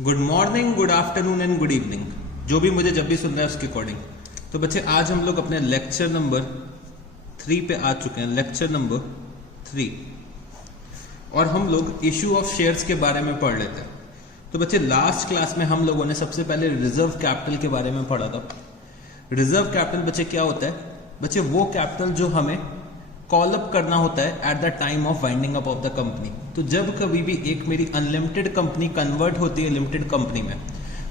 Good morning, good afternoon and good evening, जो भी मुझे जब भी सुन रहा है उसके अकॉर्डिंग। तो बच्चे आज हम लोग अपने लेक्चर नंबर 3 पे आ चुके हैं, लेक्चर नंबर 3, और हम लोग इशू ऑफ शेयर्स के बारे में पढ़ लेते हैं। तो बच्चे लास्ट क्लास में हम लोगों ने सबसे पहले रिजर्व कैपिटल के बारे में पढ़ा था। रिजर्व कैपिटल बच्चे क्या होता है? बच्चे वो कैपिटल जो हमें कॉल अप करना होता है eight the time of winding up of the company. तो जब कभी भी एक मेरी अनलिमिटेड कंपनी कन्वर्ट होती है लिमिटेड कंपनी में,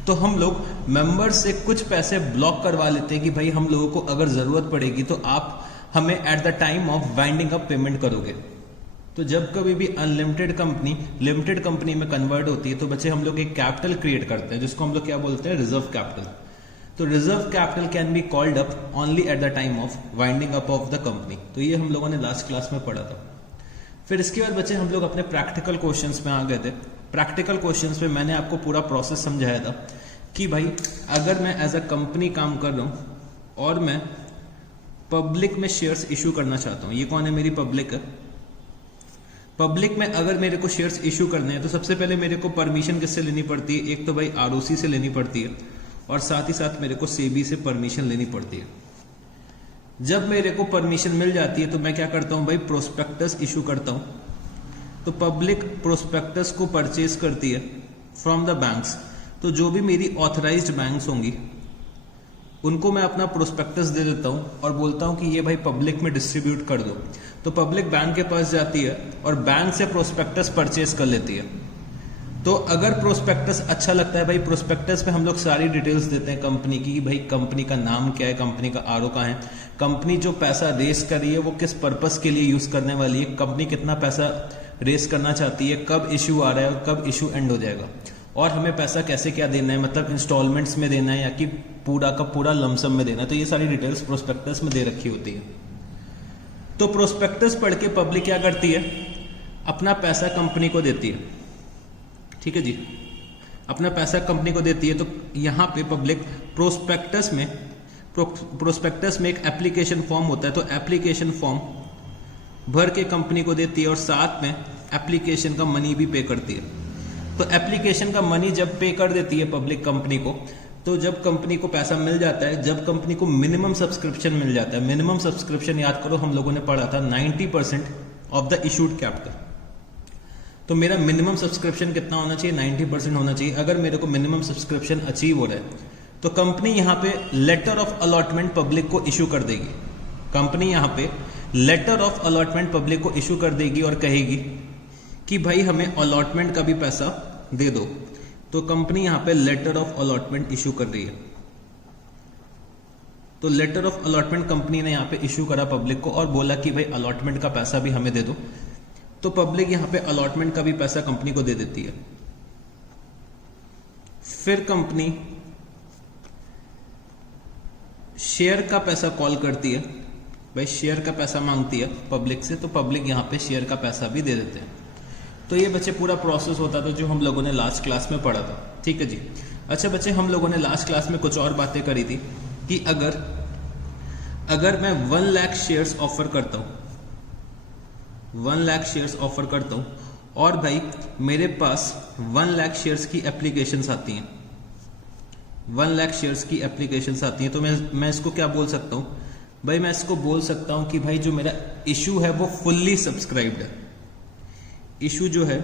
तो हम लोग मेंबर से कुछ पैसे ब्लॉक करवा लेते हैं कि भाई हम लोगों को अगर जरूरत पड़ेगी तो आप हमें eight the time of winding up payment करोगे। तो जब कभी भी अनलिमिटेड कंपनी लिमिटेड कंपनी में कन्वर्ट होती है तो बच्चे हम लोग एक कैपिटल क्रिएट करते हैं जिसको हम लोग क्या बोलते हैं? Reserve capital. तो reserve capital can be called up only at the time of winding up of the company. तो ये हम लोगों ने लास्ट क्लास में पढ़ा था। फिर इसके बाद बच्चे हम लोग अपने प्रैक्टिकल क्वेश्चंस में आ गए थे। प्रैक्टिकल क्वेश्चंस में मैंने आपको पूरा प्रोसेस समझाया था कि भाई अगर मैं एज अ कंपनी काम कर रहा हूं और मैं पब्लिक में शेयर्स इशू करना चाहता हूं। ये कौन है? मेरी पब्लिक है। पब्लिक में अगर मेरे को शेयर्स इशू करने हैं तो सबसे पहले मेरे को परमिशन किससे लेनी पड़ती है? एक तो भाई आरओसी से लेनी पड़ती है और साथ ही साथ मेरे को सेबी से परमिशन लेनी पड़ती है। जब मेरे को परमिशन मिल जाती है तो मैं क्या करता हूं भाई? प्रोस्पेक्टस इशू करता हूं। तो पब्लिक प्रोस्पेक्टस को परचेज करती है फ्रॉम द बैंक्स। तो जो भी मेरी ऑथराइज्ड बैंक्स होंगी उनको मैं अपना प्रोस्पेक्टस दे देता हूं और बोलता हूं कि ये भाई पब्लिक में डिस्ट्रीब्यूट कर दो। तो पब्लिक बैंक के पास जाती है और बैंक से प्रोस्पेक्टस परचेज कर लेती है। तो अगर प्रोस्पेक्टस अच्छा लगता है भाई, प्रोस्पेक्टस पे हम लोग सारी डिटेल्स देते हैं कंपनी की, भाई कंपनी का नाम क्या है, कंपनी का आरओ कहाँ है, कंपनी जो पैसा रेस कर रही है वो किस पर्पस के लिए यूज करने वाली है, कंपनी कितना पैसा रेस करना चाहती है, कब इशू आ रहा है और कब इशू एंड हो जाएगा, और हमें पैसा कैसे क्या देना है, मतलब इंस्टॉलमेंट्स में देना है या कि पूरा का पूरा लमसम में देना है। तो ये सारी डिटेल्स प्रोस्पेक्टस में दे रखी होती है। तो प्रोस्पेक्टस पढ़ के पब्लिक क्या करती है? अपना पैसा कंपनी को देती है। ठीक है जी, अपना पैसा कंपनी को देती है। तो यहां पे पब्लिक प्रोस्पेक्टस में एक एप्लीकेशन फॉर्म होता है, तो एप्लीकेशन फॉर्म भर के कंपनी को देती है और साथ में एप्लीकेशन का मनी भी पे करती है। तो एप्लीकेशन का मनी जब पे कर देती है पब्लिक कंपनी को, तो जब कंपनी को पैसा मिल जाता है, जब कंपनी को मिनिमम सब्सक्रिप्शन मिल जाता है, मिनिमम सब्सक्रिप्शन याद करो हम लोगों ने पढ़ा था 90% ऑफ द इशूड कैपिटल। तो मेरा मिनिमम सब्सक्रिप्शन कितना होना चाहिए? 90% होना चाहिए। अगर मेरे को मिनिमम सब्सक्रिप्शन अचीव हो रहा है तो कंपनी यहां पे लेटर ऑफ अलॉटमेंट पब्लिक को इशू कर देगी। कंपनी यहां पे लेटर ऑफ अलॉटमेंट पब्लिक को इशू कर देगी और कहेगी कि भाई हमें अलॉटमेंट का भी पैसा दे दो। तो कंपनी यहां पे लेटर ऑफ अलॉटमेंट इशू कर रही है। तो लेटर ऑफ अलॉटमेंट कंपनी ने यहां पे इशू करा पब्लिक को और बोला कि भाई अलॉटमेंट का पैसा भी हमें दे दो। तो पब्लिक यहां पे अलॉटमेंट का भी पैसा कंपनी को दे देती है। फिर कंपनी शेयर का पैसा कॉल करती है, भाई शेयर का पैसा मांगती है पब्लिक से, तो पब्लिक यहां पे शेयर का पैसा भी दे देते हैं। तो ये बच्चे पूरा प्रोसेस होता था जो हम लोगों ने लास्ट क्लास में पढ़ा था। ठीक है जी। अच्छा बच्चे, हम लोगों ने लास्ट क्लास में कुछ और बातें करी थी कि अगर मैं 1 लाख शेयर्स ऑफर करता हूं, 1 लाख शेयर्स ऑफर करता हूं और भाई मेरे पास 1 लाख शेयर्स की एप्लीकेशंस आती हैं, 1 लाख शेयर्स की एप्लीकेशंस आती हैं, तो मैं इसको क्या बोल सकता हूं भाई? मैं इसको बोल सकता हूं कि भाई जो मेरा इशू है वो फुल्ली सब्सक्राइब्ड है। इशू जो है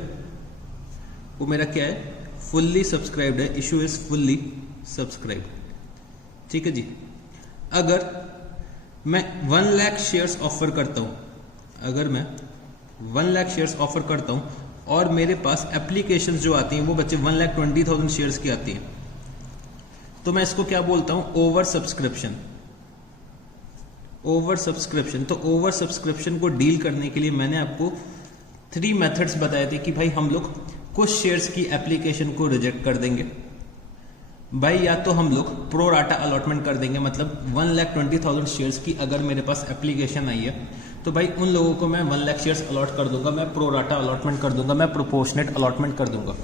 वो मेरा क्या है? फुल्ली सब्सक्राइब्ड है। Issue is fully subscribed. ठीक है जी। अगर मैं 1 लाख शेयर्स ऑफर करता हूं, अगर मैं 1 लाख शेयर्स ऑफर करता हूं और मेरे पास एप्लीकेशंस जो आती हैं वो बच्चे 1,20,000 शेयर्स की आती हैं, तो मैं इसको क्या बोलता हूं? Over subscription. Over subscription. तो ओवर सब्सक्रिप्शन को डील करने के लिए मैंने आपको 3 मेथड्स बताए थे कि भाई हम लोग कुछ शेयर्स की एप्लीकेशन को रिजेक्ट कर देंगे भाई, या तो हम लोग प्रो राटा अलॉटमेंट कर देंगे, मतलब 1,20,000 शेयर्स की अगर मेरे पास एप्लीकेशन आई है तो भाई उन लोगों को मैं 1 लाख शेयर्स अलॉट कर दूंगा, मैं प्रो राटा अलॉटमेंट कर दूंगा, मैं प्रोपोर्शनेट अलॉटमेंट कर दूंगा।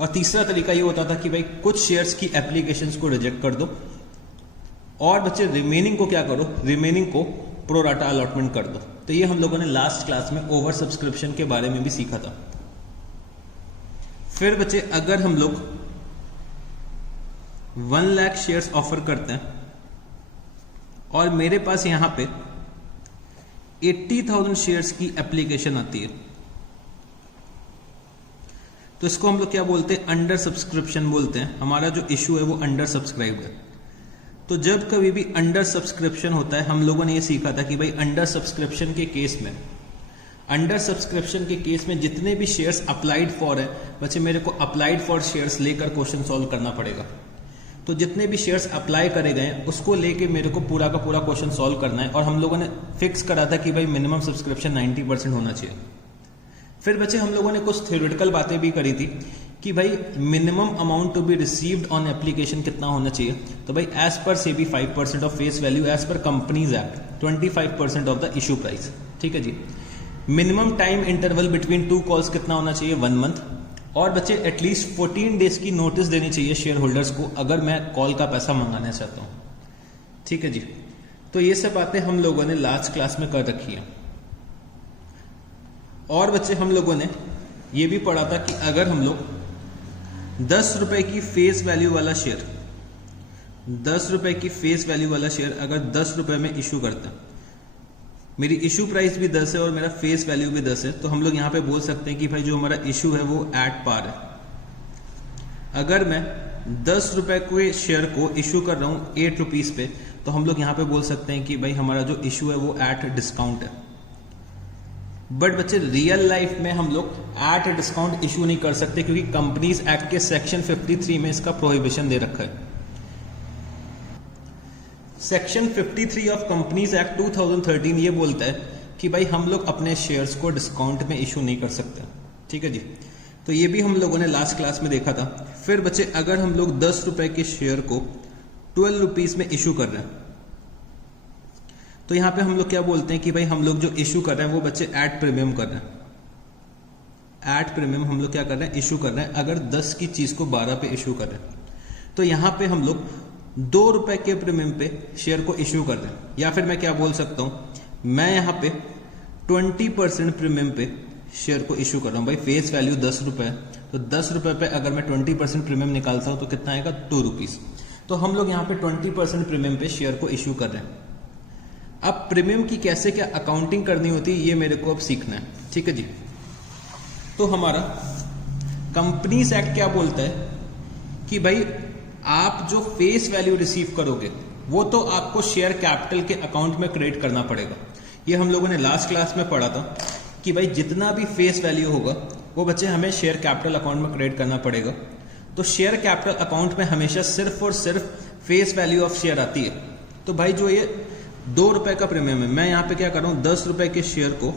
और तीसरा तरीका ये होता था कि भाई कुछ शेयर्स की एप्लीकेशंस को रिजेक्ट कर दो और बच्चे रिमेनिंग को क्या करो? रिमेनिंग को प्रो राटा अलॉटमेंट कर दो। तो ये हम लोगों ने लास्ट क्लास में ओवर सब्सक्रिप्शन के बारे में भी सीखा था। फिर बच्चे अगर हम लोग 1 लाख शेयर्स ऑफर करते हैं और मेरे पास यहां पे 80,000 शेयर्स की एप्लीकेशन आती है, तो इसको हम लोग क्या बोलते हैं, अंडर सब्सक्रिप्शन बोलते हैं। हमारा जो इशू है वो अंडर सब्सक्राइब्ड है। तो जब कभी भी अंडर सब्सक्रिप्शन होता है, हम लोगों ने ये सीखा था कि भाई अंडर सब्सक्रिप्शन के केस में, अंडर सब्सक्रिप्शन के केस में जितने भी शेयर्स अप्लाइड फॉर है बच्चे, मेरे को अप्लाइड फॉर शेयर्स लेकर क्वेश्चन सॉल्व करना पड़ेगा। तो जितने भी शेयर्स अप्लाई करे गए उसको लेके मेरे को पूरा का पूरा क्वेश्चन सॉल्व करना है। और हम लोगों ने फिक्स करा था कि भाई मिनिमम सब्सक्रिप्शन 90% होना चाहिए। फिर बच्चे हम लोगों ने कुछ थ्योरेटिकल बातें भी करी थी कि भाई minimum amount to be received on application कितना होना चाहिए। तो भाई as per SEBI 5% of face value, as per companies act 25% of the issue price. ठीक है जी। Minimum time interval between 2 calls कितना होना चाहिए, 1 मंथ। और बच्चे एटलीस्ट 14 डेज की नोटिस देनी चाहिए शेयर होल्डर्स को अगर मैं कॉल का पैसा मंगाना चाहता हूं। ठीक है जी। तो ये सब बातें हम लोगों ने लास्ट क्लास में कर रखी है। और बच्चे हम लोगों ने ये भी पढ़ा था कि अगर हम लोग 10 रुपए की फेस वैल्यू वाला शेयर, 10 रुपए की फेस वैल्यू वाला शेयर अगर 10 रुपए में इशू करते हैं, मेरी इशू प्राइस भी 10 है और मेरा फेस वैल्यू भी 10 है, तो हम लोग यहां पे बोल सकते हैं कि भाई जो हमारा इशू है वो एट पार है। अगर मैं 10 रुपए के शेयर को इशू कर रहा हूं 8 रुपीज पे, तो हम लोग यहां पे बोल सकते हैं कि भाई हमारा जो इशू है वो एट डिस्काउंट है। बट बच्चे रियल लाइफ में हम लोग एट डिस्काउंट इशू नहीं कर सकते, क्योंकि कंपनीज एक्ट के सेक्शन 53 में इसका प्रोहिबिशन दे रखा है। सेक्शन 53 ऑफ कंपनीज एक्ट 2013 ये बोलता है कि भाई हम लोग अपने शेयर्स को डिस्काउंट में इशू नहीं कर सकते। ठीक है जी। तो ये भी हम लोगों ने लास्ट क्लास में देखा था। फिर बच्चे अगर हम लोग 10 रुपए के शेयर को 12 रुपीज में इशू कर रहे हैं, तो यहां पे हम लोग क्या बोलते हैं कि भाई हम लोग जो इशू कर रहे हैं वो बच्चे एट प्रीमियम कर रहे हैं। एट प्रीमियम हम लोग क्या कर रहे हैं, इशू कर रहे हैं। अगर 10 की चीज को 12 पे इशू कर रहे हैं, तो यहां पे हम लोग 2 रुपए के प्रीमियम पे शेयर को इश्यू कर रहे हैं। या फिर मैं क्या बोल सकता हूं, मैं यहां पे 20% प्रीमियम पे शेयर को इश्यू कर रहा हूं। भाई फेस वैल्यू 10 रुपए है, तो 10 रुपए पे अगर मैं 20% प्रीमियम निकालता हूं तो कितना आएगा, 2 रुपीज। तो हम लोग यहां पे 20% प्रीमियम पे शेयर को इश्यू कर रहे हैं। अब प्रीमियम की कैसे क्या अकाउंटिंग करनी होती है ये मेरे को अब सीखना है। ठीक है जी। तो हमारा कंपनीज एक्ट क्या बोलता है कि भाई आप जो फेस वैल्यू रिसीव करोगे वो तो आपको शेयर कैपिटल के अकाउंट में क्रेडिट करना पड़ेगा। ये हम लोगों ने लास्ट क्लास में पढ़ा था कि भाई जितना भी फेस वैल्यू होगा वो बच्चे हमें शेयर कैपिटल अकाउंट में क्रेडिट करना पड़ेगा। तो शेयर कैपिटल अकाउंट में हमेशा सिर्फ और सिर्फ फेस वैल्यू ऑफ शेयर आती है। तो भाई जो ये 2 रुपए का प्रीमियम है, मैं यहां पे क्या कर रहा हूं, 10 रुपए के शेयर को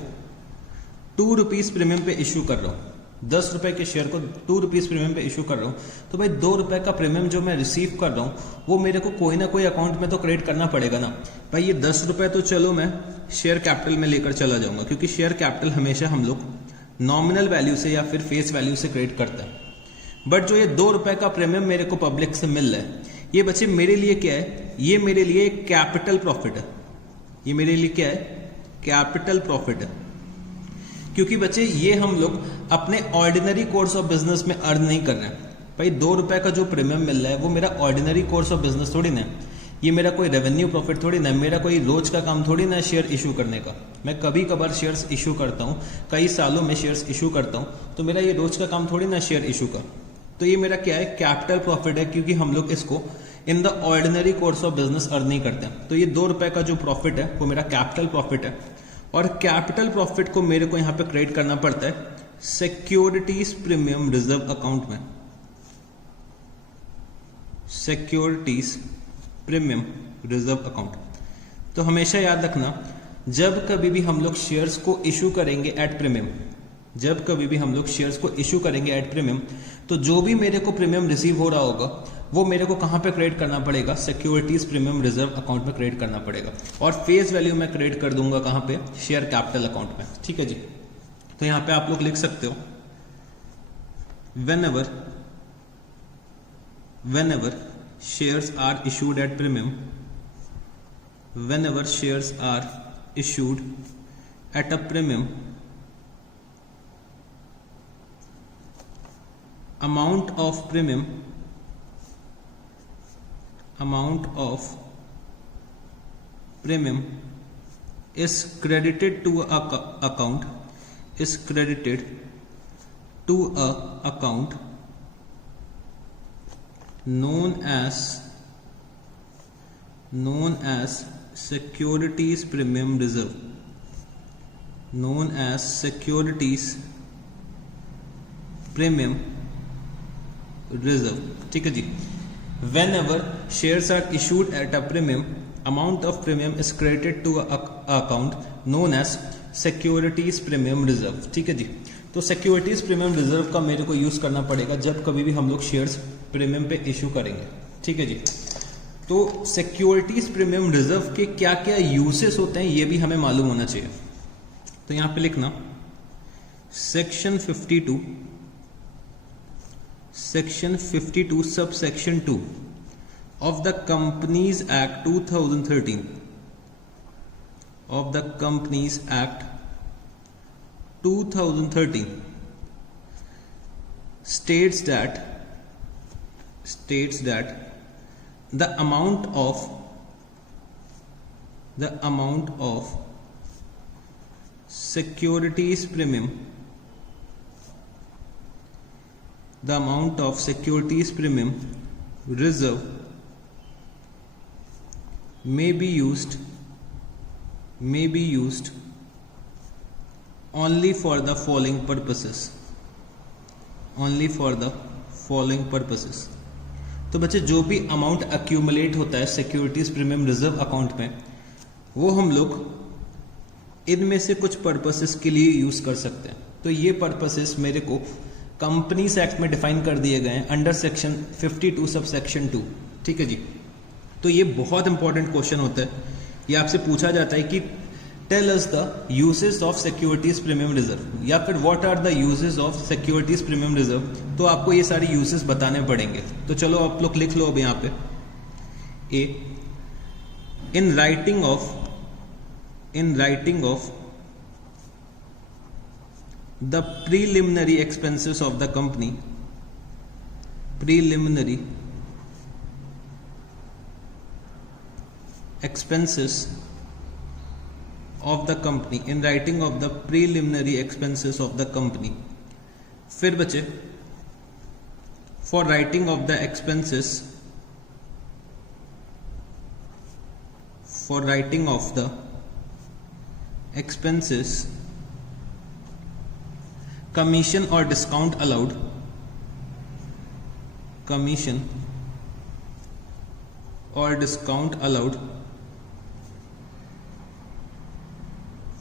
2 रुपीज प्रीमियम पे इश्यू कर रहा हूं। 10 रुपए के शेयर को 2 रुपीज प्रीमियम पे इशू कर रहा हूं। तो भाई 2 रुपए का प्रीमियम जो मैं रिसीव कर रहा हूं वो मेरे को कोई ना कोई अकाउंट में तो क्रेडिट करना पड़ेगा ना। भाई ये 10 रुपए तो चलो मैं शेयर कैपिटल में लेकर चला जाऊंगा, क्योंकि शेयर कैपिटल हमेशा हम लोग नॉमिनल वैल्यू से या फिर फेस वैल्यू से क्रेडिट करता है। बट जो ये 2 रुपए का प्रीमियम मेरे को पब्लिक से मिल रहा है, ये बच्चे मेरे लिए क्या है, ये मेरे लिए कैपिटल प्रॉफिट है। ये मेरे लिए क्या है, कैपिटल प्रॉफिट है। क्योंकि बच्चे ये हम लोग अपने ऑर्डिनरी कोर्स ऑफ बिजनेस में अर्न नहीं कर रहे हैं। भाई 2 रुपए का जो प्रीमियम मिल रहा है वो मेरा ऑर्डिनरी कोर्स ऑफ बिजनेस थोड़ी ना है। ये मेरा कोई रेवेन्यू प्रॉफिट थोड़ी ना है, मेरा कोई रोज का काम थोड़ी ना है शेयर इशू करने का। मैं कभी कभार शेयर्स इशू करता हूँ, कई सालों में शेयर्स इशू करता हूँ, तो मेरा ये रोज का काम थोड़ी ना शेयर इशू का। तो ये मेरा क्या है, कैपिटल प्रॉफिट है, क्योंकि हम लोग इसको in the ordinary course of business earn नहीं करते हैं। तो ये 2 रुपए का जो प्रॉफिट है वो मेरा कैपिटल प्रॉफिट है। और कैपिटल प्रॉफिट को मेरे को यहां पे क्रेडिट करना पड़ता है सिक्योरिटीज प्रीमियम रिजर्व अकाउंट में। Securities premium reserve account. तो हमेशा याद रखना, जब कभी भी हम लोग शेयर्स को इशू करेंगे एट प्रीमियम, जब कभी भी हम लोग शेयर्स को इशू करेंगे एट प्रीमियम, तो जो भी मेरे को प्रीमियम रिसीव हो रहा होगा वो मेरे को कहां पे क्रेडिट करना पड़ेगा, सिक्योरिटीज प्रीमियम रिजर्व अकाउंट में क्रेडिट करना पड़ेगा। और फेस वैल्यू में क्रेडिट कर दूंगा कहां पे, शेयर कैपिटल अकाउंट में। ठीक है जी। तो यहां पे आप लोग लिख सकते हो, whenever shares are issued at premium, whenever shares are issued at a premium, amount of premium is credited to a account known as securities premium reserve, ठीक है जी। Whenever shares are issued at a premium, amount of premium is credited to a account known as securities premium reserve, ठीक है जी। तो securities premium reserve का मेरे को use करना पड़ेगा जब कभी भी हम लोग शेयर्स प्रीमियम पे इशू करेंगे, ठीक है जी। तो सिक्योरिटीज प्रीमियम रिजर्व के क्या क्या यूसेस होते हैं ये भी हमें मालूम होना चाहिए। तो यहां पे लिखना section 52 sub section 2 of the companies act 2013 states that the amount of securities premium reserve may be used only for the following purposes। तो बच्चे जो भी अमाउंट अक्यूमुलेट होता है सिक्योरिटीज प्रीमियम रिजर्व अकाउंट में, वो हम लोग इनमें से कुछ पर्पसेस के लिए यूज कर सकते हैं। तो ये पर्पसेस मेरे को कंपनीज एक्ट में डिफाइन कर दिए गए हैं अंडर सेक्शन 52 सब सेक्शन 2, ठीक है जी। तो ये बहुत इंपॉर्टेंट क्वेश्चन होता है, ये आपसे पूछा जाता है कि tell us the uses of securities premium reserve या फिर what are the uses of securities premium reserve. तो आपको ये सारे यूजेस बताने पड़ेंगे। तो चलो आप लोग लिख लो अब यहाँ पे a in writing off the preliminary expenses of the company, preliminary expenses of the company, in writing of the preliminary expenses of the company. फिर बचे for writing of the expenses, for writing of the expenses, commission or discount allowed, commission or discount allowed,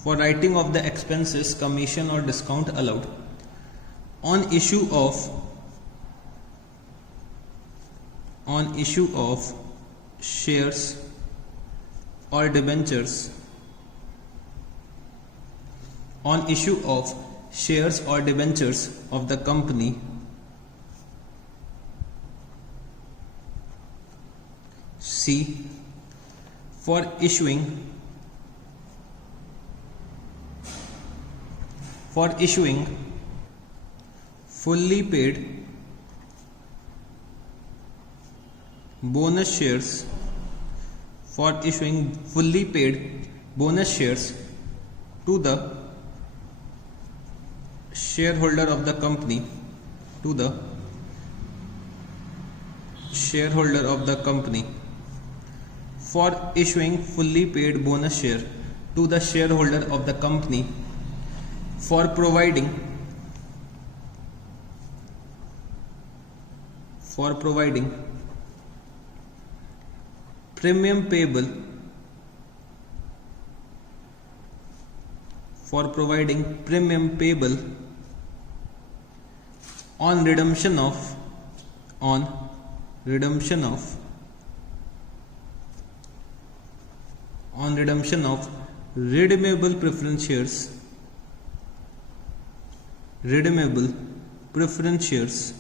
for writing of the expenses, commission or discount allowed on issue of shares or debentures, on issue of shares or debentures of the company C, for issuing fully paid bonus shares, for issuing fully paid bonus shares to the shareholder of the company, to the shareholder of the company, for issuing fully paid bonus share to the shareholder of the company, for providing premium payable, for providing premium payable on redemption of redeemable preference shares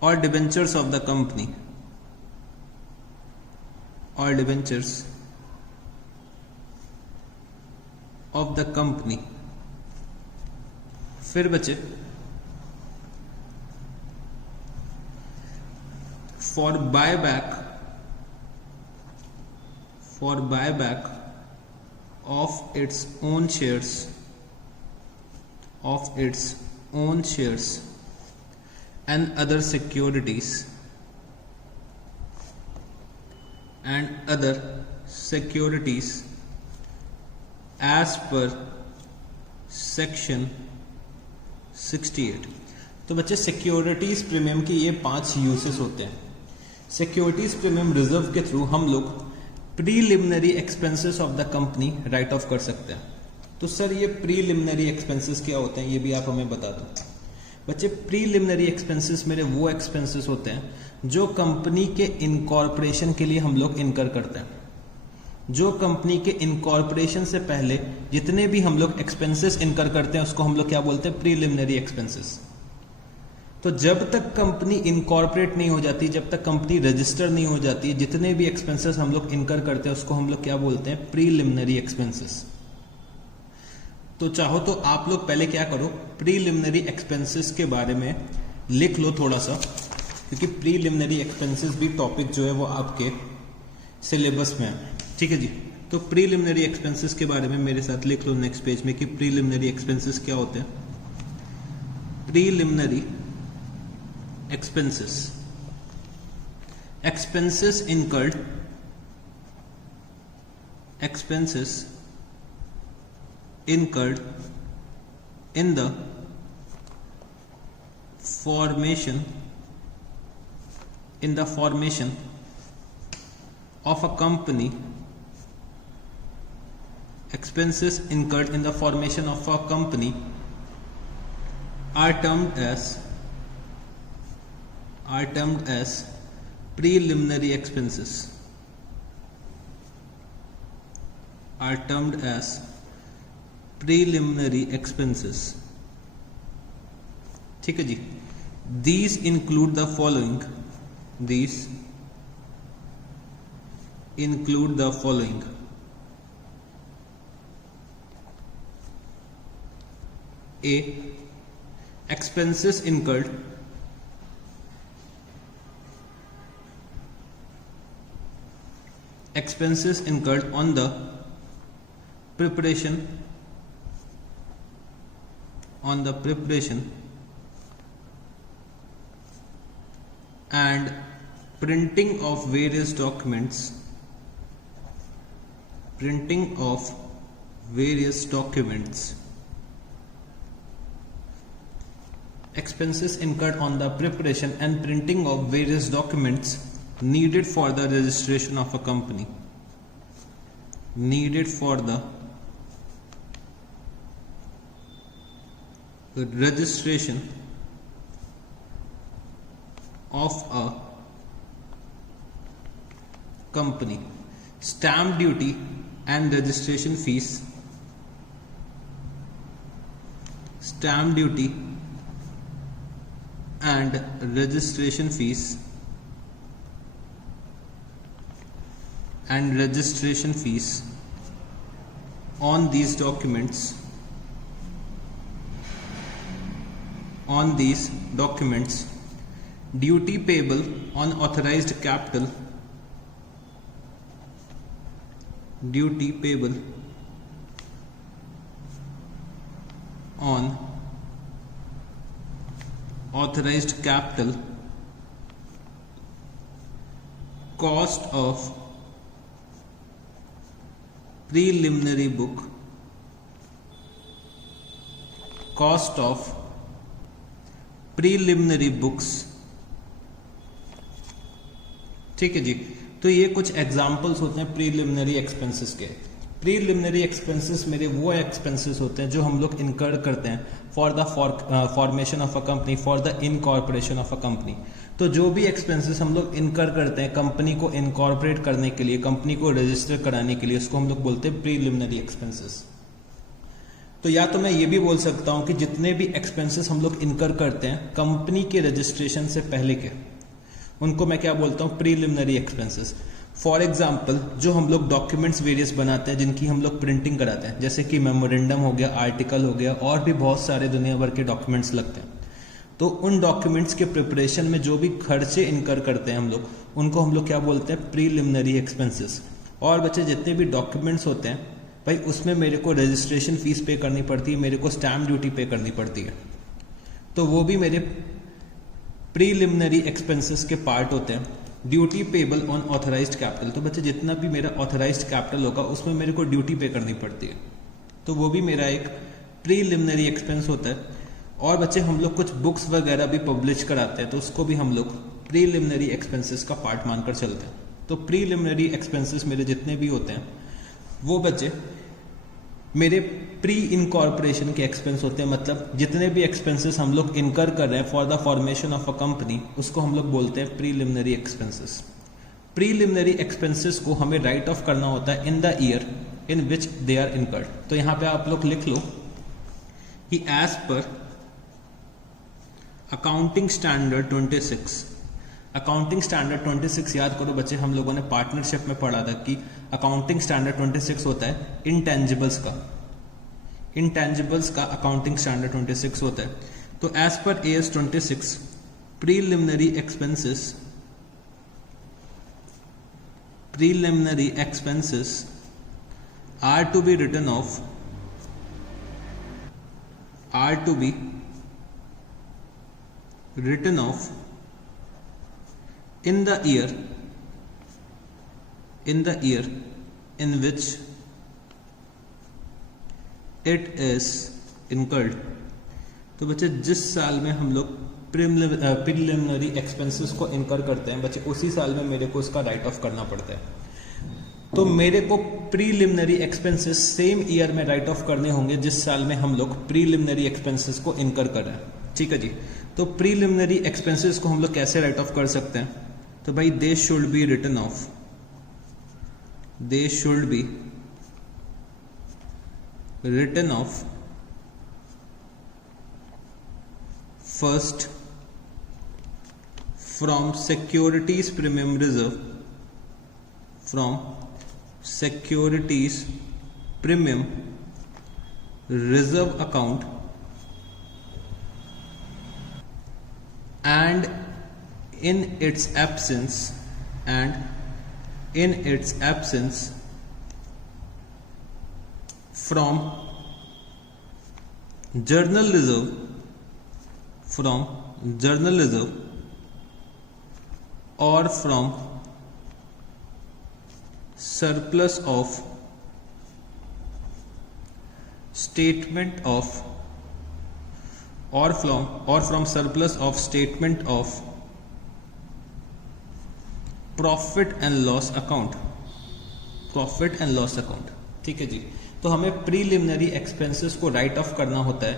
or debentures of the company, or debentures of the company। फिर बचे for buyback of its own shares and other securities as per section 68। तो बच्चे securities premium के ये 5 uses होते हैं। Securities premium reserve के through हम लोग preliminary expenses of the company right off कर सकते हैं। तो सर ये प्रीलिमिनरी एक्सपेंसेस क्या होते हैं, ये भी आप हमें बता दो। बच्चे प्रीलिमिनरी एक्सपेंसेस मेरे वो एक्सपेंसेस होते हैं जो कंपनी के इनकॉर्पोरेशन के लिए हम लोग इनकर करते हैं। जो कंपनी के इनकॉर्पोरेशन से पहले जितने भी हम लोग एक्सपेंसेस इनकर करते हैं उसको हम लोग क्या बोलते हैं, प्रीलिमिनरी एक्सपेंसेस। तो जब तक कंपनी इनकॉर्पोरेट नहीं हो जाती, जब तक कंपनी रजिस्टर नहीं हो जाती, जितने भी एक्सपेंसेस हम लोग इनकर करते हैं उसको हम लोग क्या बोलते हैं, प्रीलिमिनरी एक्सपेंसेस। तो चाहो तो आप लोग पहले क्या करो, प्रीलिमिनरी एक्सपेंसेस के बारे में लिख लो थोड़ा सा, क्योंकि प्रीलिमिनरी एक्सपेंसेस भी टॉपिक जो है वो आपके सिलेबस में है। ठीक है जी। तो प्रीलिमिनरी एक्सपेंसेस के बारे में मेरे साथ लिख लो नेक्स्ट पेज में कि प्रीलिमिनरी एक्सपेंसेस क्या होते हैं। Preliminary expenses incurred in the formation of a company, expenses incurred in the formation of a company are termed as preliminary expenses, ठीक है जी। These include the following, A, expenses incurred on the preparation and printing of various documents, expenses incurred on the preparation and printing of various documents needed for the registration of a company, stamp duty and registration fees, on these documents, duty payable on authorized capital, cost of preliminary book, books। ठीक है जी। तो ये कुछ examples होते हैं preliminary expenses के। Preliminary expenses मेरे वो एक्सपेंसेस होते हैं जो हम लोग इनकर करते हैं for the formation of a company, for the incorporation of a company. तो जो भी एक्सपेंसेस हम लोग इनकर करते हैं कंपनी को इनकॉर्पोरेट करने के लिए, कंपनी को रजिस्टर कराने के लिए, उसको हम लोग बोलते हैं प्रीलिमिनरी एक्सपेंसेस। तो या तो मैं ये भी बोल सकता हूं कि जितने भी एक्सपेंसेस हम लोग इनकर करते हैं कंपनी के रजिस्ट्रेशन से पहले के, उनको मैं क्या बोलता हूं, प्रीलिमिनरी एक्सपेंसेस। फॉर एग्जाम्पल जो हम लोग डॉक्यूमेंट्स वेरियस बनाते हैं जिनकी हम लोग प्रिंटिंग कराते हैं, जैसे कि मेमोरेंडम हो गया, आर्टिकल हो गया, और भी बहुत सारे दुनिया भर के डॉक्यूमेंट्स लगते हैं। तो उन डॉक्यूमेंट्स के प्रिपरेशन में जो भी खर्चे इनकर करते हैं हम लोग, उनको हम लोग क्या बोलते हैं, प्रीलिमिनरी एक्सपेंसेस। और बच्चे जितने भी डॉक्यूमेंट्स होते हैं भाई, उसमें मेरे को रजिस्ट्रेशन फीस पे करनी पड़ती है, मेरे को स्टैम्प ड्यूटी पे करनी पड़ती है, तो वो भी मेरे प्रीलिमिनरी एक्सपेंसेस के पार्ट होते हैं। Duty payable on authorised capital, तो बच्चे जितना भी मेरा ऑथराइज्ड कैपिटल होगा उसमें मेरे को ड्यूटी पे करनी पड़ती है, तो वो भी मेरा एक प्रीलिमिनरी एक्सपेंस होता है। और बच्चे हम लोग कुछ बुक्स वगैरह भी पब्लिश कराते हैं, तो उसको भी हम लोग प्रीलिमिनरी एक्सपेंसेस का पार्ट मानकर चलते हैं। तो प्रीलिमिनरी एक्सपेंसेस मेरे जितने भी होते हैं वो बच्चे मेरे प्री इनकॉर्पोरेशन के एक्सपेंस होते हैं, मतलब जितने भी एक्सपेंसेस हम लोग इनकर कर रहे हैं for the formation of a company, उसको हम लोग बोलते हैं प्रीलिमिनरी एक्सपेंसेस। प्रीलिमिनरी एक्सपेंसेस को हमें राइट ऑफ करना होता है in the year in which they are incurred. तो यहां पे आप लोग लिख लो कि as per accounting standard 26, accounting standard 26 याद करो बच्चे, हम लोगों ने पार्टनरशिप में पढ़ा था कि अकाउंटिंग स्टैंडर्ड 26 होता है इंटेंजिबल्स का, इंटेंजिबल्स का अकाउंटिंग स्टैंडर्ड 26 होता है। तो एज पर AS 26 preliminary expenses are to be written off in the year in which it is incurred। तो बच्चे जिस साल में हम लोग प्रीलिमिनरी एक्सपेंसेस को इनकर करते हैं बच्चे, उसी साल में मेरे को उसका राइट ऑफ करना पड़ता है। तो मेरे को प्रीलिमिनरी एक्सपेंसेस सेम ईयर में राइट ऑफ करने होंगे जिस साल में हम लोग प्रीलिमिनरी एक्सपेंसेस को इनकर कर रहे हैं। ठीक है जी। तो प्रीलिमिनरी एक्सपेंसेस को हम लोग कैसे राइट ऑफ कर सकते हैं, तो भाई they should be written off, they should be written off first from securities premium reserve, from securities premium reserve account and in its absence from journal reserve, or from surplus of statement of, or from surplus of statement of profit and loss account, profit and loss account. ठीक है जी। तो हमें preliminary expenses को write of करना होता है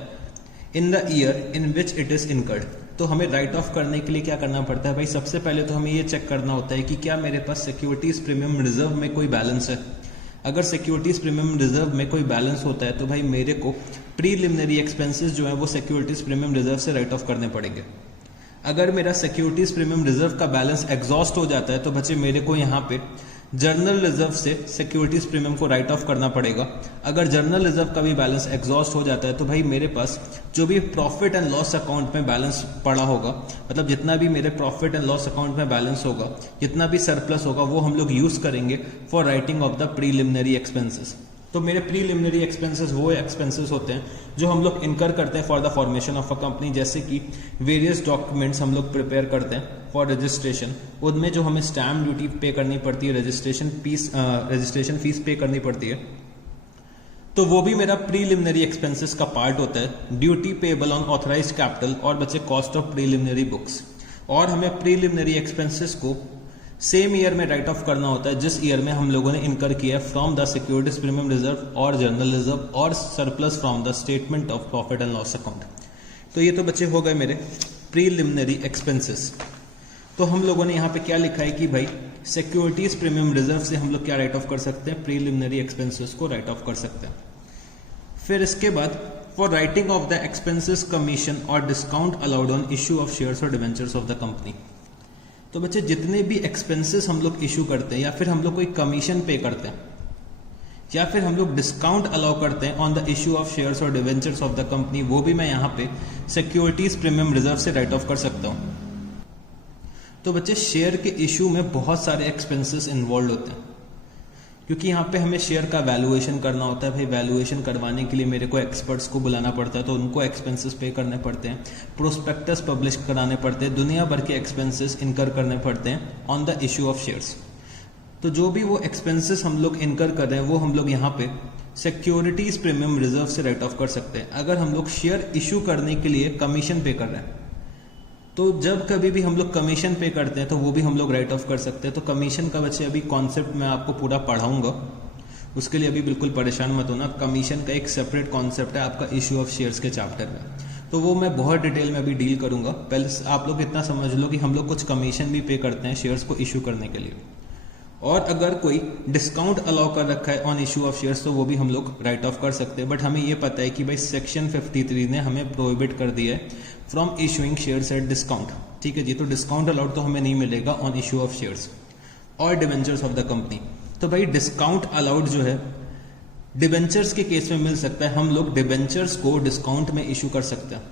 in the year in which it is incurred. तो हमें राइट ऑफ करने के लिए क्या करना पड़ता है भाई, सबसे पहले तो हमें ये चेक करना होता है कि क्या मेरे पास सिक्योरिटीज प्रीमियम रिजर्व में कोई बैलेंस है। अगर सिक्योरिटीज प्रीमियम रिजर्व में कोई बैलेंस होता है तो भाई मेरे को प्रीलिमिनरी एक्सपेंसेस जो है वो सिक्योरिटीज प्रीमियम रिजर्व से राइट ऑफ करने पड़ेंगे। अगर मेरा सिक्योरिटीज प्रीमियम रिजर्व का बैलेंस एग्जॉस्ट हो जाता है तो बच्चे मेरे को यहाँ पे जर्नल रिजर्व से सिक्योरिटीज प्रीमियम को राइट ऑफ करना पड़ेगा। अगर जर्नल रिजर्व का भी बैलेंस एग्जॉस्ट हो जाता है तो भाई मेरे पास जो भी प्रॉफिट एंड लॉस अकाउंट में बैलेंस पड़ा होगा, मतलब जितना भी मेरे प्रॉफिट एंड लॉस अकाउंट में बैलेंस होगा, जितना भी सरप्लस होगा, वो हम लोग यूज करेंगे for writing off the preliminary expenses. तो मेरे प्रीलिमिनरी एक्सपेंसेस वो एक्सपेंसेस होते हैं जो हम लोग इनकर करते हैं for the formation of a company, जैसे कि वेरियस डॉक्यूमेंट्स हम लोग प्रिपेयर करते हैं फॉर रजिस्ट्रेशन। उनमें जो हमें स्टैम्प ड्यूटी पे करनी पड़ती है, रजिस्ट्रेशन फीस पे करनी पड़ती है, तो वो भी मेरा प्रीलिमिनरी एक्सपेंसेस का पार्ट होता है। Duty payable on authorised capital और बच्चे कॉस्ट ऑफ प्रीलिमिनरी बुक्स। और हमें प्रीलिमिनरी एक्सपेंसेस को सेम ईयर में राइट ऑफ करना होता है जिस ईयर में हम लोगों ने इनकर किया है from the securities premium reserve और जर्नल रिजर्व और surplus from the statement of profit and loss account. तो ये तो बच्चे हो गए मेरे प्रीलिमिनरी एक्सपेंसेस। तो हम लोगों ने यहाँ पे क्या लिखा है कि भाई सिक्योरिटीज प्रीमियम रिजर्व से हम लोग क्या राइट ऑफ कर सकते हैं, प्रीलिमिनरी एक्सपेंसेस को राइट ऑफ कर सकते हैं। फिर इसके बाद for writing off the expenses commission और discount allowed on issue of shares और डिवेंचर्स ऑफ द कंपनी। तो बच्चे जितने भी एक्सपेंसेस हम लोग इशू करते हैं, या फिर हम लोग कोई कमीशन पे करते हैं, या फिर हम लोग डिस्काउंट अलाउ करते हैं on the issue of shares और डिवेंचर्स ऑफ द कंपनी, वो भी मैं यहाँ पे सिक्योरिटीज प्रीमियम रिजर्व से राइट ऑफ कर सकता हूँ। तो बच्चे शेयर के इशू में बहुत सारे एक्सपेंसेस इन्वॉल्व होते हैं, क्योंकि यहाँ पे हमें शेयर का वैल्यूएशन करना होता है। भाई वैल्यूएशन करवाने के लिए मेरे को एक्सपर्ट्स को बुलाना पड़ता है, तो उनको एक्सपेंसेस पे करने पड़ते हैं, प्रोस्पेक्टस पब्लिश कराने पड़ते हैं, दुनिया भर के एक्सपेंसेस इनकर करने पड़ते हैं on the issue of shares. तो जो भी वो एक्सपेंसेस हम लोग इनकर कर रहे हैं वो हम लोग यहाँ पे सिक्योरिटीज प्रीमियम रिजर्व से राइट ऑफ कर सकते हैं। अगर हम लोग शेयर इशू करने के लिए कमीशन पे कर रहे हैं, तो जब कभी भी हम लोग कमीशन पे करते हैं तो वो भी हम लोग राइट ऑफ कर सकते हैं। तो कमीशन का बच्चे अभी कॉन्सेप्ट मैं आपको पूरा पढ़ाऊंगा, उसके लिए अभी बिल्कुल परेशान मत होना। कमीशन का एक सेपरेट कॉन्सेप्ट है आपका इशू ऑफ शेयर्स के चैप्टर में, तो वो मैं बहुत डिटेल में अभी डील करूंगा। पहले आप लोग इतना समझ लो कि हम लोग कुछ कमीशन भी पे करते हैं शेयर्स को इशू करने के लिए, और अगर कोई डिस्काउंट अलाउ कर रखा है ऑन इशू ऑफ शेयर्स तो वो भी हम लोग राइट ऑफ कर सकते हैं। बट हमें ये पता है कि भाई सेक्शन 53 ने हमें प्रोहिबिट कर दिया है from issuing shares at discount. ठीक है जी, तो डिस्काउंट अलाउड तो हमें नहीं मिलेगा ऑन इशू ऑफ शेयर्स और डिवेंचर्स ऑफ द कंपनी। तो भाई डिस्काउंट अलाउड जो है डिवेंचर्स के केस में मिल सकता है। हम लोग डिवेंचर्स को डिस्काउंट में इशू कर सकते हैं,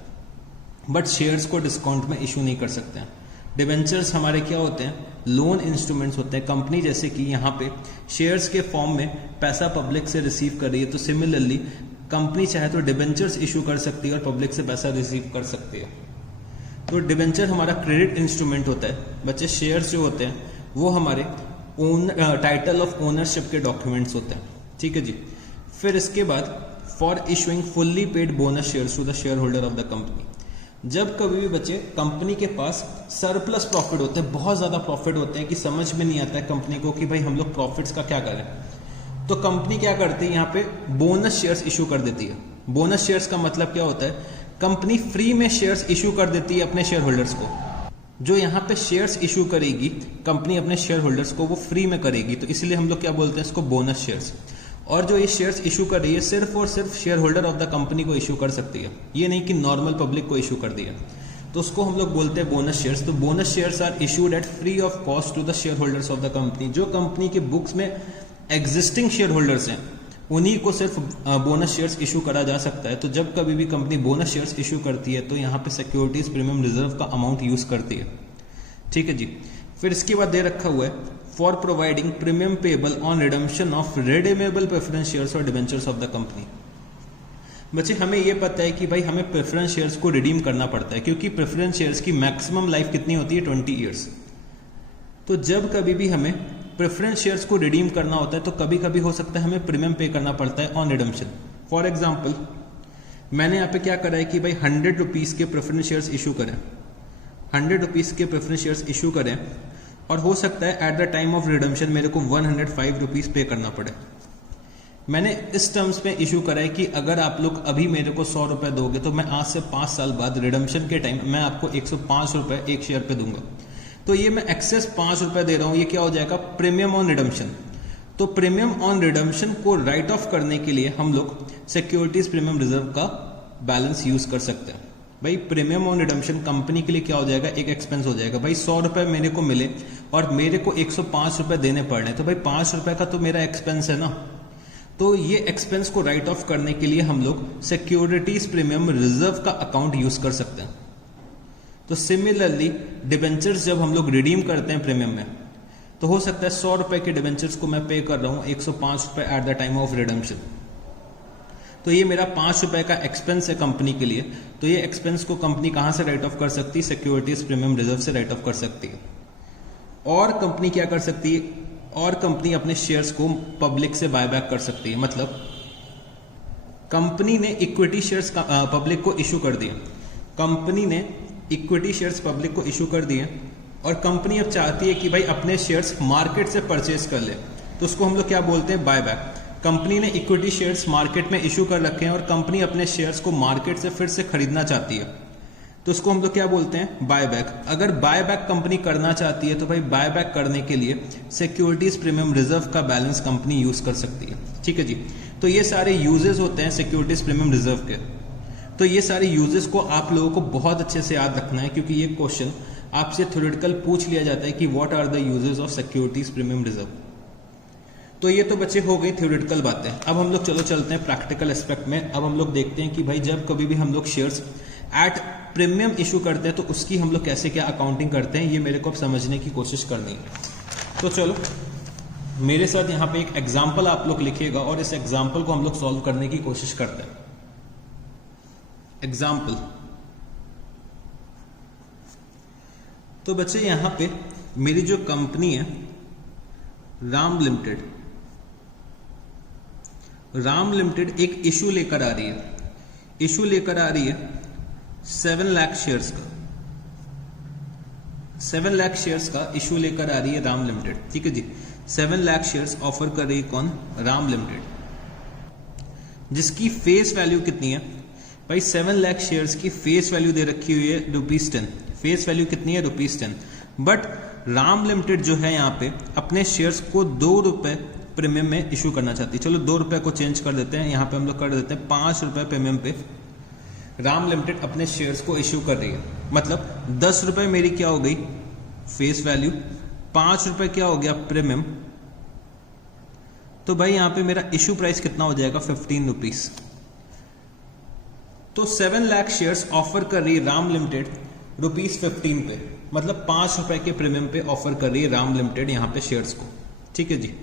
बट शेयर्स को डिस्काउंट में इशू नहीं कर सकते हैं। डिवेंचर्स हमारे क्या होते हैं, लोन इंस्ट्रूमेंट्स होते हैं। कंपनी जैसे कि यहाँ पे शेयर्स के फॉर्म में पैसा पब्लिक से रिसीव कर रही है, तो सिमिलरली कंपनी चाहे तो डिवेंचर्स इशू कर सकती है और पब्लिक से पैसा रिसीव कर सकती है। तो डिवेंचर हमारा क्रेडिट इंस्ट्रूमेंट होता है बच्चे। शेयर्स जो होते हैं वो हमारे टाइटल ऑफ ओनरशिप के डॉक्यूमेंट्स होते हैं। ठीक है जी। फिर इसके बाद for issuing fully paid bonus shares to the shareholder of the company. जब कभी भी बच्चे कंपनी के पास सरप्लस प्रॉफिट होते हैं, बहुत ज्यादा प्रॉफिट होते हैं कि समझ में नहीं आता है कंपनी को कि भाई हम लोग प्रॉफिट्स का क्या करें, तो कंपनी क्या करती है, यहाँ पे बोनस शेयर्स इशू कर देती है। बोनस शेयर्स का मतलब क्या होता है, कंपनी फ्री में शेयर्स इशू कर देती है अपने शेयर होल्डर्स को। जो यहाँ पे शेयर्स इशू करेगी कंपनी अपने शेयर होल्डर्स को, वो फ्री में करेगी, तो इसलिए हम लोग क्या बोलते हैं इसको, बोनस शेयर्स। और जो ये शेयर्स इशू कर रही है सिर्फ और सिर्फ share holder of the company को इशू कर सकती है, ये नहीं कि नॉर्मल पब्लिक को इशू कर दिया, तो उसको हम लोग बोलते हैं बोनस शेयर्स। तो bonus shares are issued at free of cost to the shareholders of the company. जो कंपनी के बुक्स में एग्जिस्टिंग शेयर होल्डर्स हैं उन्हीं को सिर्फ बोनस शेयर्स इशू करा जा सकता है। तो जब कभी भी कंपनी बोनस शेयर्स इशू करती है तो यहाँ पे सिक्योरिटीज प्रीमियम रिजर्व का अमाउंट यूज करती है। ठीक है जी। फिर इसके बाद दे रखा हुआ है for providing premium payable on redemption of redeemable preference shares और डिवेंचर्स ऑफ द कंपनी। बच्चे हमें यह पता है कि भाई हमें प्रेफरेंस शेयर्स को रिडीम करना पड़ता है, क्योंकि प्रेफरेंस शेयर्स की मैक्सिमम लाइफ कितनी होती है, 20 ईयर्स। तो जब कभी भी हमें प्रेफरेंस शेयर्स को रिडीम करना होता है तो कभी कभी हो सकता है हमें प्रीमियम पे करना पड़ता है ऑन रिडम्पशन। फॉर एग्जाम्पल मैंने यहाँ पे क्या करा है कि भाई 100 रुपीज के प्रेफरेंस शेयर्स इशू करें, 100 रुपीज के प्रेफरेंस शेयर्स इशू करें, और हो सकता है eight the time of redemption मेरे को 105 रुपीज पे करना पड़े। मैंने इस टर्म्स में इशू करा है कि अगर आप लोग अभी मेरे को 100 रुपए दोगे तो मैं आज से 5 साल बाद रिडम्पशन के टाइम मैं आपको 105 रुपए एक शेयर पे दूंगा। तो ये मैं एक्सेस 5 रुपए दे रहा हूं, ये क्या हो जाएगा, प्रीमियम ऑन रिडम्पशन। तो प्रीमियम ऑन रिडम्पशन को राइट ऑफ करने के लिए हम लोग सिक्योरिटीज प्रीमियम रिजर्व का बैलेंस यूज कर सकते हैं। भाई प्रीमियम ऑन रिडम्पशन कंपनी के लिए क्या हो जाएगा, एक एक्सपेंस हो जाएगा। भाई 100 रुपए मेरे को मिले और मेरे को 105 रुपए देने पड़ रहे, तो भाई 5 रुपए का तो मेरा एक्सपेंस है ना। तो ये एक्सपेंस को राइट ऑफ करने के लिए हम लोग सिक्योरिटीज प्रीमियम रिजर्व का अकाउंट यूज कर सकते हैं। तो सिमिलरली डिवेंचर्स जब हम लोग रिडीम करते हैं प्रीमियम में, तो हो सकता है 100 रुपए के डिवेंचर्स को मैं पे कर रहा हूं 105 रुपए eight the time of redemption. तो ये मेरा 5 रुपए का एक्सपेंस है कंपनी के लिए। तो ये एक्सपेंस को कंपनी कहां से राइट ऑफ कर सकती है, सिक्योरिटीज प्रीमियम रिजर्व से राइट ऑफ कर सकती है। और कंपनी क्या कर सकती है, और कंपनी अपने शेयर्स को पब्लिक से बायबैक कर सकती है। मतलब कंपनी ने इक्विटी शेयर्स पब्लिक को इशू कर दिए, कंपनी ने इक्विटी शेयर्स पब्लिक को इशू कर दिए, और कंपनी अब चाहती है कि भाई अपने शेयर्स मार्केट से परचेज कर ले, तो उसको हम लोग क्या बोलते हैं, बायबैक। कंपनी ने इक्विटी शेयर्स मार्केट में इशू कर रखे हैं और कंपनी अपने शेयर्स को मार्केट से फिर से खरीदना चाहती है, तो उसको हम लोग क्या बोलते हैं, बायबैक। अगर बायबैक कंपनी करना चाहती है तो भाई बायबैक करने के लिए सिक्योरिटीज प्रीमियम रिजर्व का बैलेंस कंपनी यूज कर सकती है। ठीक है जी। तो ये सारे यूजेस होते हैं सिक्योरिटीज प्रीमियम रिजर्व के। तो ये सारे यूजेस को आप लोगों को बहुत अच्छे से याद रखना है, क्योंकि ये क्वेश्चन आपसे थ्योरेटिकल पूछ लिया जाता है कि what are the uses of securities premium reserve. तो ये तो बच्चे हो गई थ्योरेटिकल बातें। अब हम लोग चलो चलते हैं प्रैक्टिकल एस्पेक्ट में। अब हम लोग देखते हैं कि भाई जब कभी भी हम लोग शेयर्स एट प्रीमियम इशू करते हैं तो उसकी हम लोग कैसे क्या अकाउंटिंग करते हैं, ये मेरे को अब समझने की कोशिश करनी है। तो चलो मेरे साथ यहाँ पे एक एग्जाम्पल आप लोग लिखिएगा और इस एग्जाम्पल को हम लोग सॉल्व करने की कोशिश करते हैं। एग्जाम्पल, तो बच्चे यहां पे मेरी जो कंपनी है राम लिमिटेड, राम लिमिटेड एक इशू लेकर आ रही है। इशू लेकर आ रही है 7 लाख शेयर्स का, 7 लाख शेयर्स का इशू लेकर आ रही है राम लिमिटेड। ठीक है जी, 7 लाख शेयर्स ऑफर कर रही है कौन? राम लिमिटेड, जिसकी फेस वैल्यू कितनी है भाई? 7 लाख शेयर्स की फेस वैल्यू दे रखी हुई है ₹10। फेस वैल्यू कितनी है? ₹10। बट राम लिमिटेड जो है यहाँ पे अपने शेयर्स को ₹2 प्रीमियम में इशू करना चाहती है। चलो ₹2 को चेंज कर देते हैं, यहाँ पे हम लोग कर देते हैं ₹5 प्रीमियम पे राम लिमिटेड अपने शेयर्स को इशू कर रही है। मतलब ₹10 मेरी क्या हो गई फेस वैल्यू, ₹5 क्या हो गया प्रीमियम। तो भाई यहाँ पे मेरा इशू प्राइस कितना हो जाएगा? ₹15। तो 7 लाख शेयर्स ऑफर कर रही है राम लिमिटेड ₹15 पे, मतलब ₹5 के प्रीमियम पे ऑफर कर रही है राम लिमिटेड यहाँ पे शेयर्स को। ठीक है जी,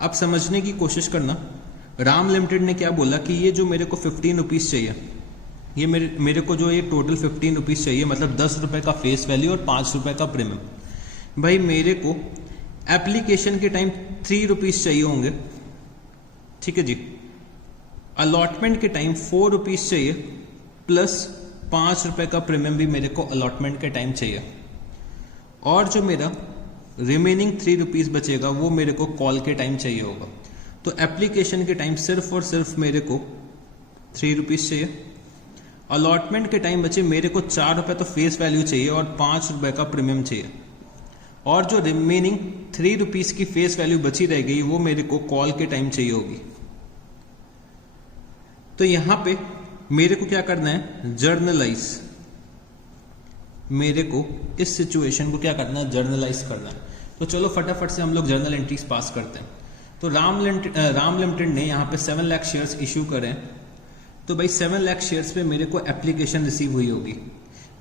अब समझने की कोशिश करना। राम लिमिटेड ने क्या बोला कि ये जो मेरे को ₹15 चाहिए, ये मेरे को जो ये टोटल ₹15 चाहिए, मतलब ₹10 का फेस वैल्यू और ₹5 का प्रीमियम। भाई मेरे को एप्लीकेशन के टाइम ₹3 चाहिए होंगे। ठीक है जी, अलॉटमेंट के टाइम ₹4 चाहिए, प्लस ₹5 का प्रीमियम भी मेरे को अलॉटमेंट के टाइम चाहिए। और जो मेरा रिमेनिंग ₹3 बचेगा वो मेरे को कॉल के टाइम चाहिए होगा। तो एप्लीकेशन के टाइम सिर्फ और सिर्फ मेरे को ₹3 चाहिए। अलॉटमेंट के टाइम बचे मेरे को ₹4 तो फेस वैल्यू चाहिए और ₹5 का प्रीमियम चाहिए। और जो रिमेनिंग ₹3 की फेस वैल्यू बची रह गई वो मेरे को कॉल के टाइम चाहिए होगी। तो यहां पे मेरे को क्या करना है? जर्नलाइज। मेरे को इस सिचुएशन को क्या करना है? जर्नलाइज करना है। तो चलो फटाफट से हम लोग जर्नल एंट्रीज पास करते हैं। तो राम लिमिटेड ने यहाँ पे 7 लाख शेयर्स इशू करें। तो भाई 7 लाख शेयर्स पे मेरे को एप्लीकेशन रिसीव हुई होगी।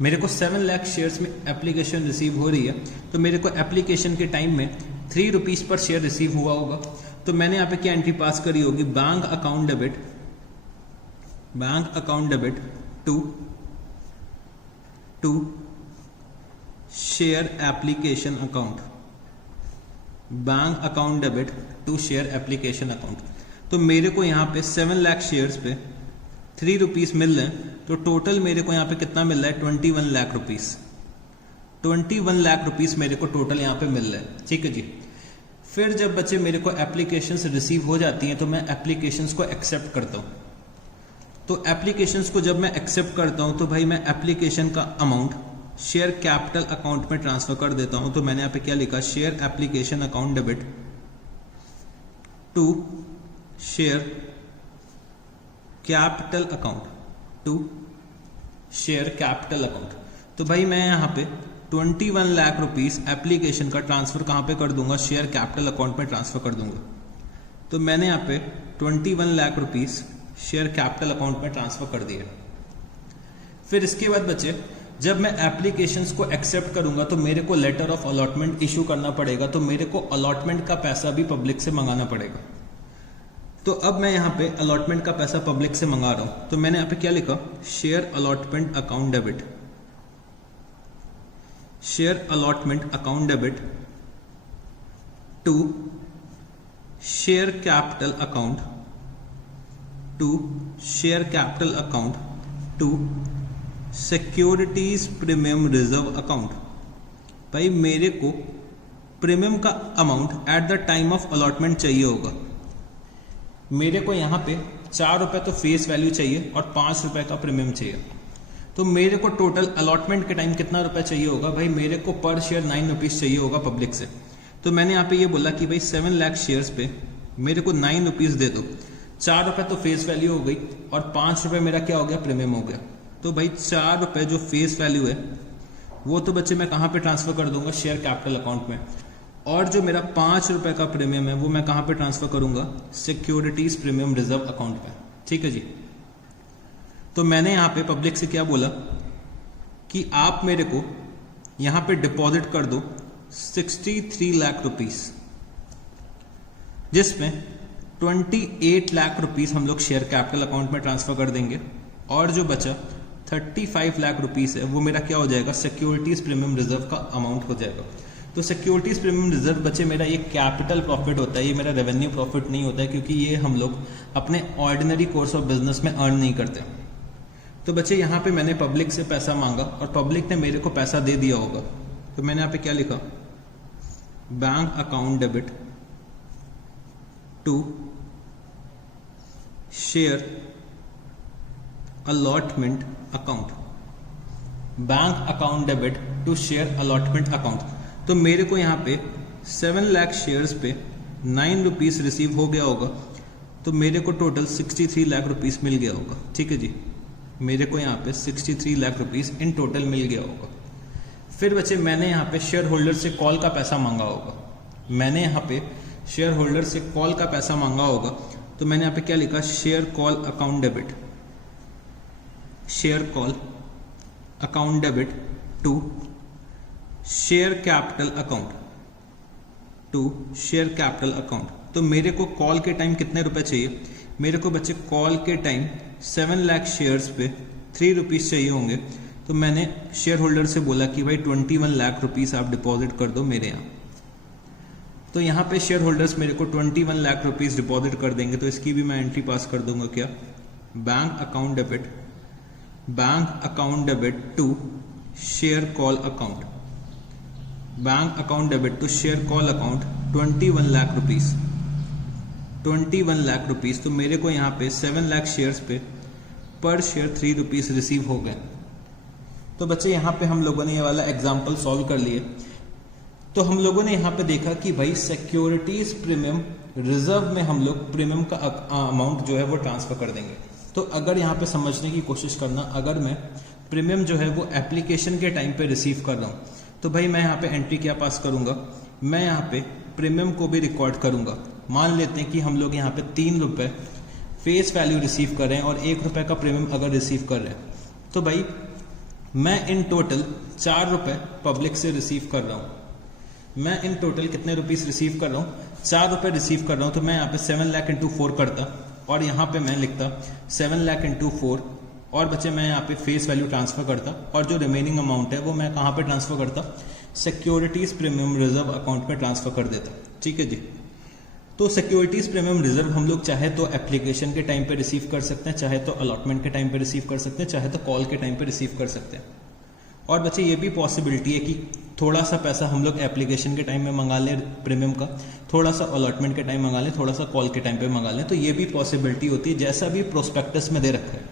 मेरे को 7 लाख शेयर्स में एप्लीकेशन रिसीव हो रही है, तो मेरे को एप्लीकेशन के टाइम में ₹3 पर शेयर रिसीव हुआ होगा। तो मैंने यहाँ पे क्या एंट्री पास करी होगी? Bank account debit to share application account, bank account debit to share application account. तो मेरे को यहाँ पे 7 लाख शेयर्स पे ₹3 मिल रहे हैं। तो टोटल मेरे को यहाँ पे कितना मिल रहा है? 21 लाख रुपीस। 21 लाख रुपीस मेरे को टोटल यहाँ पे मिल रहा है। ठीक है जी, फिर जब बच्चे मेरे को एप्लीकेशंस रिसीव हो जाती हैं तो मैं एप्लीकेशंस को एक्सेप्ट करता हूँ। तो एप्लीकेशंस को जब मैं एक्सेप्ट करता हूँ तो भाई मैं एप्लीकेशन का अमाउंट शेयर कैपिटल अकाउंट में ट्रांसफर कर देता हूं। तो मैंने यहां पे क्या लिखा? Share application account debit to share capital account, तो भाई मैं यहां पे 21 लाख रुपीस एप्लीकेशन का ट्रांसफर कहां पे कर दूंगा? शेयर कैपिटल अकाउंट में ट्रांसफर कर दूंगा। तो मैंने यहां पे 21 lakh rupees share capital account में ट्रांसफर कर दिया। फिर इसके बाद बच्चे जब मैं एप्लीकेशंस को एक्सेप्ट करूंगा तो मेरे को लेटर ऑफ अलॉटमेंट इशू करना पड़ेगा। तो मेरे को अलॉटमेंट का पैसा भी पब्लिक से मंगाना पड़ेगा। तो अब मैं यहाँ पे अलॉटमेंट का पैसा पब्लिक से मंगा रहा हूं। तो मैंने यहाँ पे क्या लिखा? Share allotment account debit, share allotment account debit to share capital account to securities premium reserve account. भाई मेरे को प्रीमियम का amount at the time of allotment चाहिए होगा। मेरे को यहाँ पे ₹4 तो फेस वैल्यू चाहिए और ₹5 का प्रीमियम चाहिए। तो मेरे को टोटल अलॉटमेंट के टाइम कितना रुपया चाहिए होगा? भाई मेरे को पर शेयर ₹9 चाहिए होगा पब्लिक से। तो मैंने यहाँ पे ये बोला कि भाई 7 लाख शेयर्स पे मेरे को ₹9 दे दो। ₹4 तो फेस वैल्यू हो गई और ₹5 मेरा क्या हो गया? प्रीमियम हो गया। तो भाई ₹4 जो फेस वैल्यू है वो तो बच्चे मैं कहाँ पे ट्रांसफर कर दूंगा, शेयर कैपिटल अकाउंट में। और जो मेरा 5 रुपए का प्रीमियम है वो मैं कहाँ पे ट्रांसफर करूंगा, सिक्योरिटीज प्रीमियम रिजर्व अकाउंट पे। ठीक है जी। तो मैंने यहाँ पे पब्लिक से क्या बोला कि आप मेरे को यहाँ पे डिपॉजिट कर दो 63 लाख रुपीस, जिसमें 28 लाख रुपीस हम लोग शेयर कैपिटल अकाउंट में ट्रांसफर कर देंगे, और जो बचा 35 लाख रुपीस है वो मेरा क्या हो जाएगा, सिक्योरिटीज प्रीमियम रिजर्व का अमाउंट हो जाएगा। तो सिक्योरिटीज प्रीमियम रिजर्व बच्चे मेरा ये कैपिटल प्रॉफिट होता है, ये मेरा रेवेन्यू प्रॉफिट नहीं होता है, क्योंकि ये हम लोग अपने ऑर्डिनरी कोर्स ऑफ बिजनेस में अर्न नहीं करते। तो बच्चे यहाँ पे मैंने पब्लिक से पैसा मांगा और पब्लिक ने मेरे को पैसा दे दिया होगा। तो मैंने यहाँ पे क्या लिखा, bank account debit to share allotment account, bank account debit to share allotment account. तो मेरे को यहाँ पे 7 लाख शेयर्स पे 9 रुपीस रिसीव हो गया होगा, तो मेरे को टोटल 63 लाख रुपीस मिल गया होगा। ठीक है जी, मेरे को यहाँ पे 63 लाख रुपीस इन टोटल मिल गया होगा। फिर बच्चे मैंने यहाँ पे शेयर होल्डर से कॉल का पैसा मांगा होगा, मैंने यहाँ पे शेयर होल्डर से कॉल का पैसा मांगा होगा। तो मैंने यहाँ पे क्या लिखा, share call account debit, share call account debit to share capital account, to share capital account. तो मेरे को कॉल के टाइम कितने रुपए चाहिए, मेरे को बच्चे कॉल के टाइम 7 लाख शेयर्स पे 3 रुपीस चाहिए होंगे। तो मैंने शेयर होल्डर से बोला कि भाई 21 लाख रुपीस आप डिपॉजिट कर दो मेरे यहाँ। तो यहाँ पे शेयर होल्डर्स मेरे को 21 लाख रुपीस डिपॉजिट कर देंगे। तो इसकी भी मैं एंट्री पास कर दूंगा, क्या, bank account debit, bank account debit to share call account, bank account debit to share call account 21 lakh rupees, 21 lakh rupees. तो मेरे को यहाँ पे 7 लाख शेयर्स पे पर शेयर 3 रुपीस रिसीव हो गए। तो बच्चे यहाँ पे हम लोगों ने ये वाला एग्जाम्पल सॉल्व कर लिए। तो हम लोगों ने यहाँ पे देखा कि भाई सिक्योरिटीज प्रीमियम रिजर्व में हम लोग प्रीमियम का अमाउंट जो है वो ट्रांसफर कर देंगे। तो अगर यहाँ पे समझने की कोशिश करना, अगर मैं प्रीमियम जो है वो एप्लीकेशन के टाइम पे रिसीव कर रहा हूँ, तो भाई मैं यहाँ पे एंट्री क्या पास करूंगा, मैं यहाँ पे प्रीमियम को भी रिकॉर्ड करूंगा। मान लेते हैं कि हम लोग यहाँ पे 3 रुपए फेस वैल्यू रिसीव कर रहे हैं और 1 रुपए का प्रीमियम अगर रिसीव कर रहे हैं, तो भाई मैं इन टोटल 4 रुपए पब्लिक से रिसीव कर रहा हूँ। मैं इन टोटल कितने रुपीस रिसीव कर रहा हूँ, 4 रुपए रिसीव कर रहा हूँ। तो मैं यहाँ पे 7 लाख इंटू 4 करता और यहाँ पे मैं लिखता 7 लाख इंटू 4, और बच्चे मैं यहाँ पे फेस वैल्यू ट्रांसफर करता, और जो रिमेनिंग अमाउंट है वो मैं कहाँ पे ट्रांसफर करता, सिक्योरिटीज प्रीमियम रिजर्व अकाउंट में ट्रांसफर कर देता। ठीक है जी। तो सिक्योरिटीज प्रीमियम रिजर्व हम लोग चाहे तो एप्लीकेशन के टाइम पे रिसीव कर सकते हैं, चाहे तो अलॉटमेंट के टाइम पे रिसीव कर सकते हैं, चाहे तो कॉल के टाइम पे रिसीव कर सकते हैं। और बच्चे ये भी पॉसिबिलिटी है कि थोड़ा सा पैसा हम लोग एप्लीकेशन के टाइम में मंगा लें प्रीमियम का, थोड़ा सा अलॉटमेंट के टाइम मंगा लें, थोड़ा सा कॉल के टाइम पे मंगा लें। तो ये भी पॉसिबिलिटी होती है, जैसा भी प्रोस्पेक्टस में दे रखा है,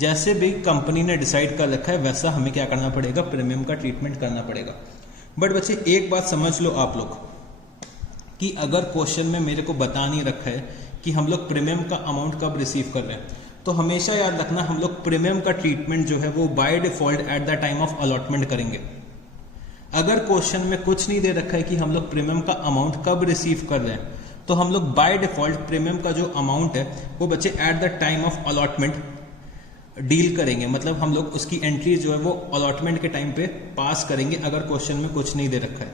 जैसे भी कंपनी ने डिसाइड कर रखा है वैसा हमें क्या करना पड़ेगा, प्रीमियम का ट्रीटमेंट करना पड़ेगा। बट बच्चे एक बात समझ लो आप लोग कि अगर क्वेश्चन में मेरे को बता नहीं रखा है कि हम लोग प्रीमियम का अमाउंट कब रिसीव कर रहे हैं, तो हमेशा याद रखना हम लोग प्रीमियम का ट्रीटमेंट जो है वो by default eight the time of allotment करेंगे। अगर क्वेश्चन में कुछ नहीं दे रखा है कि हम लोग प्रीमियम का अमाउंट कब रिसीव कर रहे हैं, तो हम लोग बाय डिफॉल्ट प्रीमियम का जो अमाउंट है वो बच्चे eight the time of allotment deal करेंगे। मतलब हम लोग उसकी एंट्री जो है वो अलॉटमेंट के टाइम पे पास करेंगे अगर क्वेश्चन में कुछ नहीं दे रखा है।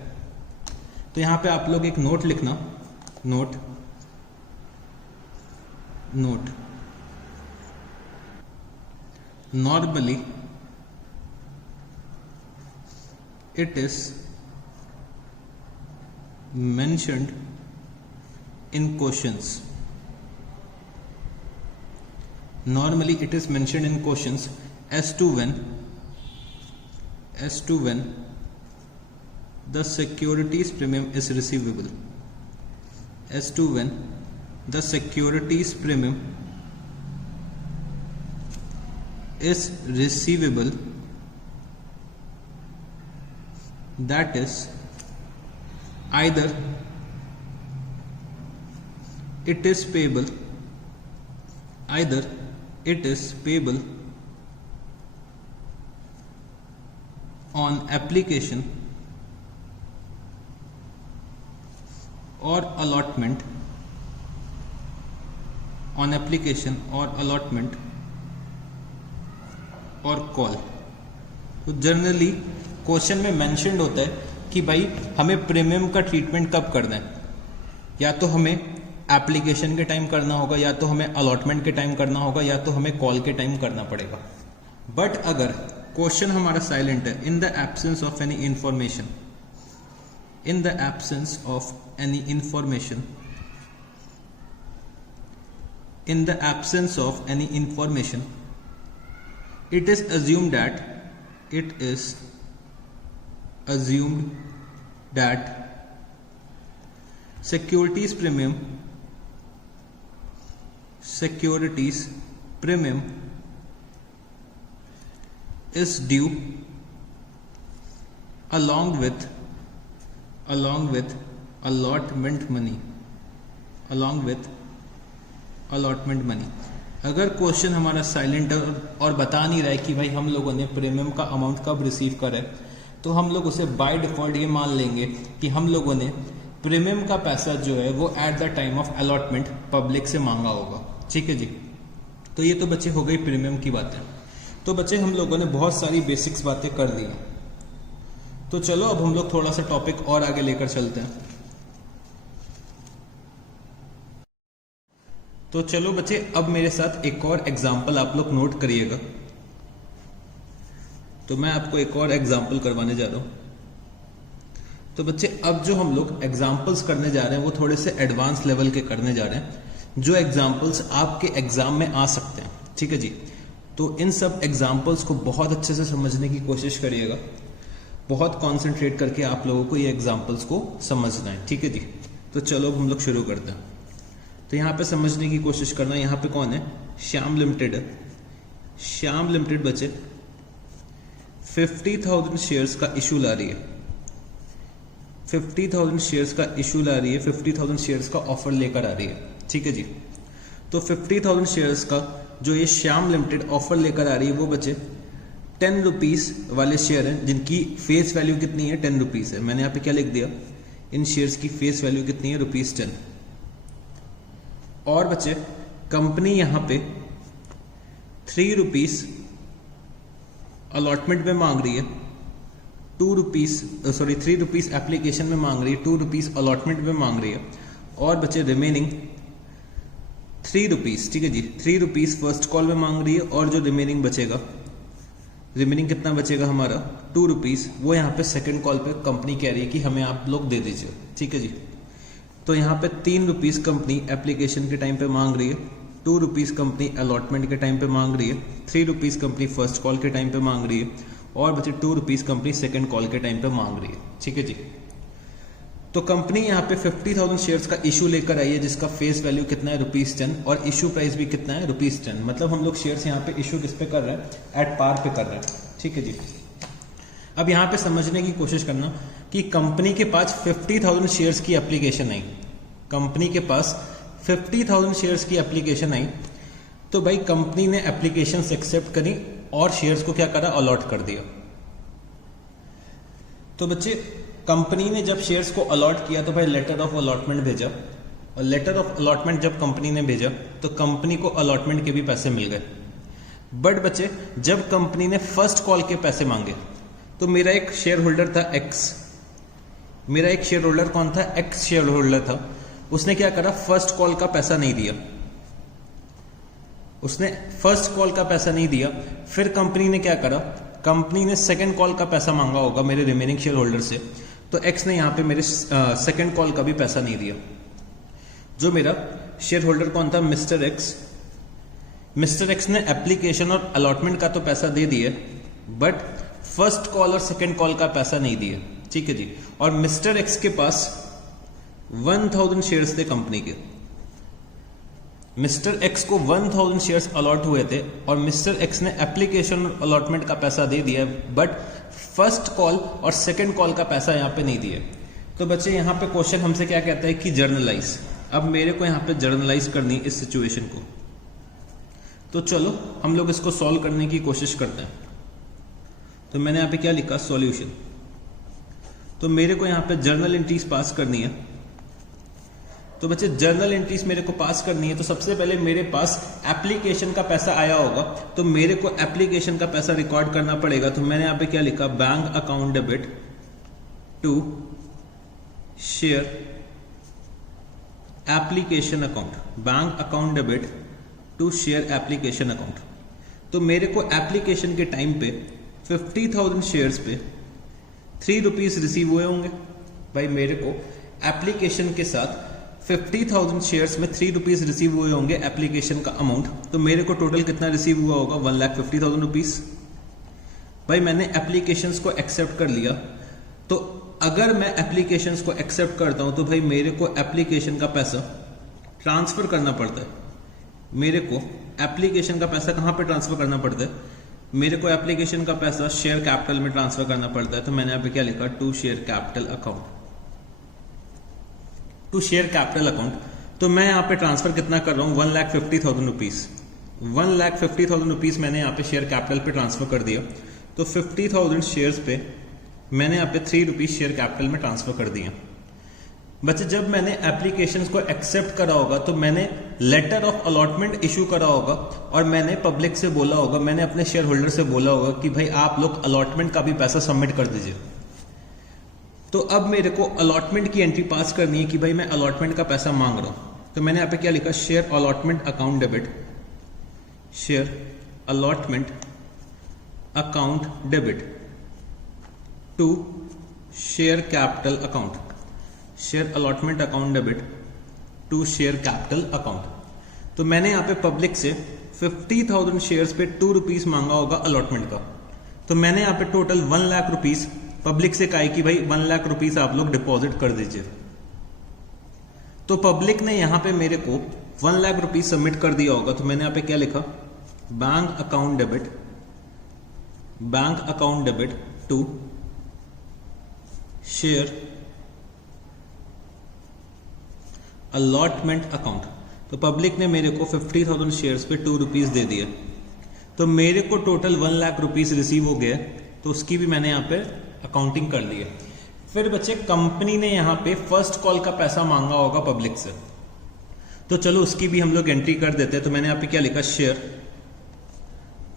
तो यहां पे आप लोग एक नोट लिखना, note normally it is mentioned in questions. Normally it is mentioned in questions as to when the securities premium is receivable, as to when the securities premium is receivable, that is either it is payable on application or allotment on application or allotment or call। तो generally question में mentioned होता है कि भाई हमें premium का treatment कब करना है, या तो हमें एप्लीकेशन के टाइम करना होगा, या तो हमें अलॉटमेंट के टाइम करना होगा, या तो हमें कॉल के टाइम करना पड़ेगा। बट अगर क्वेश्चन हमारा साइलेंट है, in the absence of any information, in the absence of any information, in the absence of any information, it is assumed that securities premium is due along with allotment money। अगर question हमारा silent है और बता नहीं रहा है कि भाई हम लोगों ने प्रीमियम का अमाउंट कब रिसीव करा है, तो हम लोग उसे बाय डिफॉल्ट ये मान लेंगे कि हम लोगों ने प्रीमियम का पैसा जो है वो eight the time of allotment public से मांगा होगा। ठीक है जी। तो ये तो बच्चे हो गई प्रीमियम की बातें। तो बच्चे हम लोगों ने बहुत सारी बेसिक्स बातें कर दी। तो चलो अब हम लोग थोड़ा सा टॉपिक और आगे लेकर चलते हैं। तो चलो बच्चे अब मेरे साथ एक और एग्जाम्पल आप लोग नोट करिएगा। तो मैं आपको एक और एग्जाम्पल करवाने जा रहा हूं। तो बच्चे अब जो हम लोग एग्जाम्पल्स करने जा रहे हैं वो थोड़े से एडवांस लेवल के करने जा रहे हैं, जो एग्जाम्पल्स आपके एग्जाम में आ सकते हैं। ठीक है जी। तो इन सब एग्जाम्पल्स को बहुत अच्छे से समझने की कोशिश करिएगा। बहुत कॉन्सेंट्रेट करके आप लोगों को ये एग्जाम्पल्स को समझना है। ठीक है जी। तो चलो अब हम लोग शुरू करते हैं। तो यहाँ पे समझने की कोशिश करना, यहाँ पे कौन है, श्याम लिमिटेड है। श्याम लिमिटेड बच्चे 50,000 शेयर्स का इशू ला रही है। 50,000 शेयर्स का इशू ला रही है, 50,000 शेयर्स का ऑफर लेकर आ रही है। ठीक है जी। तो 50,000 शेयर्स का जो ये श्याम लिमिटेड ऑफर लेकर आ रही है वो बच्चे 10 रुपीज वाले शेयर हैं, जिनकी फेस वैल्यू कितनी है, 10 रुपीज है। मैंने यहाँ पे क्या लिख दिया, इन शेयर्स की फेस वैल्यू कितनी है, ₹10। और बच्चे कंपनी यहां पे 3 रुपीज अलॉटमेंट में मांग रही है, 3 रुपीज एप्लीकेशन में मांग रही है, 2 रुपीज अलॉटमेंट में मांग रही है। और बच्चे रिमेनिंग 3 रुपीज, ठीक है जी, 3 रुपीज फर्स्ट कॉल में मांग रही है। और जो रिमेनिंग बचेगा, रिमेनिंग कितना बचेगा हमारा, 2 रुपीज, वो यहाँ पे सेकेंड कॉल पे कंपनी कह रही है कि हमें आप लोग दे दीजिए। ठीक है जी। तो यहाँ पे 3 रुपीज कंपनी एप्लीकेशन के टाइम पे मांग रही है, 2 रुपीज कंपनी अलॉटमेंट के टाइम पे मांग रही है, 3 रुपीज कंपनी फर्स्ट कॉल के टाइम पे मांग रही है, और बचे 2 रुपीज कंपनी सेकंड कॉल के टाइम पे मांग रही है। ठीक है जी। तो कंपनी यहाँ पे 50,000 शेयर्स का इशू लेकर आई है, जिसका फेस वैल्यू कितना है, ₹10, और इशू प्राइस भी कितना है, ₹10। मतलब हम लोग शेयर्स यहाँ पे इशू किस पे कर रहे हैं, एट पार पे कर रहे हैं। ठीक है जी। अब यहाँ पे समझने की कोशिश करना कि कंपनी के पास 50,000 शेयर्स की एप्लीकेशन आई, कंपनी के पास 50,000 शेयर्स की एप्लीकेशन आई। तो भाई कंपनी ने एप्लीकेशन एक्सेप्ट करी और शेयर्स को क्या करा, अलॉट कर दिया। तो बच्चे कंपनी ने जब शेयर्स को अलॉट किया तो भाई लेटर ऑफ अलॉटमेंट भेजा, और लेटर ऑफ अलॉटमेंट जब कंपनी ने भेजा तो कंपनी को अलॉटमेंट के भी पैसे मिल गए। बट बच्चे जब कंपनी ने फर्स्ट कॉल के पैसे मांगे तो मेरा एक शेयर होल्डर था एक्स, मेरा एक शेयर होल्डर कौन था, एक्स शेयर होल्डर था। उसने क्या करा, फर्स्ट कॉल का पैसा नहीं दिया, उसने फर्स्ट कॉल का पैसा नहीं दिया। फिर कंपनी ने क्या करा, कंपनी ने सेकंड कॉल का पैसा मांगा होगा मेरे रिमेनिंग शेयर होल्डर से, तो एक्स ने यहां पे मेरे सेकंड कॉल का भी पैसा नहीं दिया। जो मेरा शेयर होल्डर कौन था, मिस्टर एक्स। मिस्टर एक्स ने एप्लीकेशन और अलॉटमेंट का तो पैसा दे दिया, बट फर्स्ट कॉल और सेकंड कॉल का पैसा नहीं दिया। ठीक है जी। और मिस्टर एक्स के पास 1000 शेयर्स थे कंपनी के, मिस्टर एक्स को 1000 शेयर्स अलॉट हुए थे, और मिस्टर एक्स ने एप्लीकेशन और अलॉटमेंट का पैसा दे दिया, बट फर्स्ट कॉल और सेकंड कॉल का पैसा यहां पे नहीं दिया। तो बच्चे यहां पे क्वेश्चन हमसे क्या कहता है कि जर्नलाइज। अब मेरे को यहां पे जर्नलाइज करनी इस सिचुएशन को। तो चलो हम लोग इसको सॉल्व करने की कोशिश करते हैं। तो मैंने यहाँ पे क्या लिखा, सॉल्यूशन। तो मेरे को यहाँ पे जर्नल एंट्रीज पास करनी है। तो बच्चे जर्नल एंट्रीज मेरे को पास करनी है, तो सबसे पहले मेरे पास एप्लीकेशन का पैसा आया होगा, तो मेरे को एप्लीकेशन का पैसा रिकॉर्ड करना पड़ेगा। तो मैंने यहाँ पे क्या लिखा, bank account debit to share application account, bank account debit to share application account. तो मेरे को एप्लीकेशन के टाइम पे 50,000 शेयर्स पे 3 रुपीज रिसीव हुए होंगे। भाई मेरे को एप्लीकेशन के साथ 50,000 शेयर्स में 3 रुपीज रिसीव हुए होंगे एप्लीकेशन का अमाउंट। तो मेरे को टोटल कितना रिसीव हुआ होगा, 1,50,000 रुपीज। भाई मैंने एप्लीकेशंस को एक्सेप्ट कर लिया, तो अगर मैं एप्लीकेशंस को एक्सेप्ट करता हूं तो भाई मेरे को एप्लीकेशन का पैसा ट्रांसफर करना पड़ता है। मेरे को एप्लीकेशन का पैसा कहां पे ट्रांसफर करना पड़ता है, मेरे को एप्लीकेशन का पैसा शेयर कैपिटल में ट्रांसफर करना पड़ता है। तो मैंने यहां पे क्या लिखा, to share capital account, to share capital account. तो मैं यहाँ पे ट्रांसफर कितना कर रहा हूँ, 1,50,000 रुपीज। 1,50,000 रुपीज मैंने यहाँ पे शेयर कैपिटल पे ट्रांसफर कर दिया। तो 50,000 शेयर्स पे मैंने यहाँ पे 3 रुपीज शेयर कैपिटल में ट्रांसफर कर दिया। बच्चे जब मैंने एप्लीकेशंस को एक्सेप्ट करा होगा तो मैंने लेटर ऑफ अलॉटमेंट इशू करा होगा और मैंने पब्लिक से बोला होगा, मैंने अपने शेयर होल्डर से बोला होगा कि भाई आप लोग अलॉटमेंट का भी पैसा सबमिट कर दीजिए। तो अब मेरे को अलॉटमेंट की एंट्री पास करनी है कि भाई मैं अलॉटमेंट का पैसा मांग रहा हूं। तो मैंने यहाँ पे क्या लिखा, share allotment account debit, share allotment account debit to share capital account, share allotment account debit to share capital account. तो मैंने यहाँ पे पब्लिक से 50,000 शेयर्स पे 2 रुपीज मांगा होगा अलॉटमेंट का। तो मैंने यहाँ पे टोटल 1 लाख रुपीज पब्लिक से कहा कि भाई 1 लाख रुपीज आप लोग डिपॉजिट कर दीजिए। तो पब्लिक ने यहां पे मेरे को 1 लाख रुपीज सबमिट कर दिया होगा। तो मैंने यहां पे क्या लिखा, bank account debit, bank account debit to share allotment account. तो पब्लिक ने मेरे को 50,000 शेयर्स पे 2 रुपीज दे दिए। तो मेरे को टोटल 1 लाख रुपीज रिसीव हो गया, तो उसकी भी मैंने यहां पे अकाउंटिंग कर ली है। फिर बच्चे कंपनी ने यहां पे फर्स्ट कॉल का पैसा मांगा होगा पब्लिक से, तो चलो उसकी भी हम लोग एंट्री कर देते हैं। तो मैंने यहां पे क्या लिखा, share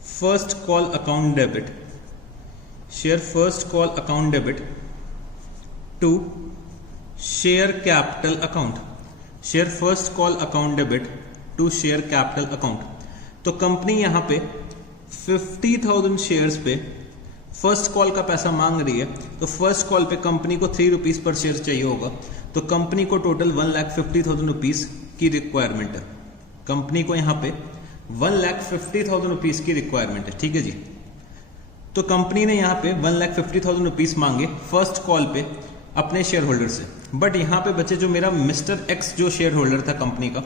first call account debit, share first call account debit to share capital account, share first call account debit to share capital account. तो कंपनी यहां पे 50,000 शेयर्स पे फर्स्ट कॉल का पैसा मांग रही है। तो फर्स्ट कॉल पे कंपनी को 3 रुपीज पर शेयर चाहिए होगा। तो कंपनी को टोटल 1,50,000 रुपीज की रिक्वायरमेंट है। कंपनी को यहां पे 1,50,000 रुपीज की रिक्वायरमेंट है, ठीक है जी। तो कंपनी ने यहां पे 1,50,000 रुपीज मांगे फर्स्ट कॉल पे अपने शेयर होल्डर से। बट यहां पे बच्चे जो मेरा मिस्टर एक्स जो शेयर होल्डर था कंपनी का,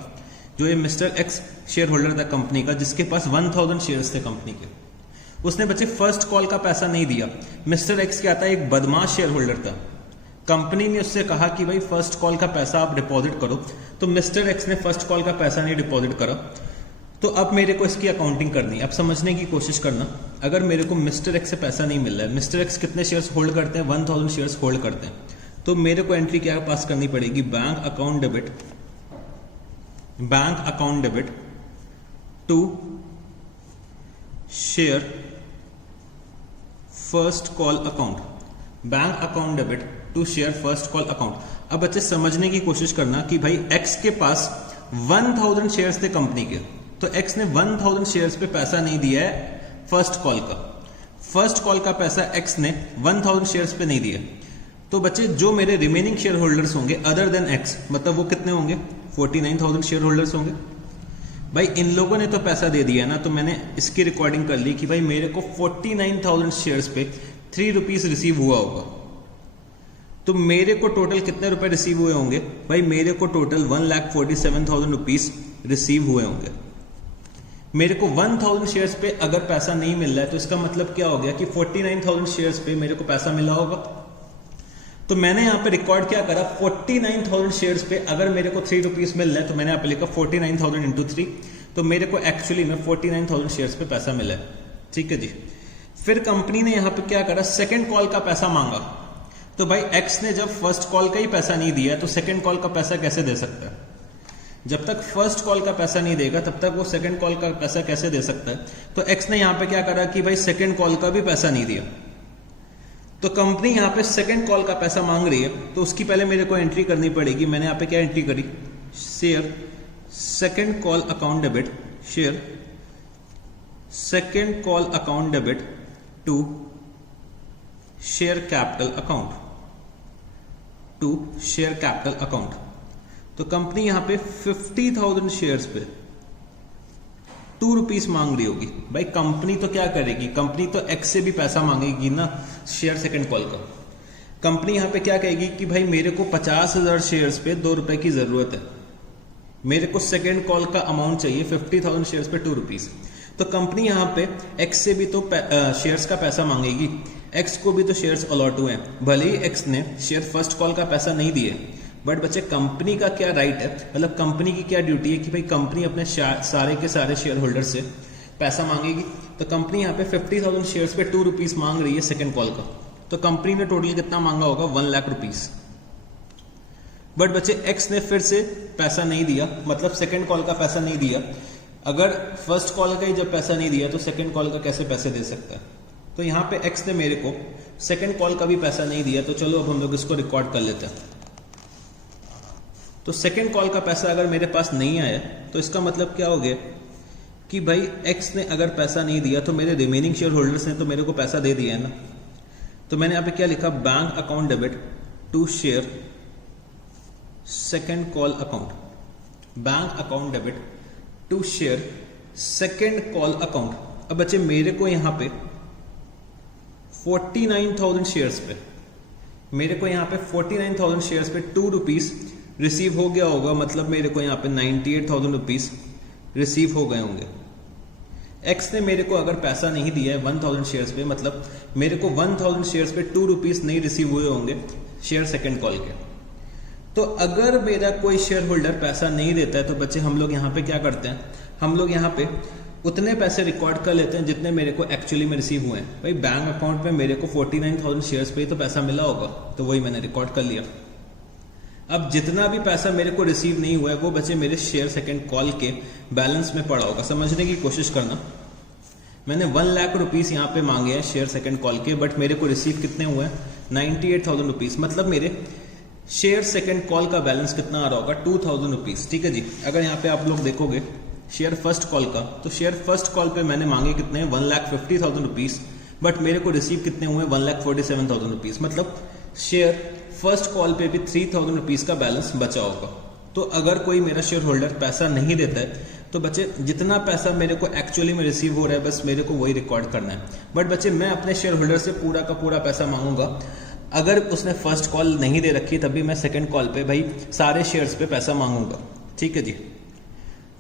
जो ये मिस्टर एक्स शेयर होल्डर था कंपनी का, जिसके पास 1,000 शेयर्स थे कंपनी के, उसने बच्चे फर्स्ट कॉल का पैसा नहीं दिया। मिस्टर एक्स क्या था, एक बदमाश शेयर होल्डर था। कंपनी ने उससे कहा कि भाई फर्स्ट कॉल का पैसा आप डिपॉजिट करो, तो मिस्टर एक्स ने फर्स्ट कॉल का पैसा नहीं डिपॉजिट करा। तो अब मेरे को इसकी अकाउंटिंग करनी है। अब समझने की कोशिश करना, अगर मेरे को मिस्टर एक्स से पैसा नहीं मिल रहा है, मिस्टर एक्स कितने शेयर्स होल्ड करते हैं, 1,000 शेयर्स होल्ड करते हैं, तो मेरे को एंट्री क्या पास करनी पड़ेगी, bank account debit, bank account debit to share first call account, bank account debit to share first call account. अब बच्चे समझने की कोशिश करना कि भाई एक्स के पास 1,000 शेयर्स थे कंपनी के, तो एक्स ने 1,000 शेयर्स पे पैसा नहीं दिया है फर्स्ट कॉल का। फर्स्ट कॉल का पैसा एक्स ने 1,000 शेयर्स पे नहीं दिया। तो बच्चे जो मेरे रिमेनिंग शेयर होल्डर्स होंगे अदर देन एक्स, मतलब वो कितने होंगे, 49,000 शेयर होल्डर्स होंगे। भाई इन लोगों ने तो पैसा दे दिया ना, तो मैंने इसकी रिकॉर्डिंग कर ली कि भाई मेरे को 49,000 शेयर्स पे 3 रुपीज रिसीव हुआ होगा। तो मेरे को टोटल कितने रुपए रिसीव हुए होंगे, भाई मेरे को टोटल 1,47,000 रुपीज रिसीव हुए होंगे। मेरे को 1,000 शेयर्स पे अगर पैसा नहीं मिल रहा है तो इसका मतलब क्या हो गया कि 49,000 शेयर्स पे मेरे को पैसा मिला होगा। तो मैंने यहां पे रिकॉर्ड क्या करा, 49,000 शेयर्स पे अगर मेरे को 3 रुपीज मिल रहा है तो मैंने यहां पे लिखा 49,000 × 3, तो मेरे को एक्चुअली में 49,000 शेयर्स पे पैसा मिला है, ठीक है जी। फिर कंपनी ने यहां पे क्या करा, सेकंड कॉल का पैसा मांगा। तो भाई एक्स ने जब फर्स्ट कॉल का ही पैसा नहीं दिया तो सेकंड कॉल का पैसा कैसे दे सकता है? जब तक फर्स्ट कॉल का पैसा नहीं देगा तब तक वो सेकंड कॉल का पैसा कैसे दे सकता है? तो एक्स ने यहां पे क्या करा कि भाई सेकंड कॉल का भी पैसा नहीं दिया। तो कंपनी यहां पे सेकंड कॉल का पैसा मांग रही है, तो उसकी पहले मेरे को एंट्री करनी पड़ेगी। मैंने यहां पे क्या एंट्री करी, share second call account debit, share second call account debit to share capital account, to share capital account. तो कंपनी यहां पे 50,000 शेयर्स पे 2 रुपीज मांग रही होगी। भाई कंपनी तो क्या करेगी, कंपनी तो एक्स से भी पैसा मांगेगी ना शेयर सेकंड कॉल का। कंपनी यहां पे क्या कहेगी कि भाई मेरे को 50,000 शेयर्स पे 2 रुपए की जरूरत है, मेरे को सेकंड कॉल का अमाउंट चाहिए 50,000 शेयर्स पे 2 रुपीज। तो कंपनी यहां पे एक्स से भी तो शेयर्स का पैसा मांगेगी, एक्स को भी तो शेयर्स अलॉट हुए हैं। भले ही एक्स ने शेयर फर्स्ट कॉल का पैसा नहीं दिए, बट बच्चे कंपनी का क्या राइट है, मतलब कंपनी की क्या ड्यूटी है कि भाई कंपनी अपने सारे के सारे शेयर होल्डर से पैसा मांगेगी। तो कंपनी यहाँ पे 50,000 शेयर्स पे 2 रुपीज मांग रही है सेकंड कॉल का। तो कंपनी ने टोटल कितना मांगा होगा, 1 लाख रुपीज। बट बच्चे एक्स ने फिर से पैसा नहीं दिया, मतलब सेकंड कॉल का पैसा नहीं दिया। अगर फर्स्ट कॉल का ही जब पैसा नहीं दिया तो सेकंड कॉल का कैसे पैसे दे सकता है? तो यहां पे एक्स ने मेरे को सेकंड कॉल का भी पैसा नहीं दिया। तो चलो अब हम लोग इसको रिकॉर्ड कर लेते हैं। तो सेकंड कॉल का पैसा अगर मेरे पास नहीं आया तो इसका मतलब क्या हो गया कि भाई एक्स ने अगर पैसा नहीं दिया तो मेरे रिमेनिंग शेयर होल्डर्स ने तो मेरे को पैसा दे दिया है ना। तो मैंने यहां पे क्या लिखा, bank account debit to share second call account, bank account debit to share second call account. अब बच्चे मेरे को यहां पे 49,000 शेयर्स पे, मेरे को यहां पे 49,000 शेयर्स पे 2 रुपीज रिसीव हो गया होगा, मतलब मेरे को यहां पे 98,000 रुपीज रिसीव हो गए होंगे। एक्स ने मेरे को अगर पैसा नहीं दिया है 1,000 शेयर्स पे, मतलब मेरे को 1,000 शेयर्स पे 2 रुपीज नहीं रिसीव हुए होंगे शेयर सेकंड कॉल के। तो अगर मेरा कोई शेयर होल्डर पैसा नहीं देता है तो बच्चे हम लोग यहाँ पे क्या करते हैं, हम लोग यहाँ पे उतने पैसे रिकॉर्ड कर लेते हैं जितने मेरे को एक्चुअली में रिसीव हुए हैं। भाई बैंक अकाउंट में मेरे को 49,000 शेयर्स पे ही तो पैसा मिला होगा, तो वही मैंने रिकॉर्ड कर लिया। अब जितना भी पैसा मेरे को रिसीव नहीं हुआ है वो बच्चे मेरे शेयर सेकंड कॉल के बैलेंस में पड़ा होगा। समझने की कोशिश करना, मैंने 1 लाख रुपीस यहाँ पे मांगे हैं शेयर सेकंड कॉल के, बट मेरे को रिसीव कितने हुए हैं, 98,000 रुपीज। मतलब मेरे शेयर सेकंड कॉल का बैलेंस कितना आ रहा होगा, 2,000 रुपीज। ठीक है जी। अगर यहाँ पे आप लोग देखोगे शेयर फर्स्ट कॉल का, तो शेयर फर्स्ट कॉल पे मैंने मांगे कितने, 1,50,000 रुपीज, बट मेरे को रिसीव कितने हुए, 1,47,000 रुपीज। मतलब शेयर फर्स्ट कॉल पे भी 3,000 रुपीज का बैलेंस बचा होगा। तो अगर कोई मेरा शेयर होल्डर पैसा नहीं देता है तो बच्चे जितना पैसा मेरे को एक्चुअली में रिसीव हो रहा है बस मेरे को वही रिकॉर्ड करना है। बट बच्चे मैं अपने शेयर होल्डर से पूरा का पूरा पैसा मांगूंगा। अगर उसने फर्स्ट कॉल नहीं दे रखी तब भी मैं सेकंड कॉल पे भाई सारे शेयर्स पे पैसा मांगूंगा। ठीक है जी।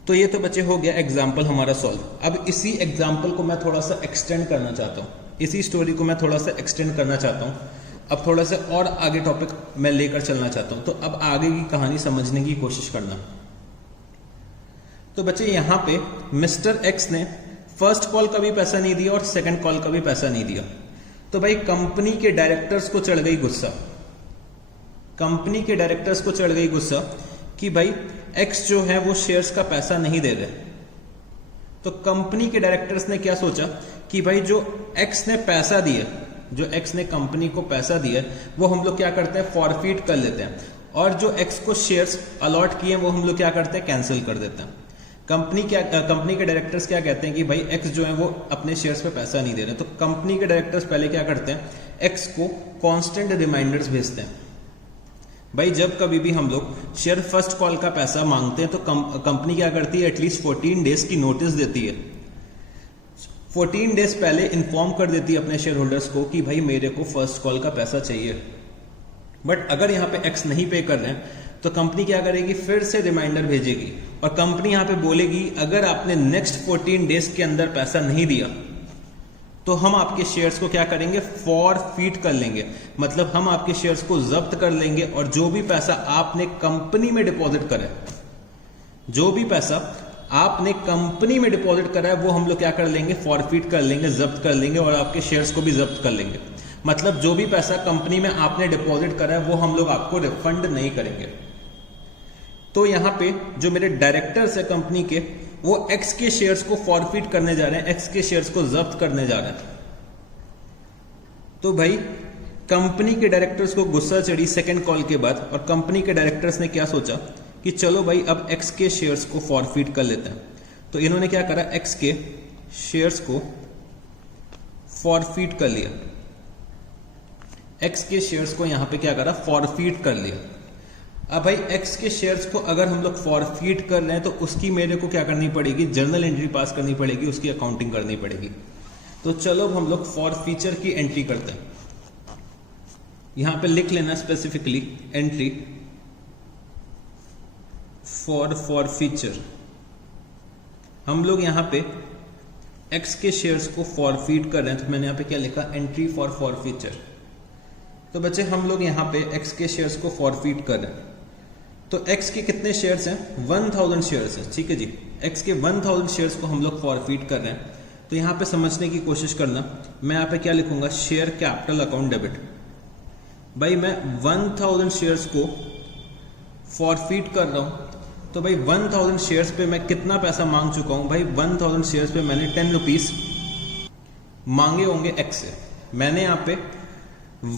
तो ये तो बच्चे हो गया एग्जाम्पल हमारा सॉल्व। अब इसी एग्जाम्पल को मैं थोड़ा सा एक्सटेंड करना चाहता हूँ, इसी स्टोरी को मैं थोड़ा सा एक्सटेंड करना चाहता हूँ। अब थोड़ा सा और आगे टॉपिक मैं लेकर चलना चाहता हूँ। तो अब आगे की कहानी समझने की कोशिश करना। तो बच्चे यहाँ पे मिस्टर एक्स ने फर्स्ट कॉल का भी पैसा नहीं दिया और सेकंड कॉल का भी पैसा नहीं दिया। तो भाई कंपनी के डायरेक्टर्स को चढ़ गई गुस्सा, कंपनी के डायरेक्टर्स को चढ़ गई गुस्सा कि भाई एक्स जो है वो शेयर्स का पैसा नहीं दे रहे। तो कंपनी के डायरेक्टर्स ने क्या सोचा कि भाई जो एक्स ने पैसा दिया, जो एक्स ने कंपनी को पैसा दिया वो हम लोग क्या करते हैं, फॉरफीट कर लेते हैं, और जो एक्स को शेयर्स अलॉट किए वो हम लोग क्या करते हैं, कैंसिल कर देते हैं। कंपनी के डायरेक्टर्स क्या कहते हैं कि भाई एक्स जो है वो अपने शेयर्स पे पैसा नहीं दे रहे। तो कंपनी के डायरेक्टर्स पहले क्या करते हैं, एक्स को कांस्टेंट रिमाइंडर्स भेजते हैं। भाई जब कभी भी हम लोग शेयर फर्स्ट कॉल का पैसा मांगते हैं तो कंपनी क्या करती है, एटलीस्ट 14 डेज की नोटिस देती है। 14 डेज पहले इन्फॉर्म कर देती है अपने शेयर होल्डर्स को कि भाई मेरे को फर्स्ट कॉल का पैसा चाहिए। बट अगर यहाँ पे एक्स नहीं पे कर रहे हैं तो कंपनी क्या करेगी, फिर से रिमाइंडर भेजेगी और कंपनी यहाँ पे बोलेगी अगर आपने नेक्स्ट 14 डेज के अंदर पैसा नहीं दिया तो हम आपके शेयर्स को क्या करेंगे, फॉरफीट कर लेंगे। मतलब हम आपके शेयर्स को जब्त कर लेंगे और जो भी पैसा आपने कंपनी में डिपॉजिट करे, जो भी पैसा आपने कंपनी में डिपॉजिट करा है वो हम लोग क्या कर लेंगे, फॉरफिट कर लेंगे, जब्त कर लेंगे और आपके शेयर्स को भी जब्त कर लेंगे। मतलब जो भी पैसा कंपनी में आपने डिपॉजिट करा है वो हम लोग आपको रिफंड नहीं करेंगे। तो यहां पे जो मेरे डायरेक्टर्स है कंपनी के, वो एक्स के शेयर्स को फॉरफिट करने जा रहे हैं, एक्स के शेयर्स को जब्त करने जा रहे हैं। तो भाई कंपनी के डायरेक्टर्स को गुस्सा चढ़ी सेकंड कॉल के बाद, और कंपनी के डायरेक्टर्स ने क्या सोचा कि चलो भाई अब एक्स के शेयर्स को फॉरफिट कर लेते हैं। तो इन्होंने क्या करा, एक्स के शेयर्स को फॉरफिट कर लिया, एक्स के शेयर्स को यहां पे क्या करा, फॉरफिट कर लिया। अब भाई एक्स के शेयर्स को अगर हम लोग फॉरफिट कर रहे हैं तो उसकी मेरे को क्या करनी पड़ेगी, जर्नल एंट्री पास करनी पड़ेगी, उसकी अकाउंटिंग करनी पड़ेगी। तो चलो हम लोग फॉरफीचर की एंट्री करते हैं। यहां पे लिख लेना स्पेसिफिकली एंट्री फॉर फॉरफीचर। हम लोग यहां पे एक्स के शेयर्स को फॉरफिट कर रहे हैं, तो मैंने यहां पे क्या लिखा, एंट्री फॉर फॉरफीचर। तो बच्चे हम लोग यहां पे एक्स के शेयर्स को फॉरफिट कर रहे हैं। तो एक्स के कितने शेयर्स हैं, 1000 शेयर्स हैं, ठीक है जी। एक्स के 1000 शेयर्स को हम लोग फॉरफिट कर रहे हैं। तो यहां पे समझने की कोशिश करना, मैं यहां पे क्या लिखूंगा, शेयर कैपिटल अकाउंट डेबिट। भाई मैं 1000 शेयर्स को फॉरफिट कर रहा हूं, तो भाई 1000 शेयर्स पे मैं कितना पैसा मांग चुका हूं, भाई 1000 शेयर्स पे मैंने 10 रुपीज मांगे होंगे एक्स से। मैंने यहां पे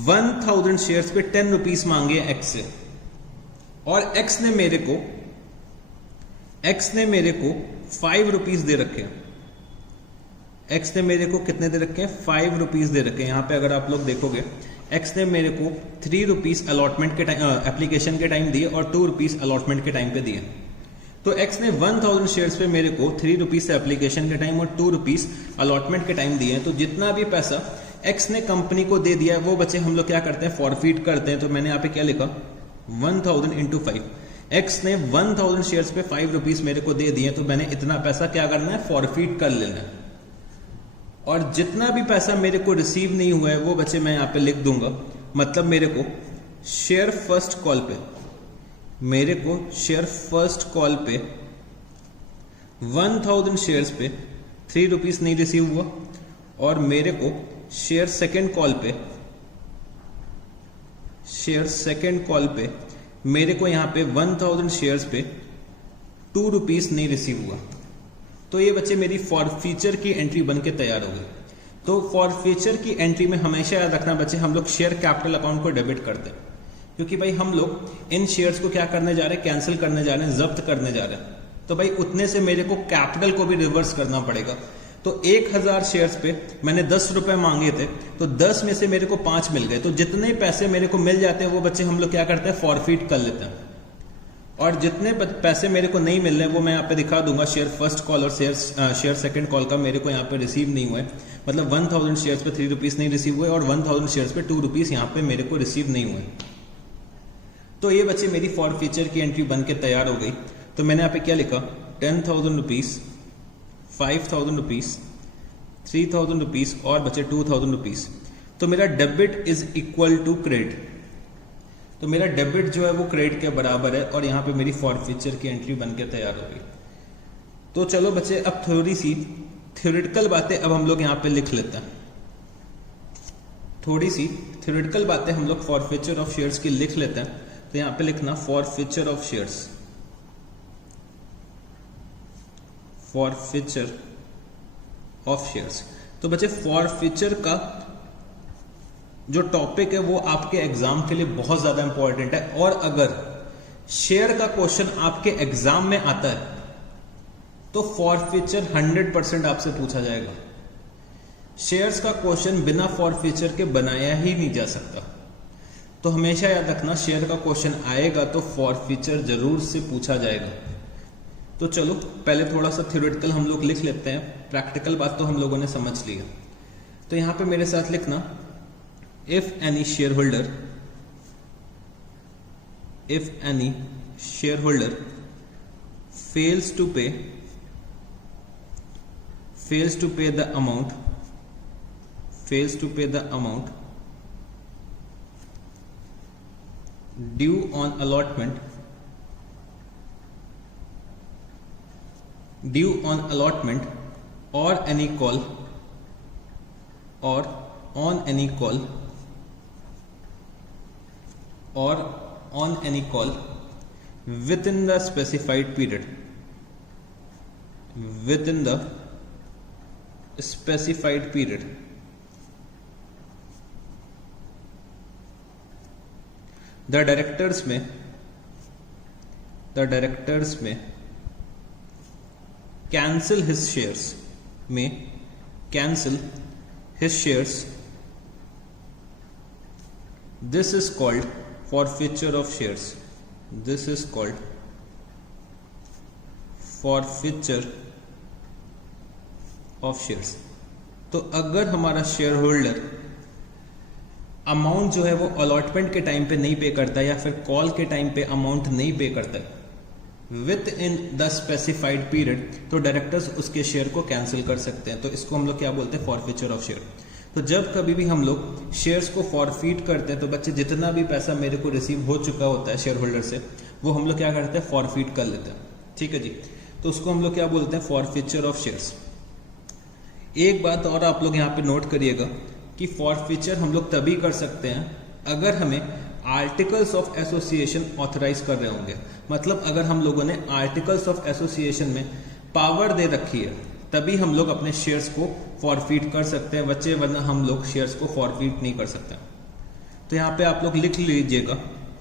1000 शेयर्स पे 10 रुपीज मांगे एक्स से, और एक्स ने मेरे को 5 रुपीज दे रखे हैं। एक्स ने मेरे को कितने दे रखे हैं, 5 रुपीज दे रखे हैं। यहां पे अगर आप लोग देखोगे, एक्स ने मेरे को 3 रुपीज अलॉटमेंट के टाइम, एप्लीकेशन के टाइम दिए, और 2 रुपीज अलॉटमेंट के टाइम पे दिए। तो एक्स ने 1000 शेयर्स पे मेरे को 3 रुपीज एप्लीकेशन के टाइम और 2 रुपीज अलॉटमेंट के टाइम दिए हैं। तो जितना भी पैसा एक्स ने कंपनी को दे दिया है वो बच्चे हम लोग क्या करते हैं, फॉरफिट करते हैं। तो मैंने यहाँ पे क्या लिखा, 1000 इंटू 5। एक्स ने 1000 शेयर्स पे 5 रुपीज मेरे को दे दिए, तो मैंने इतना पैसा क्या करना है, फॉरफिट कर लेना है। और जितना भी पैसा मेरे को रिसीव नहीं हुआ है वो बच्चे मैं यहां पे लिख दूंगा। मतलब मेरे को शेयर फर्स्ट कॉल पे 1000 शेयर्स पे 3 रुपीज नहीं रिसीव हुआ, और मेरे को शेयर सेकेंड कॉल पे मेरे को यहां पे 1000 शेयर्स पे 2 रुपीज नहीं रिसीव हुआ। तो ये बच्चे मेरी फॉरफीचर की एंट्री बन के तैयार हो गई। तो फॉरफीचर की एंट्री में हमेशा याद रखना बच्चे, हम लोग शेयर कैपिटल अकाउंट को डेबिट करते हैं, क्योंकि भाई हम लोग इन शेयर्स को क्या करने जा रहे हैं, कैंसिल करने जा रहे हैं, जब्त करने जा रहे हैं। तो भाई उतने से मेरे को कैपिटल को भी रिवर्स करना पड़ेगा। तो 1000 शेयर्स पे मैंने 10 रुपए मांगे थे, तो 10 में से मेरे को 5 मिल गए। तो जितने पैसे मेरे को मिल जाते हैं वो बच्चे हम लोग क्या करते हैं, फॉरफिट कर लेते हैं। और जितने पैसे मेरे को नहीं मिल रहे वो मैं यहाँ पे दिखा दूंगा। शेयर फर्स्ट कॉल और शेयर सेकंड कॉल का मेरे को यहाँ पे रिसीव नहीं हुआ है। मतलब 1000 शेयर्स पे 3 रुपीज नहीं रिसीव हुए, और 1000 शेयर्स पे 2 रुपीज यहाँ पे मेरे को रिसीव नहीं हुए। तो ये बच्चे मेरी फॉरफीचर की एंट्री बन के तैयार हो गई। तो मैंने यहाँ पे क्या लिखा, 10,000 रुपीज, 5,000 रुपीज, 3,000 रुपीज और बचे 2,000 रुपीज। तो मेरा debit is equal to credit. तो मेरा डेबिट जो है वो क्रेडिट के बराबर है, और यहां पे मेरी फॉरफीचर की एंट्री बन के तैयार हो गई। तो चलो बच्चे अब थोड़ी सी थ्योरेटिकल बातें अब हम लोग यहां पे लिख लेते हैं। थोड़ी सी थ्योरेटिकल बातें हम लोग फॉरफीचर ऑफ शेयर्स की लिख लेते हैं। तो यहां पे लिखना forfeiture of shares, forfeiture of shares. तो बच्चे फॉरफीचर का जो टॉपिक है वो आपके एग्जाम के लिए बहुत ज्यादा इंपॉर्टेंट है। और अगर शेयर का क्वेश्चन आपके एग्जाम में आता है तो फॉरफीचर 100% आपसे पूछा जाएगा। शेयर्स का क्वेश्चन बिना फॉरफीचर के बनाया ही नहीं जा सकता। तो हमेशा याद रखना, शेयर का क्वेश्चन आएगा तो फॉरफीचर जरूर से पूछा जाएगा। तो चलो पहले थोड़ा सा थ्योरेटिकल हम लोग लिख लेते हैं, प्रैक्टिकल बात तो हम लोगों ने समझ लिया। तो यहां पे मेरे साथ लिखना, if any shareholder fails to pay the amount due on allotment due on allotment और एनी कॉल और ऑन एनी कॉल और on any call within the specified period, within the specified period. The directors में cancel his shares, may cancel his shares. This is called forfeiture of shares. This is called forfeiture of shares. तो अगर हमारा share holder amount जो है वो allotment के time पे नहीं पे करता या फिर कॉल के टाइम पे अमाउंट नहीं पे करता with in the specified period, तो डायरेक्टर्स उसके शेयर को कैंसिल कर सकते हैं. तो इसको हम लोग क्या बोलते हैं? Forfeiture of share. तो जब कभी भी हम लोग शेयर्स को फॉरफीट करते हैं तो बच्चे जितना भी पैसा मेरे को रिसीव हो चुका होता है शेयर होल्डर से, वो हम लोग क्या करते हैं? फॉरफीट कर लेते हैं. ठीक है जी. तो उसको हम लोग क्या बोलते हैं? Forfeiture of shares. एक बात और आप लोग यहाँ पे नोट करिएगा कि फॉरफीचर हम लोग तभी कर सकते हैं अगर हमें आर्टिकल्स ऑफ एसोसिएशन ऑथराइज कर रहे होंगे. मतलब अगर हम लोगों ने आर्टिकल्स ऑफ एसोसिएशन में पावर दे रखी है तभी हम लोग अपने शेयर्स को फॉरफीट कर सकते हैं बच्चे, वरना हम लोग शेयर्स को फॉरफीट नहीं कर सकते. तो यहाँ पे आप लोग लिख लीजिएगा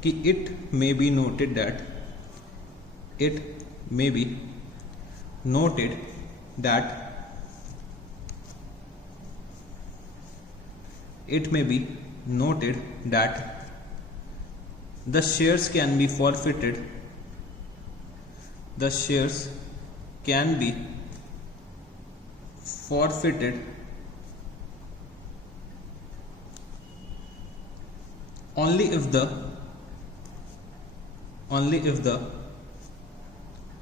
कि it may be noted that, it may be noted that, it may be noted that the shares can be forfeited, the shares can be forfeited only if the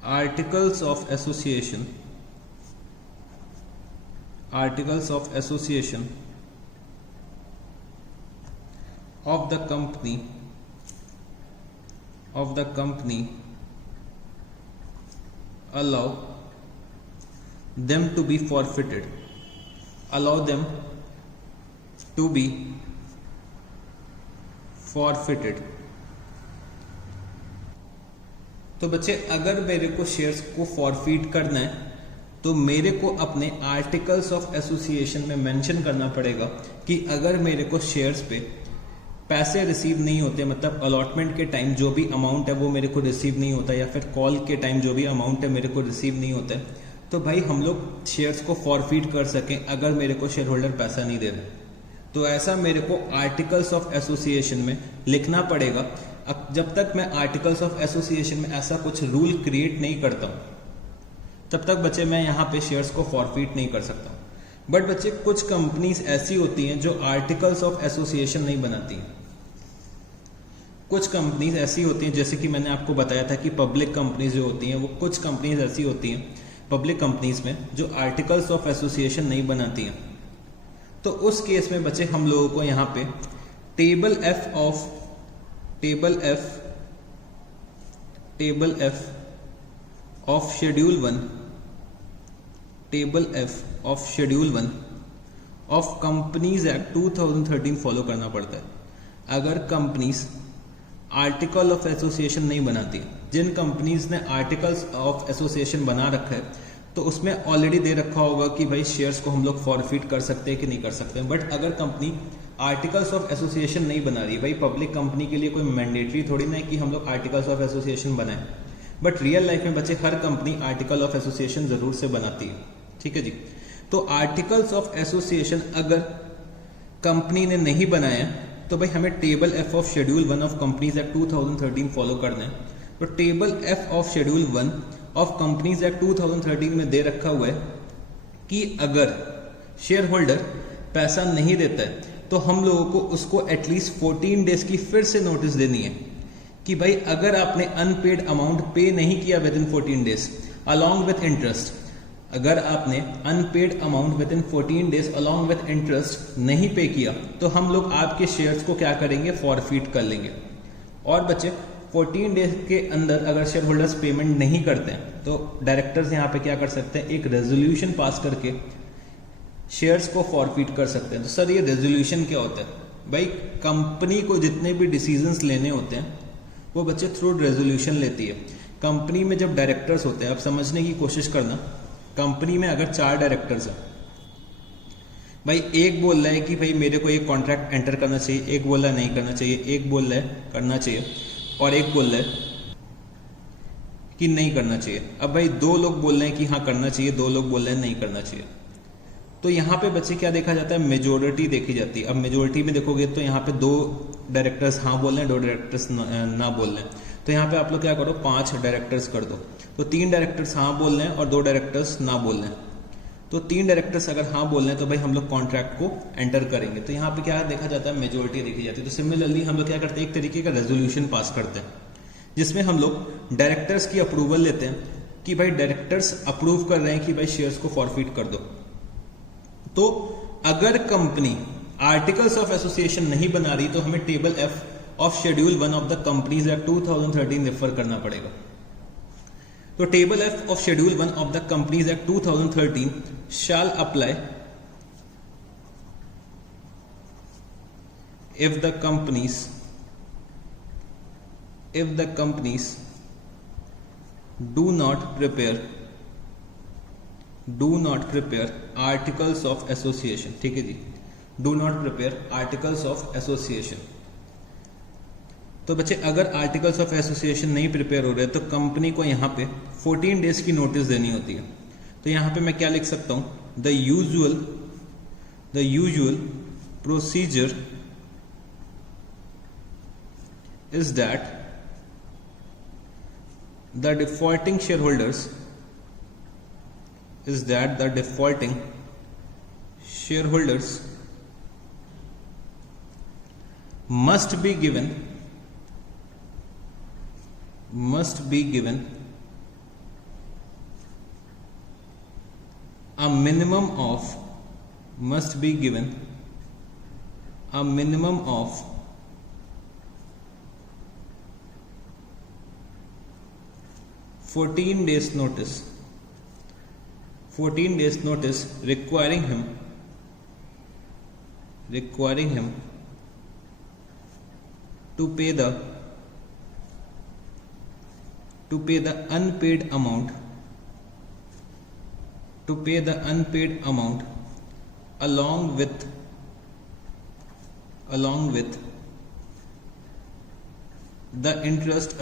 articles of association of the company allow them to be forfeited, allow them to be forfeited. तो बच्चे अगर मेरे को shares को forfeit करना है तो मेरे को अपने आर्टिकल्स ऑफ एसोसिएशन में मेंशन करना पड़ेगा कि अगर मेरे को शेयर्स पे पैसे रिसीव नहीं होते, मतलब अलॉटमेंट के टाइम जो भी अमाउंट है वो मेरे को रिसीव नहीं होता, या फिर कॉल के टाइम जो भी अमाउंट है मेरे को रिसीव नहीं होता है, तो भाई हम लोग शेयर्स को फॉरफीट कर सकें अगर मेरे को शेयर होल्डर पैसा नहीं दे रहे. तो ऐसा मेरे को आर्टिकल्स ऑफ एसोसिएशन में लिखना पड़ेगा. जब तक मैं आर्टिकल्स ऑफ एसोसिएशन में ऐसा कुछ रूल क्रिएट नहीं करता हूं तब तक बच्चे मैं यहाँ पे शेयर्स को फॉरफीट नहीं कर सकता. बट बच्चे कुछ कंपनीज ऐसी होती हैं जो आर्टिकल्स ऑफ एसोसिएशन नहीं बनाती हैं. कुछ कंपनीज ऐसी होती हैं, जैसे कि मैंने आपको बताया था कि पब्लिक कंपनीज जो होती हैं, वो कुछ कंपनीज ऐसी होती हैं पब्लिक कंपनीज में जो आर्टिकल्स ऑफ एसोसिएशन नहीं बनाती हैं. तो उस केस में बच्चे हम लोगों को यहाँ पे table F of schedule 1, table F of schedule 1 of companies act 2013 follow करना पड़ता है. अगर कंपनीज आर्टिकल ऑफ एसोसिएशन नहीं बनाती, जिन कंपनीज ने आर्टिकल्स ऑफ एसोसिएशन बना रखा है तो उसमें ऑलरेडी दे रखा होगा कि भाई शेयर्स को हम लोग फॉरफीट कर सकते हैं कि नहीं कर सकते हैं. बट अगर कंपनी आर्टिकल्स ऑफ एसोसिएशन नहीं बना रही, भाई पब्लिक कंपनी के लिए कोई मैंडेटरी थोड़ी ना है कि हम लोग आर्टिकल्स ऑफ एसोसिएशन बनाएं, बट रियल लाइफ में बच्चे हर कंपनी आर्टिकल ऑफ एसोसिएशन जरूर से बनाती है. ठीक है जी. तो आर्टिकल्स ऑफ एसोसिएशन अगर कंपनी ने नहीं बनाया तो भाई हमें table F of schedule 1 of companies act 2013 follow करना है. तो table F of schedule 1 of companies act 2013 में दे रखा हुआ है कि अगर शेयर होल्डर पैसा नहीं देता है तो हम लोगों को उसको एटलीस्ट 14 डेज की फिर से नोटिस देनी है कि भाई अगर आपने अनपेड अमाउंट पे नहीं किया within 14 days along with interest, अगर आपने unpaid amount within 14 days along with interest नहीं पे किया तो हम लोग आपके शेयर्स को क्या करेंगे? फॉरफीट कर लेंगे. और बच्चे 14 डेज के अंदर अगर शेयर होल्डर्स पेमेंट नहीं करते हैं तो डायरेक्टर्स यहाँ पे क्या कर सकते हैं, एक रेजोल्यूशन पास करके शेयर्स को फॉरफिट कर सकते हैं। तो सर ये रेजोल्यूशन क्या होता है? भाई कंपनी को जितने भी डिसीजंस लेने होते हैं वो बच्चे थ्रू रेजोल्यूशन लेती है। कंपनी में जब डायरेक्टर्स होते हैं, आप समझने की कोशिश करना, कंपनी में अगर 4 डायरेक्टर्स हैं, भाई एक बोल रहा है कि भाई मेरे को एक कॉन्ट्रैक्ट एंटर करना चाहिए, एक बोल रहा है नहीं करना चाहिए, एक बोल रहा है करना चाहिए और एक बोल रहा है कि नहीं करना चाहिए। अब भाई 2 लोग बोल रहे हैं कि हाँ करना चाहिए, 2 लोग बोल रहे हैं नहीं करना चाहिए। तो यहाँ पे बच्चे क्या देखा जाता है, मेजोरिटी देखी जाती है। अब मेजोरिटी में देखोगे तो यहाँ पे 2 डायरेक्टर्स हाँ बोल रहे हैं, 2 डायरेक्टर्स ना बोल रहे हैं। तो यहाँ पे आप लोग क्या करो, 5 डायरेक्टर्स कर दो। तो 3 डायरेक्टर्स हाँ बोल रहे हैं और 2 डायरेक्टर्स ना बोल रहे हैं। तो 3 डायरेक्टर्स अगर हाँ बोल रहे हैं तो भाई हम लोग कॉन्ट्रैक्ट को एंटर करेंगे। तो यहाँ पे क्या देखा जाता है, मेजोरिटी देखी जाती है। तो सिमिलरली हम लोग क्या करते हैं, एक तरीके का रेजोल्यूशन पास करते हैं जिसमें हम लोग डायरेक्टर्स की अप्रूवल लेते हैं कि भाई डायरेक्टर्स अप्रूव कर रहे हैं कि भाई शेयर्स को फॉरफिट कर दो। तो अगर कंपनी आर्टिकल्स ऑफ एसोसिएशन नहीं बना रही तो हमें table F of schedule 1 of the companies act 2013 refer करना पड़ेगा। तो table F of schedule 1 of the companies act 2013 shall apply if the companies do not prepare articles of association। ठीक है जी, do not prepare articles of association। तो बच्चे अगर articles of association नहीं prepare हो रहे तो कंपनी को यहाँ पे 14 डेज की नोटिस देनी होती है। तो यहाँ पे मैं क्या लिख सकता हूं, the usual procedure is that the defaulting share holders must be given a minimum of 14 days notice requiring him to pay the unpaid amount along with the interest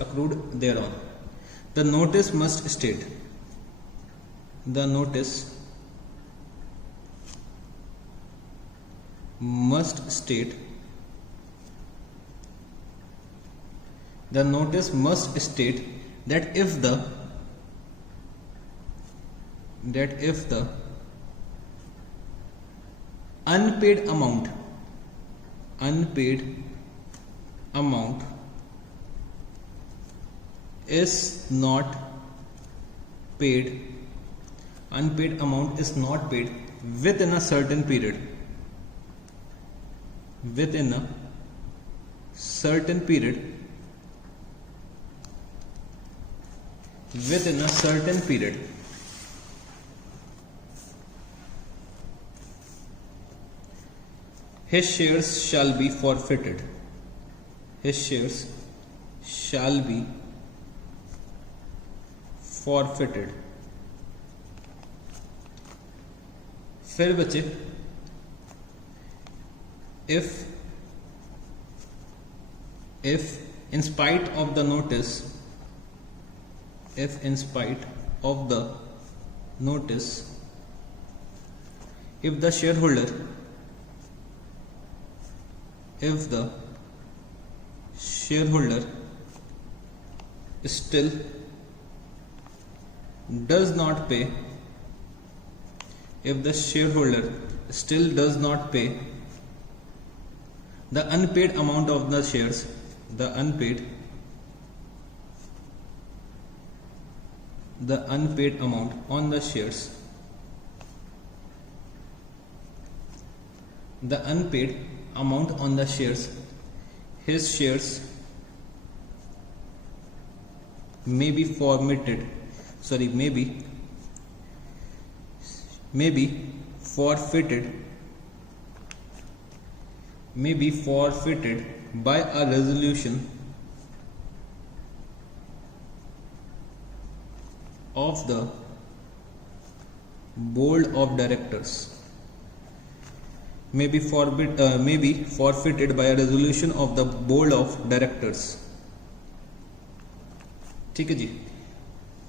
accrued thereon। The notice must state the notice must state that if the unpaid amount is not paid within a certain period his shares shall be forfeited। फिर बच्चे if in spite of the notice if the shareholder still does not pay the unpaid amount of the shares the unpaid amount on the shares the unpaid amount on the shares, his shares may be forfeited by a resolution of the board of directors, may be forfeited by a resolution of the board of directors। ठीक है जी।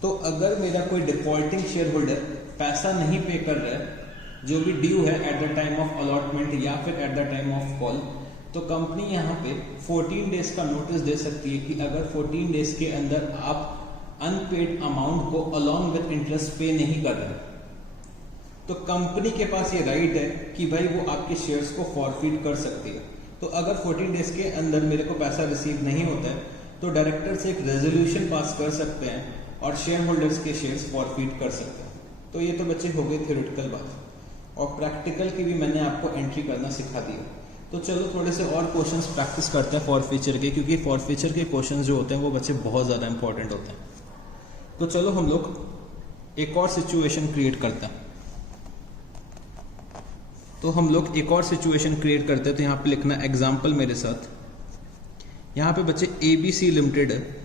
तो अगर मेरा कोई defaulting share holder पैसा नहीं पे कर रहा है, जो भी ड्यू है eight the time of allotment या फिर eight the time of call, तो कंपनी यहाँ पे 14 डेज का नोटिस दे सकती है कि अगर 14 डेज के अंदर आप अनपेड अमाउंट को अलॉन्ग विद इंटरेस्ट पे नहीं कर रहे, तो कंपनी के पास ये राइट है कि भाई वो आपके शेयर्स को फॉरफिट कर सकती है। तो अगर 14 डेज के अंदर मेरे को पैसा रिसीव नहीं होता है तो डायरेक्टर से एक रेजोल्यूशन पास कर सकते हैं और शेयर होल्डर्स के शेयर्स फॉरफिट कर सकते हैं। तो ये तो बच्चे हो गए थ्योरेटिकल बात, और प्रैक्टिकल की भी मैंने आपको एंट्री करना सिखा दिया। तो चलो थोड़े से और क्वेश्चंस प्रैक्टिस करते हैं फॉरफीचर के, क्योंकि फॉरफीचर के क्वेश्चंस जो होते हैं वो बच्चे बहुत ज़्यादा इंपॉर्टेंट होते हैं। तो चलो हम लोग एक और सिचुएशन क्रिएट करते हैं। तो हम लोग एक और सिचुएशन क्रिएट करते हैं। तो यहाँ पे लिखना एग्जाम्पल मेरे साथ। यहाँ पे बच्चे ABC लिमिटेड है।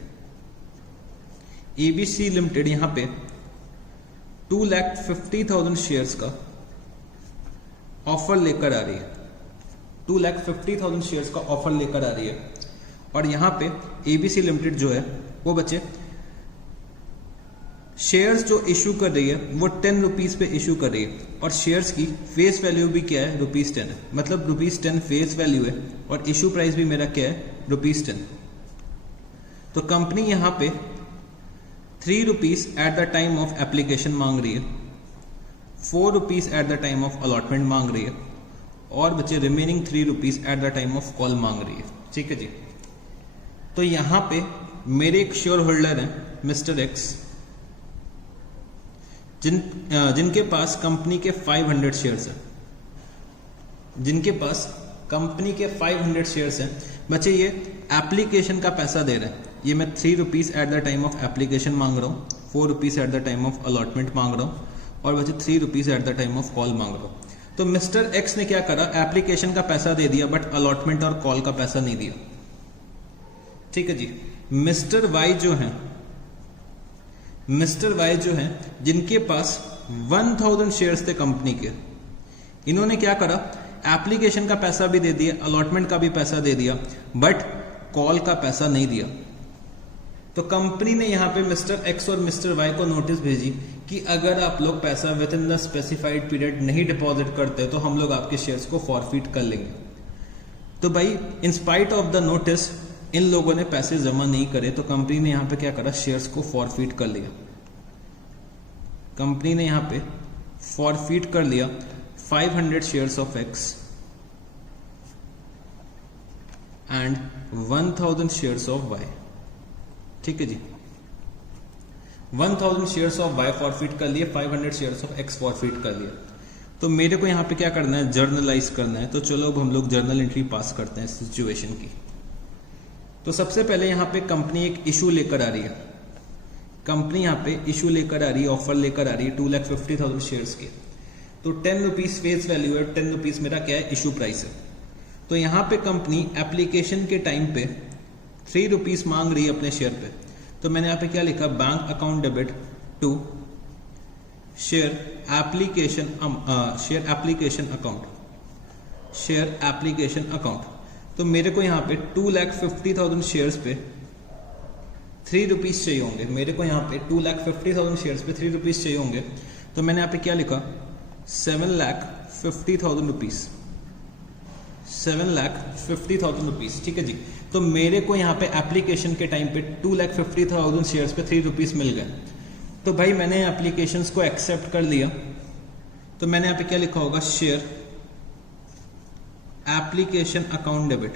ABC लिमिटेड यहाँ पे 2,50,000 शेयर्स का ऑफर लेकर आ रही है। 2,50,000 शेयर्स का ऑफर लेकर आ रही है, और यहाँ पे ABC लिमिटेड जो है वो बच्चे शेयर्स जो इशू कर रही है वो 10 रुपीज पे इशू कर रही है, और शेयर्स की फेस वैल्यू भी क्या है, ₹10 है। मतलब ₹10 फेस वैल्यू है, और इशू प्राइस भी मेरा क्या है, ₹10। तो कंपनी यहाँ पे 3 rupees eight the time of application मांग रही है, 4 rupees eight the time of allotment मांग रही है, और बच्चे remaining 3 rupees eight the time of call मांग रही है। ठीक है जी। तो यहाँ पे मेरे एक शेयर होल्डर है मिस्टर एक्स, जिनके पास कंपनी के 500 शेयर्स हैं, जिनके पास कंपनी के 500 शेयर्स हैं। बच्चे ये एप्लीकेशन का पैसा दे रहे हैं। ये मैं 3 rupees eight the time of application मांग रहा हूँ, 4 rupees eight the time of allotment मांग रहा हूँ, और बच्चे 3 rupees eight the time of call मांग रहा हूँ। तो मिस्टर एक्स ने क्या करा, एप्लीकेशन का पैसा दे दिया बट अलॉटमेंट और कॉल का पैसा नहीं दिया। ठीक है जी। मिस्टर वाई जो है जिनके पास 1000 शेयर्स थे कंपनी के, इन्होंने क्या करा, एप्लीकेशन का पैसा भी दे दिया, अलॉटमेंट का भी पैसा दे दिया, बट कॉल का पैसा नहीं दिया। तो कंपनी ने यहाँ पे मिस्टर एक्स और मिस्टर वाई को नोटिस भेजी कि अगर आप लोग पैसा with in the specified period नहीं डिपॉजिट करते तो हम लोग आपके शेयर्स को फॉरफिट कर लेंगे। तो भाई in spite of the notice in लोगों ने पैसे जमा नहीं करे, तो कंपनी ने यहाँ पे क्या करा, शेयर्स को फॉरफिट कर लिया। कंपनी ने यहाँ पे फॉरफिट कर लिया 500 shares of X and 1000 shares of Y. ठीक है जी। 1000 शेयर्स ऑफ वाई फॉरफिट कर लिए, 500 शेयर्स ऑफ एक्स फॉरफिट कर लिया। तो मेरे को यहाँ पे क्या करना है, जर्नलाइज करना है। तो चलो अब हम लोग जर्नल एंट्री पास करते हैं इस सिचुएशन की। तो सबसे पहले यहाँ पे कंपनी एक इशू लेकर आ रही है। कंपनी यहाँ पे इशू लेकर आ रही है, ऑफर लेकर आ रही है 2,50,000 शेयर्स के। तो 10 रुपीज फेस वैल्यू है, 10 रुपीज मेरा क्या है, इशू प्राइस है। तो यहाँ पे कंपनी एप्लीकेशन के टाइम पे 3 रुपीज मांग रही है अपने शेयर पे। तो मैंने यहाँ पे क्या लिखा, bank account debit to share application account. तो मेरे को यहाँ पे 2,50,000 शेयर्स पे 3 रुपीज चाहिए होंगे। मेरे को यहाँ पे 2,50,000 शेयर्स पे 3 रुपीज चाहिए होंगे। तो मैंने यहाँ पे क्या लिखा, 7,50,000 रुपीज, 7,50,000 रुपीज। ठीक है जी। तो मेरे को यहाँ पे एप्लीकेशन के टाइम पे 2,50,000 शेयर्स पे 3 रुपीज मिल गए। तो भाई मैंने एप्लीकेशन को एक्सेप्ट कर लिया। तो मैंने यहाँ पे क्या लिखा होगा, शेयर एप्लीकेशन अकाउंट डेबिट।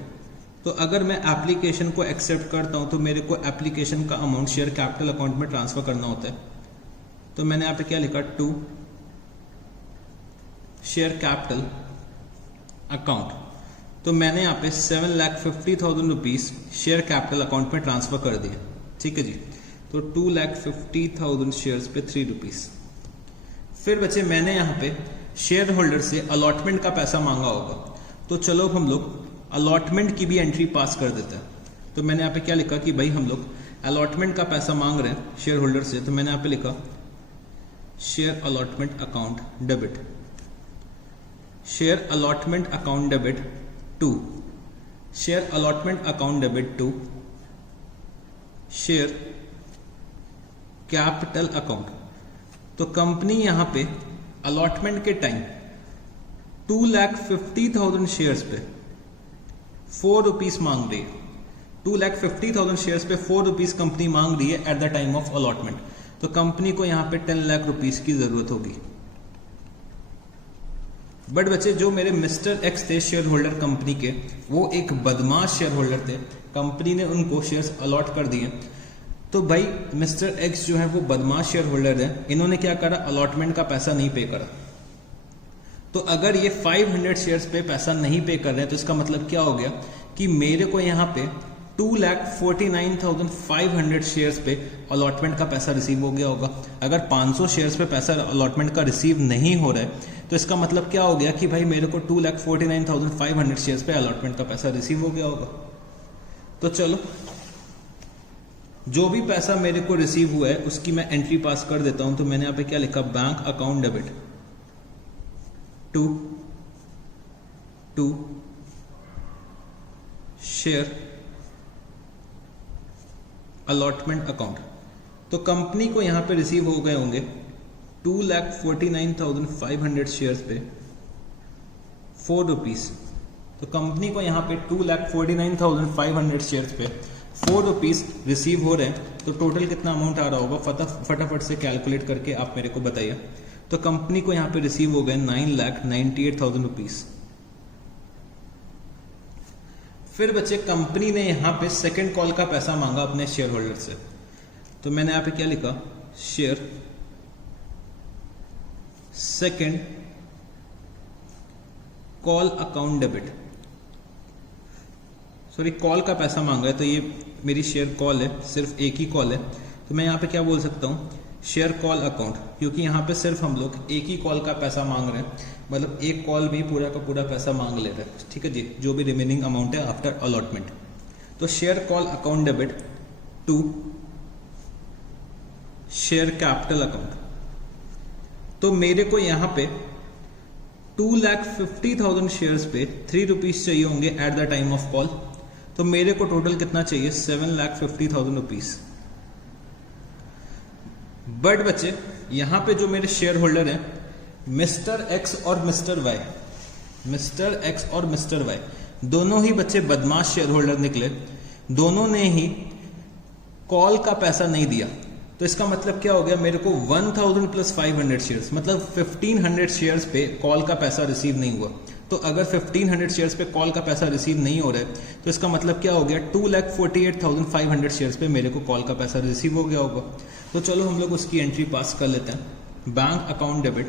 तो अगर मैं एप्लीकेशन को एक्सेप्ट करता हूं तो मेरे को एप्लीकेशन का अमाउंट शेयर कैपिटल अकाउंट में ट्रांसफर करना होता है। तो मैंने यहाँ पे क्या लिखा, टू शेयर कैपिटल अकाउंट, तो मैंने यहाँ पे 7,50,000 रुपीज शेयर कैपिटल अकाउंट में ट्रांसफर कर दिए, ठीक है जी। तो 2,50,000 शेयर्स पे 3 रुपीज। फिर बच्चे मैंने यहाँ पे शेयर होल्डर से अलॉटमेंट का पैसा मांगा होगा, तो चलो हम लोग अलॉटमेंट की भी एंट्री पास कर देते हैं। तो मैंने यहाँ पे क्या लिखा कि भाई हम लोग अलॉटमेंट का पैसा मांग रहे हैं शेयर होल्डर से, तो मैंने यहाँ पे लिखा share allotment account debit, share allotment account debit to, share allotment account debit to share capital account. तो कंपनी यहां पे अलॉटमेंट के टाइम 2,50,000 शेयर्स पे 4 रुपीज मांग रही है। 2,50,000 शेयर्स पे 4 रुपीज कंपनी मांग रही है eight the time of allotment. तो कंपनी को यहां पे 10 लाख रुपीज की जरूरत होगी। बट बच्चे जो मेरे मिस्टर एक्स थे शेयर होल्डर कंपनी के, वो एक बदमाश शेयर होल्डर थे, कंपनी ने उनको शेयर्स अलॉट कर दिए। तो भाई मिस्टर एक्स जो है वो बदमाश शेयर होल्डर है, इन्होंने क्या करा, अलॉटमेंट का पैसा नहीं पे करा। तो अगर ये 500 शेयर्स पे पैसा नहीं पे कर रहे हैं तो इसका मतलब क्या हो गया कि मेरे को यहाँ पे 2,49,500 शेयर्स पे अलॉटमेंट का पैसा रिसीव हो गया होगा। अगर 500 शेयर्स पे पैसा अलॉटमेंट का रिसीव नहीं हो रहा है तो इसका मतलब क्या हो गया कि भाई मेरे को 2,49,500 शेयर्स पे अलॉटमेंट का पैसा रिसीव हो गया होगा। तो चलो जो भी पैसा मेरे को रिसीव हुआ है उसकी मैं एंट्री पास कर देता हूं। तो मैंने यहां पे क्या लिखा, bank account debit to share allotment account. तो कंपनी को यहां पे रिसीव हो गए होंगे 2,49,500 शेयर्स पे 4 रुपीज। तो कंपनी को यहां पे 2,49,500 शेयर्स पे 4 रुपीज रिसीव हो रहे हैं। तो टोटल कितना अमाउंट आ रहा होगा फटाफट से कैलकुलेट करके आप मेरे को बताइए। तो कंपनी को यहां पे रिसीव हो गए 9,98,000 रुपीज। फिर बच्चे कंपनी ने यहां पे सेकंड कॉल का पैसा मांगा अपने शेयर होल्डर से। तो मैंने यहां पे क्या लिखा, share second call account debit, sorry call का पैसा मांगा है। तो ये मेरी शेयर कॉल है, सिर्फ एक ही कॉल है। तो मैं यहाँ पे क्या बोल सकता हूँ, शेयर कॉल अकाउंट, क्योंकि यहाँ पे सिर्फ हम लोग एक ही कॉल का पैसा मांग रहे हैं, मतलब एक कॉल में पूरा का पूरा पैसा मांग ले रहे हैं, ठीक है जी, जो भी रिमेनिंग अमाउंट है आफ्टर अलॉटमेंट। तो share call account debit to share capital account. तो मेरे को यहाँ पे 2,50,000 शेयर्स पे 3 रुपीज चाहिए होंगे eight the time of call. तो मेरे को टोटल कितना चाहिए, 7,50,000 रुपीज। बट बच्चे यहां पे जो मेरे शेयर होल्डर हैं मिस्टर एक्स और मिस्टर वाई, मिस्टर एक्स और मिस्टर वाई दोनों ही बच्चे बदमाश शेयर होल्डर निकले, दोनों ने ही कॉल का पैसा नहीं दिया। तो इसका मतलब क्या हो गया, मेरे को 1,000 + 500 शेयर्स मतलब 1,500 शेयर्स पे कॉल का पैसा रिसीव नहीं हुआ। तो अगर 1,500 शेयर्स पे कॉल का पैसा रिसीव नहीं हो रहा है तो इसका मतलब क्या हो गया, 2,48,500 शेयर्स पे मेरे को कॉल का पैसा रिसीव हो गया होगा। तो चलो हम लोग उसकी एंट्री पास कर लेते हैं। Bank account debit,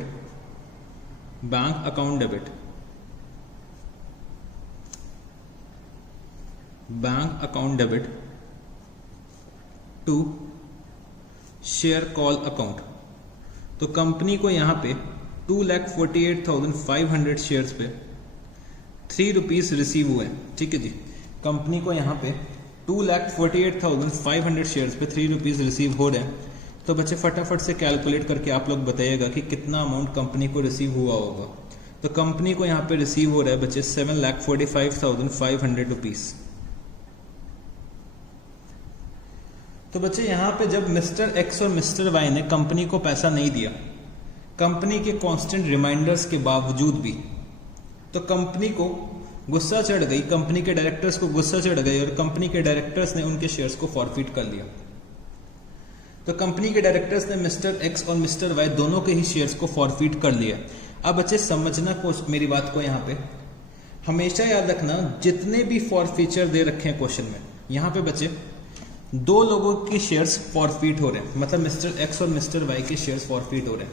bank account debit, bank account debit to share call account. तो कंपनी को यहां पे 2,48,500 शेयर्स पे 3 रुपीज रिसीव हुए, ठीक है जी। कंपनी को यहां पे 2,48,500 शेयर्स पे 3 रुपीज रिसीव हो रहे हैं। तो बच्चे फटाफट से कैलकुलेट करके आप लोग बताइएगा कि कितना अमाउंट कंपनी को रिसीव हुआ होगा। तो कंपनी को यहां पे रिसीव हो रहा है बच्चे 7,45,500 रुपीज। तो बच्चे यहां पे जब मिस्टर एक्स और मिस्टर वाई ने कंपनी को पैसा नहीं दिया, कंपनी के कांस्टेंट रिमाइंडर्स के बावजूद भी, तो कंपनी को गुस्सा चढ़ गई, कंपनी के डायरेक्टर्स को गुस्सा चढ़ गई और कंपनी के डायरेक्टर्स ने उनके शेयर्स को फॉरफिट कर लिया। तो कंपनी के डायरेक्टर्स ने मिस्टर एक्स और मिस्टर वाई दोनों के ही शेयर्स को फॉरफिट कर लिया। अब बच्चे समझना मेरी बात को, यहाँ पे हमेशा याद रखना जितने भी फॉरफीचर दे रखे हैं क्वेश्चन में, यहाँ पे बच्चे 2 लोगों के शेयर्स फॉरफिट हो रहे हैं, मतलब मिस्टर एक्स और मिस्टर वाई के शेयर्स फॉरफिट हो रहे हैं।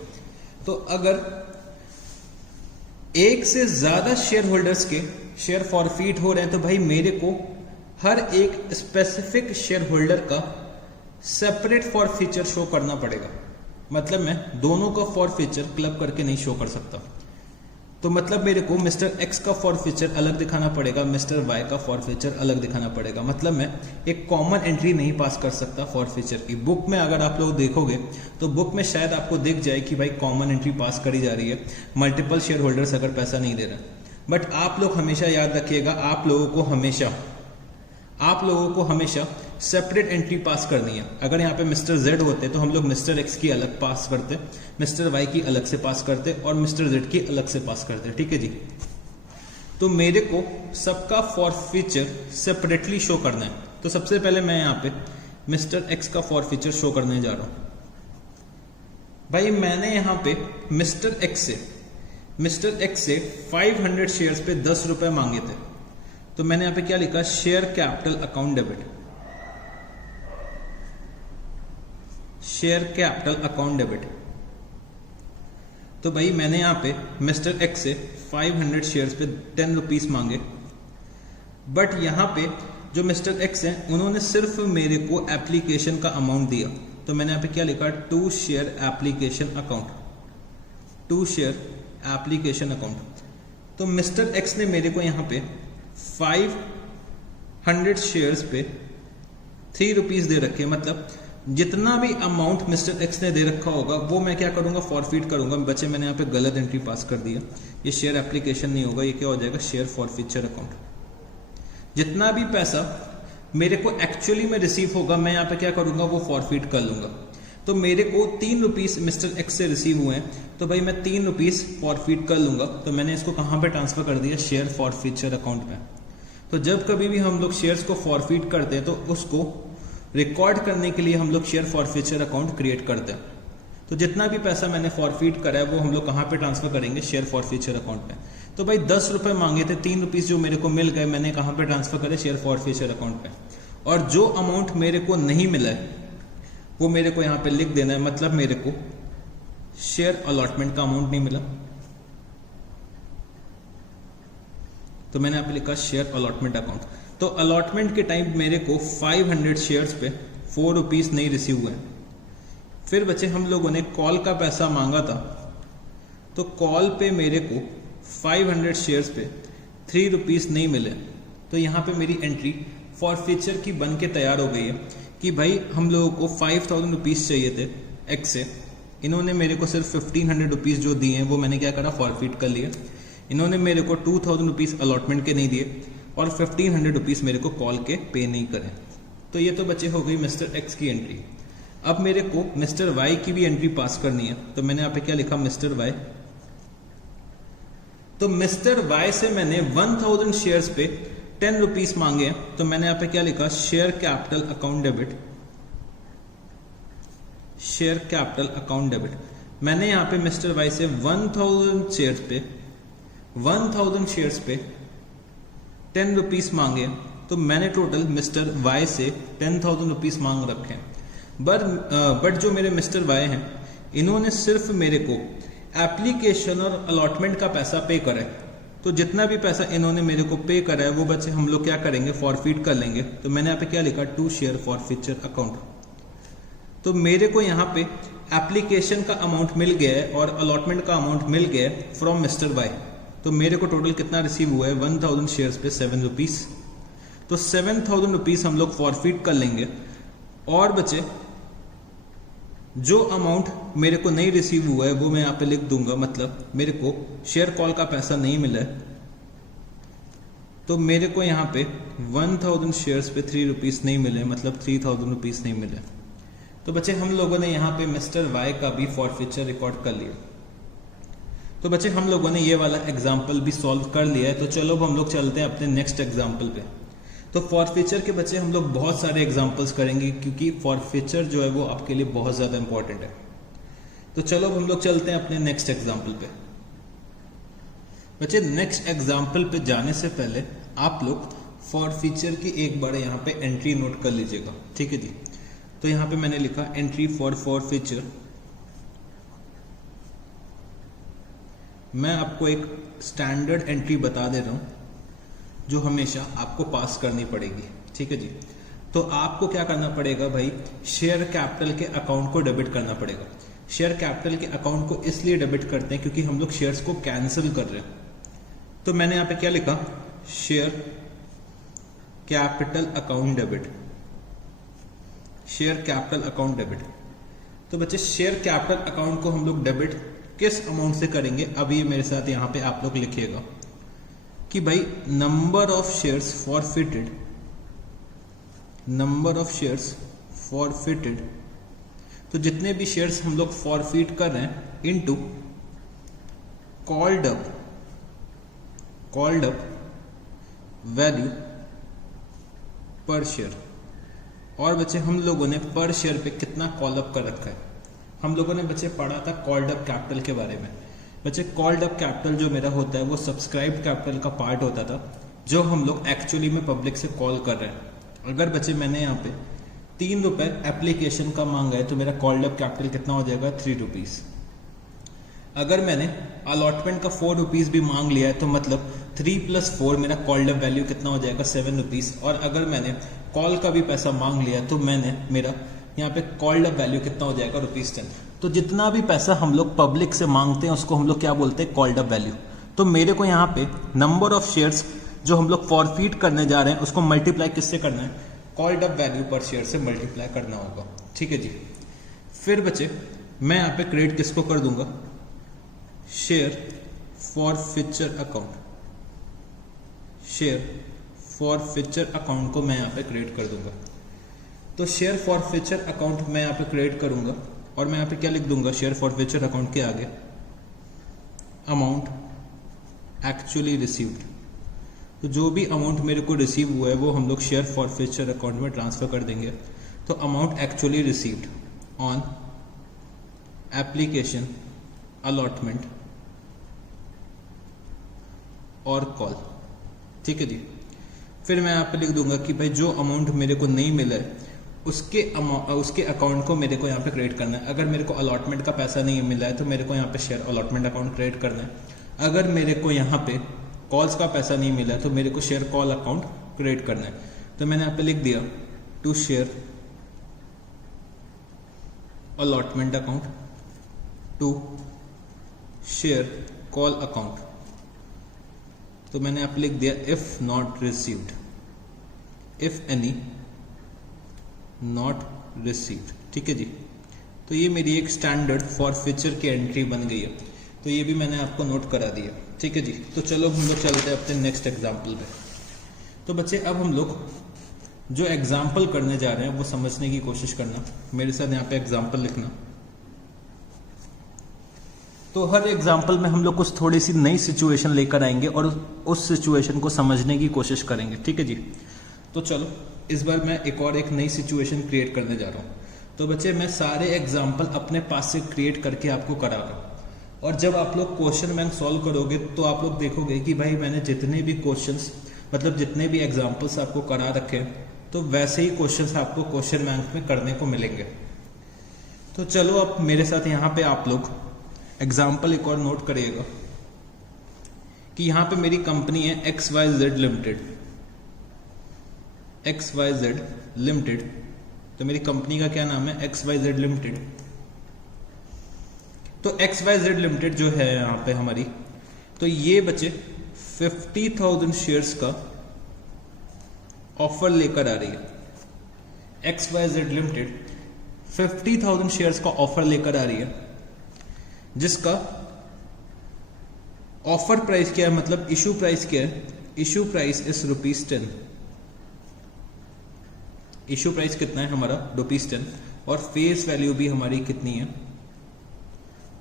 तो अगर एक से ज्यादा शेयर होल्डर्स के शेयर फॉरफीट हो रहे हैं तो भाई मेरे को हर एक स्पेसिफिक शेयर होल्डर का सेपरेट फॉरफीचर शो करना पड़ेगा। मतलब मैं दोनों का फॉरफीचर क्लब करके नहीं शो कर सकता। तो मतलब मेरे को मिस्टर एक्स का फॉरफीचर अलग दिखाना पड़ेगा, मिस्टर वाई का फॉरफीचर अलग दिखाना पड़ेगा। मतलब मैं एक कॉमन एंट्री नहीं पास कर सकता फॉरफीचर की। बुक में अगर आप लोग देखोगे तो बुक में शायद आपको दिख जाए कि भाई कॉमन एंट्री पास करी जा रही है, मल्टीपल शेयर होल्डर्स अगर पैसा नहीं दे रहे। बट आप लोग हमेशा याद रखिएगा, आप लोगों को हमेशा सेपरेट एंट्री पास करनी है। अगर यहाँ पे मिस्टर जेड होते तो हम लोग मिस्टर एक्स की अलग पास करते, मिस्टर वाई की अलग से पास करते और मिस्टर जेड की अलग से पास करते। ठीक है जी। तो मेरे को सबका फॉरफीचर सेपरेटली शो करना है। तो सबसे पहले मैं यहाँ पे मिस्टर एक्स का फॉरफीचर शो करने जा रहा हूं। भाई मैंने यहाँ पे मिस्टर एक्स से 500 शेयर्स पे 10 रुपए मांगे थे। तो मैंने यहाँ पे क्या लिखा, share capital account debit, share capital account debit. तो भाई मैंने यहां पे मिस्टर एक्स से 500 शेयर्स पे 10 रुपीस मांगे। बट यहां पे जो मिस्टर एक्स है उन्होंने सिर्फ मेरे को एप्लीकेशन का अमाउंट दिया। तो मैंने यहां पे क्या लिखा, to share application account, to share application account. तो मिस्टर एक्स ने मेरे को यहां पे 500 शेयर्स पे 3 रुपीस दे रखे। मतलब जितना भी अमाउंट मिस्टर एक्स ने दे रखा होगा वो मैं क्या करूंगा, फॉरफीट करूंगा। बच्चे मैंने यहाँ पे गलत एंट्री पास कर दिया। ये शेयर एप्लीकेशन नहीं होगा, ये क्या हो जाएगा, शेयर फॉरफीचर अकाउंट। जितना भी पैसा मेरे को एक्चुअली में रिसीव होगा मैं यहाँ पे क्या करूंगा, वो फॉरफीट कर लूंगा। तो मेरे को 3 रुपीस मिस्टर एक्स से रिसीव हुए हैं तो भाई मैं 3 रुपीस फॉरफीट कर लूंगा। तो मैंने इसको कहां पे ट्रांसफर कर दिया, शेयर फॉरफीचर अकाउंट में। तो जब कभी भी हम लोग शेयर्स को फॉरफीट करते हैं तो उसको रिकॉर्ड करने के लिए हम लोग शेयर फॉरफीचर अकाउंट क्रिएट करते हैं। तो जितना भी पैसा मैंने फॉरफीट करा है वो हम लोग कहां पे ट्रांसफर करेंगे, शेयर फॉरफीचर अकाउंट में। तो भाई 10 रुपए मांगे थे, 3 रुपीस जो मेरे को मिल गए, मैंने कहां पे ट्रांसफर करे, शेयर फॉरफीचर अकाउंट पे। और जो अमाउंट मेरे को नहीं मिला है वो मेरे को यहां पे लिख देना है। मतलब मेरे को शेयर अलॉटमेंट का अमाउंट नहीं मिला तो मैंने यहां पे लिखा शेयर अलॉटमेंट अकाउंट। तो अलॉटमेंट के टाइम मेरे को 500 शेयर्स पे 4 रुपीस नहीं रिसीव हुए। फिर बच्चे हम लोगों ने कॉल का पैसा मांगा था। तो कॉल पे मेरे को 500 शेयर्स पे 3 रुपीस नहीं मिले। तो यहाँ पे मेरी एंट्री फॉरफीचर की बन के तैयार हो गई है कि भाई हम लोगों को 5000 रुपीस चाहिए थे एक्स से, इन्होंने मेरे को सिर्फ 1500 रुपीस जो दिए हैं वो मैंने क्या करा, फॉरफीट कर लिया। इन्होंने मेरे को 2000 रुपीस अलॉटमेंट के नहीं दिए और 1500 रुपीस मेरे को कॉल के पे नहीं करे। तो ये तो बच्चे हो गई मिस्टर एक्स की एंट्री। अब मेरे को मिस्टर वाई की भी एंट्री पास करनी है। तो मैंने यहाँ पे क्या लिखा, मिस्टर वाई। तो मिस्टर वाई से मैंने 1000 शेयर्स पे 10 रुपीस मांगे हैं। तो मैंने यहाँ पे क्या लिखा, share capital account debit, share capital account debit. मैंने यहाँ पे मिस्टर वाई से 1000 शेयर्स पे 10 रुपीस मांगे। तो मैंने टोटल मिस्टर वाई से 10,000 रुपीस मांग रखे हैं। बट जो मेरे मिस्टर वाई हैं इन्होंने सिर्फ मेरे को एप्लीकेशन और अलॉटमेंट का पैसा पे करा है। तो जितना भी पैसा इन्होंने मेरे को पे करा है वो बच्चे हम लोग क्या करेंगे, फॉरफीट कर लेंगे। तो मैंने यहाँ पे क्या लिखा, टू शेयर फॉरफीचर अकाउंट। तो मेरे को यहाँ पे एप्लीकेशन का अमाउंट मिल गया है और अलॉटमेंट का अमाउंट मिल गया है फ्रॉम मिस्टर वाई। तो मेरे को टोटल कितना रिसीव हुआ है, 1000 शेयर्स पे 7 रुपीस। तो 7000 रुपीस हम लोग फॉरफीट कर लेंगे। और बचे जो अमाउंट मेरे को नहीं रिसीव हुआ है वो मैं यहाँ पे लिख दूंगा। मतलब मेरे को शेयर कॉल का पैसा नहीं मिला है तो मेरे को यहाँ पे 1000 शेयर्स पे 3 रुपीस नहीं मिले, मतलब 3000 रुपीस नहीं मिले। तो बच्चे हम लोगों ने यहाँ पे मिस्टर वाई का भी फॉरफीचर रिकॉर्ड कर लिया। तो बच्चे हम लोगों ने ये वाला एग्जाम्पल भी सॉल्व कर लिया है। तो चलो अब हम लोग चलते हैं अपने नेक्स्ट एग्जाम्पल पे। तो फॉरफीचर के बच्चे हम लोग बहुत सारे एग्जाम्पल्स करेंगे क्योंकि फॉरफीचर जो है वो आपके लिए बहुत ज़्यादा इंपॉर्टेंट है। तो चलो अब हम लोग चलते हैं अपने नेक्स्ट एग्जाम्पल पे। बच्चे नेक्स्ट एग्जाम्पल पे जाने से पहले आप लोग फॉरफीचर की एक बार यहाँ पे एंट्री नोट कर लीजिएगा, ठीक है जी। तो यहाँ पे मैंने लिखा एंट्री फॉर फॉरफीचर मैं आपको एक स्टैंडर्ड एंट्री बता दे रहा हूँ जो हमेशा आपको पास करनी पड़ेगी, ठीक है जी। तो आपको क्या करना पड़ेगा भाई, शेयर कैपिटल के अकाउंट को डेबिट करना पड़ेगा। शेयर कैपिटल के अकाउंट को इसलिए डेबिट करते हैं क्योंकि हम लोग शेयर्स को कैंसिल कर रहे हैं। तो मैंने यहां पे क्या लिखा, share capital account debit, share capital account debit. तो बच्चे शेयर कैपिटल अकाउंट को हम लोग डेबिट किस अमाउंट से करेंगे, अब ये मेरे साथ यहां पे आप लोग लिखिएगा कि भाई number of shares forfeited, number of shares forfeited, तो जितने भी शेयर्स हम लोग फॉरफिट कर रहे हैं इनटू कॉल्ड अप वैल्यू पर शेयर। और बच्चे हम लोगों ने पर शेयर पे कितना कॉल अप कर रखा है, हम लोगों ने बच्चे पढ़ा था कॉल्ड अप कैपिटल के बारे में। बच्चे कॉल्ड अप कैपिटल जो मेरा होता है वो सब्सक्राइब कैपिटल का पार्ट होता था जो हम लोग एक्चुअली में पब्लिक से कॉल कर रहे हैं। अगर बच्चे मैंने यहाँ पे 3 रुपए एप्लीकेशन का मांगा है तो मेरा कॉल्ड अप कैपिटल कितना हो जाएगा, 3 रुपीज। अगर मैंने अलॉटमेंट का 4 रुपीज भी मांग लिया है तो मतलब 3 + 4 मेरा कॉल्ड अप वैल्यू कितना हो जाएगा, 7 रुपीज। और अगर मैंने कॉल का भी पैसा मांग लिया तो मैंने मेरा यहाँ पे कॉल्ड अप वैल्यू कितना हो जाएगा, ₹10। तो जितना भी पैसा हम लोग पब्लिक से मांगते हैं उसको हम लोग क्या बोलते हैं, कॉल्ड अप वैल्यू। तो मेरे को यहाँ पे नंबर ऑफ शेयर्स जो हम लोग फॉरफिट करने जा रहे हैं उसको मल्टीप्लाई किससे करना है, कॉल्ड अप वैल्यू पर शेयर से मल्टीप्लाई करना होगा, ठीक है जी। फिर बच्चे मैं यहाँ पे क्रिएट किसको कर दूंगा, share forfeiture account, share forfeiture account को मैं यहाँ पे क्रिएट कर दूंगा। तो शेयर फॉरफिचर अकाउंट मैं यहाँ पे क्रिएट करूंगा और मैं यहाँ पे क्या लिख दूंगा, शेयर फॉरफिचर अकाउंट के आगे अमाउंट एक्चुअली रिसीव्ड। तो जो भी अमाउंट मेरे को रिसीव हुआ है वो हम लोग शेयर फॉरफिचर अकाउंट में ट्रांसफर कर देंगे। तो amount actually received on application, allotment और कॉल, ठीक है जी। फिर मैं यहाँ पे लिख दूंगा कि भाई जो अमाउंट मेरे को नहीं मिला है उसके अकाउंट को मेरे को यहाँ पे क्रिएट करना है। अगर मेरे को अलॉटमेंट का पैसा नहीं मिला है तो मेरे को यहाँ पे शेयर अलॉटमेंट अकाउंट क्रिएट करना है। अगर मेरे को यहाँ पे कॉल्स का पैसा नहीं मिला है तो मेरे को शेयर कॉल अकाउंट क्रिएट करना है। तो मैंने यहाँ पे लिख दिया to share allotment account, to share call account. तो मैंने यहाँ पे लिख दिया if not received, if any not received, ठीक है जी। तो ये मेरी एक स्टैंडर्ड फॉरफिचर की एंट्री बन गई है। तो ये भी मैंने आपको नोट करा दिया, ठीक है जी। तो चलो हम लोग चलते हैं अपने नेक्स्ट एग्जाम्पल पे। तो बच्चे अब हम लोग जो एग्जाम्पल करने जा रहे हैं वो समझने की कोशिश करना, मेरे साथ यहाँ पे एग्जाम्पल लिखना। तो हर एग्जाम्पल में हम लोग कुछ थोड़ी सी नई सिचुएशन लेकर आएंगे और उस सिचुएशन को समझने की कोशिश करेंगे, ठीक है जी। तो चलो इस बार मैं एक नई सिचुएशन क्रिएट करने जा रहा हूँ। तो बच्चे मैं सारे एग्जाम्पल अपने पास से क्रिएट करके आपको करा रहा हूँ और जब आप लोग क्वेश्चन बैंक सॉल्व करोगे तो आप लोग देखोगे कि भाई मैंने जितने भी क्वेश्चंस मतलब जितने भी एग्जाम्पल्स आपको करा रखे तो वैसे ही क्वेश्चंस आपको क्वेश्चन बैंक में करने को मिलेंगे। तो चलो अब मेरे साथ यहाँ पे आप लोग एग्जाम्पल एक और नोट करिएगा कि यहाँ पे मेरी कंपनी है XYZ लिमिटेड, XYZ लिमिटेड। तो मेरी कंपनी का क्या नाम है, XYZ लिमिटेड। तो XYZ लिमिटेड जो है यहाँ पे हमारी, तो ये बच्चे 50,000 शेयर्स का ऑफर लेकर आ रही है। XYZ लिमिटेड 50,000 शेयर्स का ऑफर लेकर आ रही है जिसका ऑफर प्राइस क्या है, मतलब इशू प्राइस क्या है, issue price is ₹10। Issue price कितना है हमारा, ₹10 और फेस वैल्यू भी हमारी कितनी है,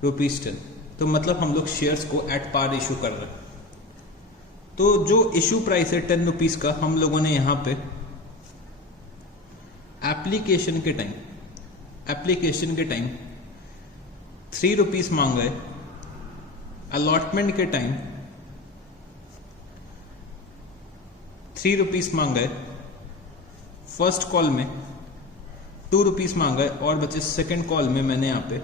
₹10। तो मतलब हम लोग शेयर्स को एट पार इशू कर रहे हैं। तो जो इशू प्राइस है ₹10 का, हम लोगों ने यहां पे एप्लीकेशन के टाइम ₹3 मांगा है, अलॉटमेंट के टाइम ₹3 मांगा है, फर्स्ट कॉल में ₹2 मांगा है और बच्चे सेकंड कॉल में मैंने यहाँ पे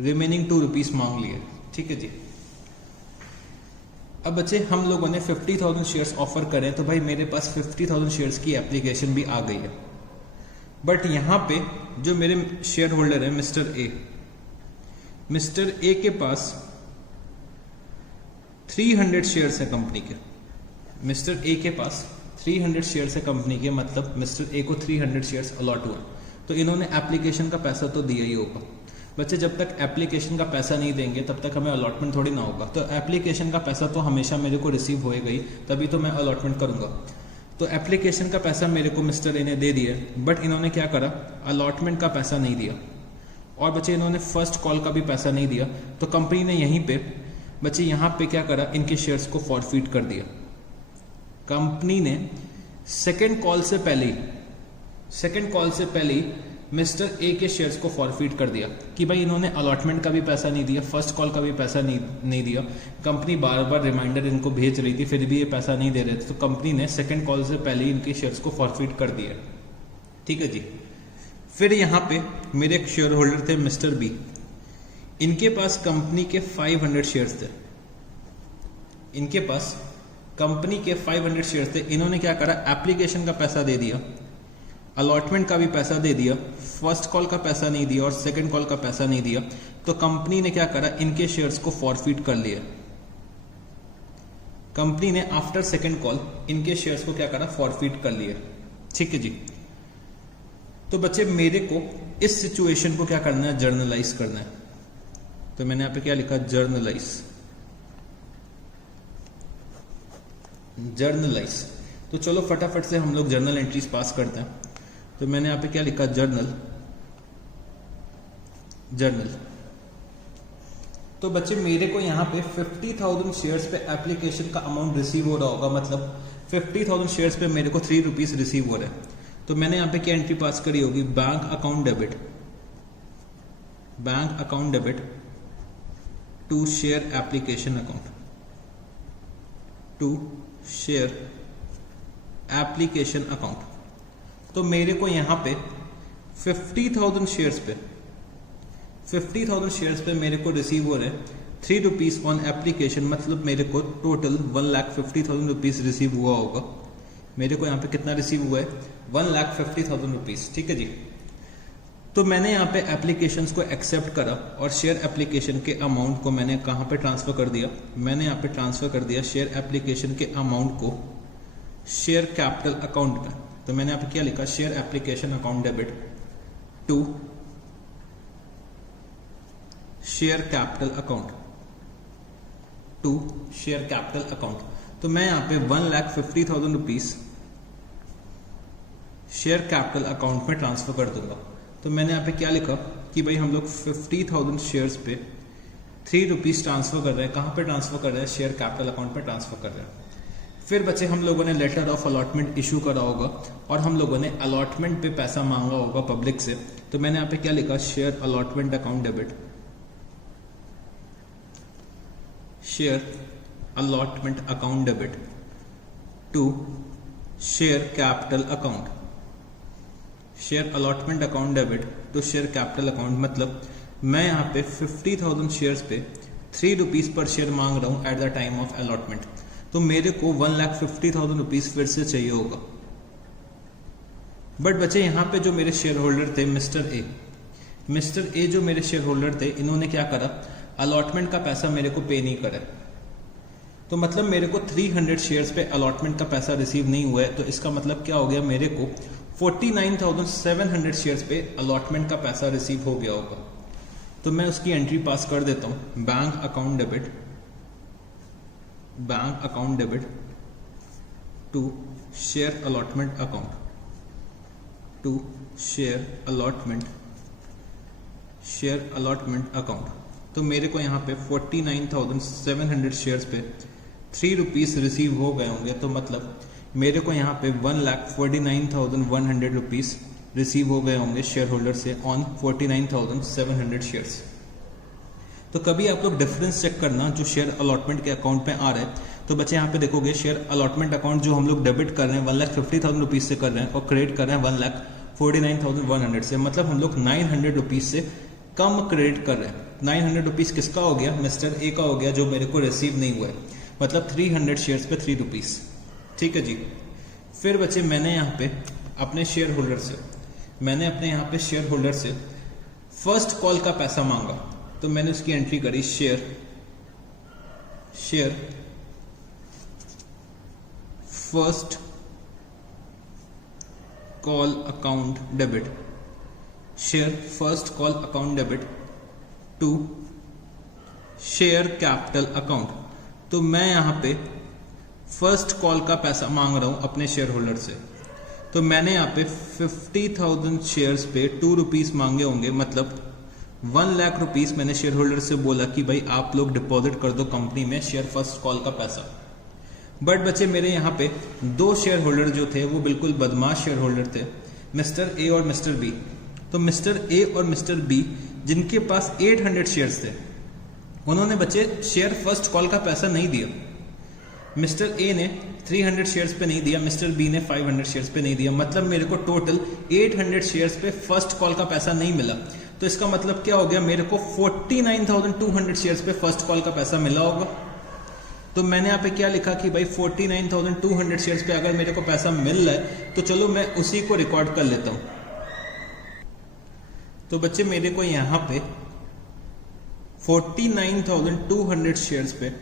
रिमेनिंग ₹2 मांग लिए, ठीक है जी। अब बच्चे हम लोगों ने 50,000 शेयर्स ऑफर करें तो भाई मेरे पास 50,000 शेयर्स की एप्लीकेशन भी आ गई है। बट यहाँ पे जो मेरे शेयर होल्डर है मिस्टर ए के पास 300 शेयर्स है कंपनी के। मिस्टर ए के पास 300 शेयर्स है कंपनी के, मतलब मिस्टर ए को 300 शेयर्स अलॉट हुआ। तो इन्होंने एप्लीकेशन का पैसा तो दिया ही होगा। बच्चे जब तक एप्लीकेशन का पैसा नहीं देंगे तब तक हमें अलॉटमेंट थोड़ी ना होगा। तो एप्लीकेशन का पैसा तो हमेशा मेरे को रिसीव होएगा ही, तभी तो मैं अलॉटमेंट करूंगा। तो एप्लीकेशन का पैसा मेरे को मिस्टर ए ने दे दिया, बट इन्होंने क्या करा, अलॉटमेंट का पैसा नहीं दिया। और बच्चे इन्होंने फर्स्ट कॉल का भी पैसा नहीं दिया। तो कंपनी ने यहीं पे बच्चे यहाँ पे क्या करा, इनके शेयर्स को फॉरफीट कर दिया। कंपनी ने सेकेंड कॉल से पहले ही मिस्टर ए के शेयर्स को फॉरफीट कर दिया कि भाई इन्होंने अलॉटमेंट का भी पैसा नहीं दिया, फर्स्ट कॉल का भी पैसा नहीं दिया। कंपनी बार बार रिमाइंडर इनको भेज रही थी, फिर भी ये पैसा नहीं दे रहे थे। तो कंपनी ने सेकंड कॉल से पहले ही इनके शेयर्स को फॉरफीट कर दिया। ठीक है जी। फिर यहाँ पे मेरे एक शेयर होल्डर थे मिस्टर बी। इनके पास कंपनी के 500 शेयर्स थे। इनके पास कंपनी के 500 शेयर्स थे। इन्होंने क्या करा, एप्लीकेशन का पैसा दे दिया, अलॉटमेंट का भी पैसा दे दिया, फर्स्ट कॉल का पैसा नहीं दिया और सेकंड कॉल का पैसा नहीं दिया। तो कंपनी ने क्या करा, इनके शेयर्स को फॉरफीट कर लिया। कंपनी ने आफ्टर सेकंड कॉल इनके शेयर्स को क्या करा, फॉरफीट कर लिया। ठीक है जी। तो बच्चे मेरे को इस सिचुएशन को क्या करना है, जर्नलाइज करना है। तो मैंने यहां पे क्या लिखा, जर्नलाइज। तो चलो फटाफट से हम लोग जर्नल एंट्रीज पास करते हैं। तो मैंने यहां पे क्या लिखा, जर्नल। तो बच्चे मेरे को यहां पे 50,000 शेयर्स पे एप्लीकेशन का अमाउंट रिसीव हो रहा होगा, मतलब 50,000 शेयर्स पे मेरे को 3 रुपीज रिसीव हो रहे हैं। तो मैंने यहां पे क्या एंट्री पास करी होगी, bank account debit to share application account. तो मेरे को यहां पे 50,000 शेयर्स पे मेरे को रिसीव हो रहे हैं 3 रुपीज ऑन एप्लीकेशन, मतलब मेरे को टोटल 1,50,000 रुपीज रिसीव हुआ होगा। मेरे को यहाँ पे कितना रिसीव हुआ है, 1,50,000 रुपीज। ठीक है जी। तो मैंने यहाँ पे एप्लीकेशंस को एक्सेप्ट करा और शेयर एप्लीकेशन के अमाउंट को मैंने कहाँ पे ट्रांसफर कर दिया, मैंने यहाँ पे ट्रांसफर कर दिया शेयर एप्लीकेशन के अमाउंट को शेयर कैपिटल अकाउंट में। तो मैंने यहाँ पे क्या लिखा, share application account debit to share capital account. तो मैं यहाँ पे 1,50,000 रुपीज शेयर कैपिटल अकाउंट में ट्रांसफर कर दूंगा। तो मैंने यहाँ पे क्या लिखा कि भाई हम लोग 50,000 शेयर्स पे 3 रुपीज ट्रांसफर कर रहे हैं। कहाँ पे ट्रांसफर कर रहे हैं, शेयर कैपिटल अकाउंट पे ट्रांसफर कर रहे हैं। फिर बच्चे हम लोगों ने लेटर ऑफ अलॉटमेंट इशू करा होगा और हम लोगों ने अलॉटमेंट पे पैसा मांगा होगा पब्लिक से। तो मैंने यहाँ पे क्या लिखा, share allotment account debit to share capital account. Share allotment account debit to share capital account, मतलब मैं यहाँ पे 50,000 शेयर्स पे 3 रुपीज पर शेयर मांग रहा हूँ eight the time of allotment. तो मेरे को 1,50,000 रुपीज फिर से चाहिए होगा। बट बच्चे यहाँ पे जो मेरे शेयर होल्डर थे मिस्टर ए जो मेरे शेयर होल्डर थे, इन्होंने क्या करा, अलॉटमेंट का पैसा मेरे को पे नहीं करा। तो मतलब मेरे को 300 शेयर्स पे अलॉटमेंट का पैसा रिसीव नहीं हुआ है। तो इसका मतलब क्या हो गया, मेरे को 49,700 शेयर्स पे अलॉटमेंट का पैसा रिसीव हो गया होगा। तो मैं उसकी एंट्री पास कर देता हूं, bank account debit to share allotment account. तो मेरे को यहाँ पे 49,700 शेयर्स पे 3 रुपीज रिसीव हो गए होंगे। तो मतलब मेरे को यहाँ पे 1,49,100 रुपीज रिसीव हो गए होंगे शेयर होल्डर से ऑन 49,700 शेयर्स। तो कभी आप लोग डिफरेंस चेक करना जो शेयर अलॉटमेंट के अकाउंट पे आ रहा है। तो बच्चे यहाँ पे देखोगे शेयर अलॉटमेंट अकाउंट जो हम लोग डेबिट कर रहे हैं 1,50,000 रुपीज से कर रहे हैं और क्रेडिट कर रहे हैं 1,49,100 से, मतलब हम लोग 900 रुपीज से कम क्रेडिट कर रहे हैं। 900 रुपीज किसका हो गया, मिस्टर ए का हो गया, जो मेरे को रिसीव नहीं हुआ है। मतलब 300 शेयर्स पे 3 रुपीस। ठीक है जी। फिर बच्चे मैंने यहाँ पे अपने शेयर होल्डर से फर्स्ट कॉल का पैसा मांगा, तो मैंने उसकी एंट्री करी share first call account debit, share first call account debit to share capital account. तो मैं यहां पे फर्स्ट कॉल का पैसा मांग रहा हूं अपने शेयर होल्डर से, तो मैंने यहाँ पे 50,000 शेयर्स पे 2 रुपीस मांगे होंगे, मतलब 1 लाख रुपीस मैंने शेयर होल्डर से बोला कि भाई आप लोग डिपॉजिट कर दो कंपनी में शेयर फर्स्ट कॉल का पैसा। बट बच्चे मेरे यहाँ पे 2 शेयर होल्डर जो थे वो बिल्कुल बदमाश शेयर होल्डर थे, मिस्टर ए और मिस्टर बी। तो मिस्टर ए और मिस्टर बी जिनके पास 800 शेयर्स थे, उन्होंने बच्चे शेयर फर्स्ट कॉल का पैसा नहीं दिया। मिस्टर ए ने 300 शेयर्स पे नहीं दिया, मिस्टर बी ने 500 शेयर्स पे नहीं दिया, मतलब मेरे को टोटल 800 शेयर्स पे फर्स्ट कॉल का पैसा नहीं मिला। तो इसका मतलब क्या हो गया, मेरे को 49,200 शेयर्स पे फर्स्ट कॉल का पैसा मिला होगा। तो मैंने यहाँ पे क्या लिखा कि भाई 49,200 शेयर्स पे अगर मेरे को पैसा मिल रहा है तो चलो मैं उसी को रिकॉर्ड कर लेता हूं। तो बच्चे मेरे को यहां पे 49,200 शेयर्स पे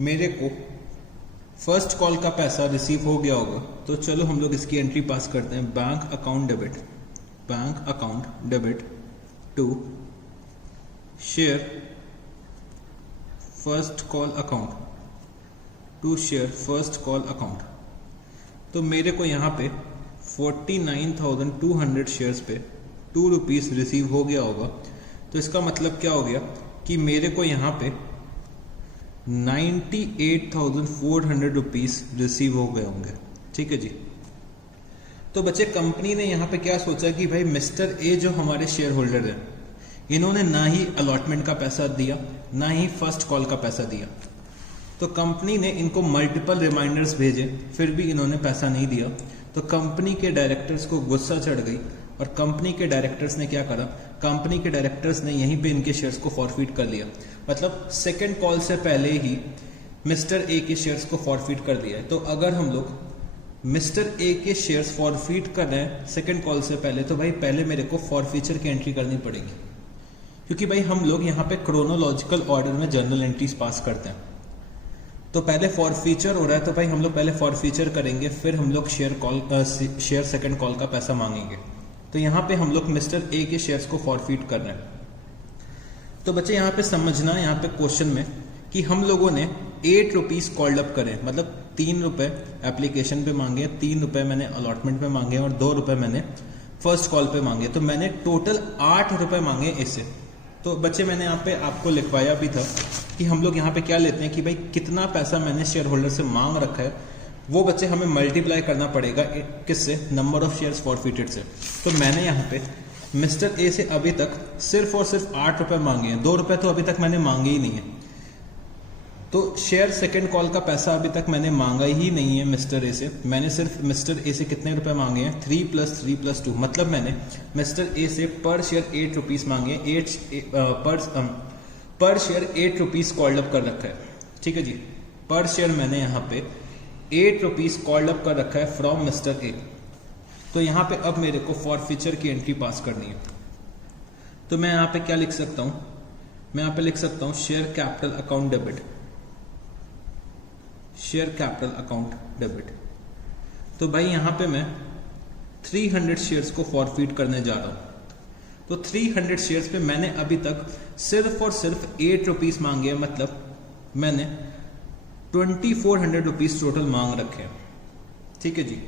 मेरे को फर्स्ट कॉल का पैसा रिसीव हो गया होगा। तो चलो हम लोग इसकी एंट्री पास करते हैं, bank account debit to share first call account तो मेरे को यहाँ पे 49,200 शेयर्स पे 2 रुपीस रिसीव हो गया होगा। तो इसका मतलब क्या हो गया कि मेरे को यहाँ पे 98,400 रुपीस रिसीव हो गए होंगे। ठीक है जी। तो बच्चे कंपनी ने यहाँ पे क्या सोचा कि भाई मिस्टर ए जो हमारे शेयर होल्डर हैं, इन्होंने ना ही अलॉटमेंट का पैसा दिया ना ही फर्स्ट कॉल का पैसा दिया। तो कंपनी ने इनको मल्टीपल रिमाइंडर्स भेजे, फिर भी इन्होंने पैसा नहीं दिया। तो कंपनी के डायरेक्टर्स को गुस्सा चढ़ गई और कंपनी के डायरेक्टर्स ने क्या करा, कंपनी के डायरेक्टर्स ने यहीं पे इनके शेयर्स को फॉरफिट कर लिया। मतलब सेकंड कॉल से पहले ही मिस्टर ए के शेयर्स को फॉरफिट कर दिया है। तो अगर हम लोग मिस्टर ए के शेयर्स फॉरफिट कर रहे हैं सेकंड कॉल से पहले, तो भाई पहले मेरे को फॉरफीचर की एंट्री करनी पड़ेगी, क्योंकि भाई हम लोग यहाँ पे क्रोनोलॉजिकल ऑर्डर में जर्नल एंट्रीज पास करते हैं। तो पहले फॉरफीचर हो रहा है, तो भाई हम लोग पहले फॉरफीचर करेंगे, फिर हम लोग शेयर सेकंड कॉल का पैसा मांगेंगे। तो यहाँ पे हम लोग मिस्टर ए के शेयर्स को फॉरफिट कर रहे हैं। तो बच्चे यहाँ पे समझना, यहाँ पे क्वेश्चन में कि हम लोगों ने 8 रुपीज कॉल्ड अप करे, मतलब 3 रुपए एप्लीकेशन पे मांगे, 3 रुपए मैंने अलॉटमेंट पे मांगे और 2 रुपए मैंने फर्स्ट कॉल पे मांगे। तो मैंने टोटल 8 रुपए मांगे इससे। तो बच्चे मैंने यहाँ पे आपको लिखवाया भी था कि हम लोग यहाँ पे क्या लेते हैं कि भाई कितना पैसा मैंने शेयर होल्डर से मांग रखा है, वो बच्चे हमें मल्टीप्लाई करना पड़ेगा किससे, नंबर ऑफ शेयर्स फॉरफिटेड से। तो मैंने यहाँ पे मिस्टर ए से अभी तक सिर्फ और सिर्फ 8 रुपए मांगे हैं, 2 रुपए तो अभी तक मैंने मांगे ही नहीं है। तो शेयर सेकंड कॉल का पैसा अभी तक मैंने मांगा ही नहीं है मिस्टर ए से। मैंने सिर्फ मिस्टर ए से कितने रुपए मांगे हैं, 3 + 3 + 2, मतलब मैंने मिस्टर ए से पर शेयर 8 रुपीज मांगे, पर शेयर 8 रुपीज कॉल्ड अप कर रखा है। ठीक है जी, पर शेयर मैंने यहाँ पे 8 रुपीज कॉल्ड अप कर रखा है फ्रॉम मिस्टर ए। तो यहाँ पे अब मेरे को फॉरफीचर की एंट्री पास करनी है। तो मैं यहाँ पे क्या लिख सकता हूं, मैं यहाँ पे लिख सकता हूं शेयर कैपिटल अकाउंट डेबिट। तो भाई यहाँ पे मैं 300 शेयर्स को फॉरफिट करने जा रहा हूं। तो 300 शेयर्स पे मैंने अभी तक सिर्फ और सिर्फ 8 रुपीज मांगे हैं, मतलब मैंने 2400 रुपीज टोटल मांग रखे हैं। ठीक है जी।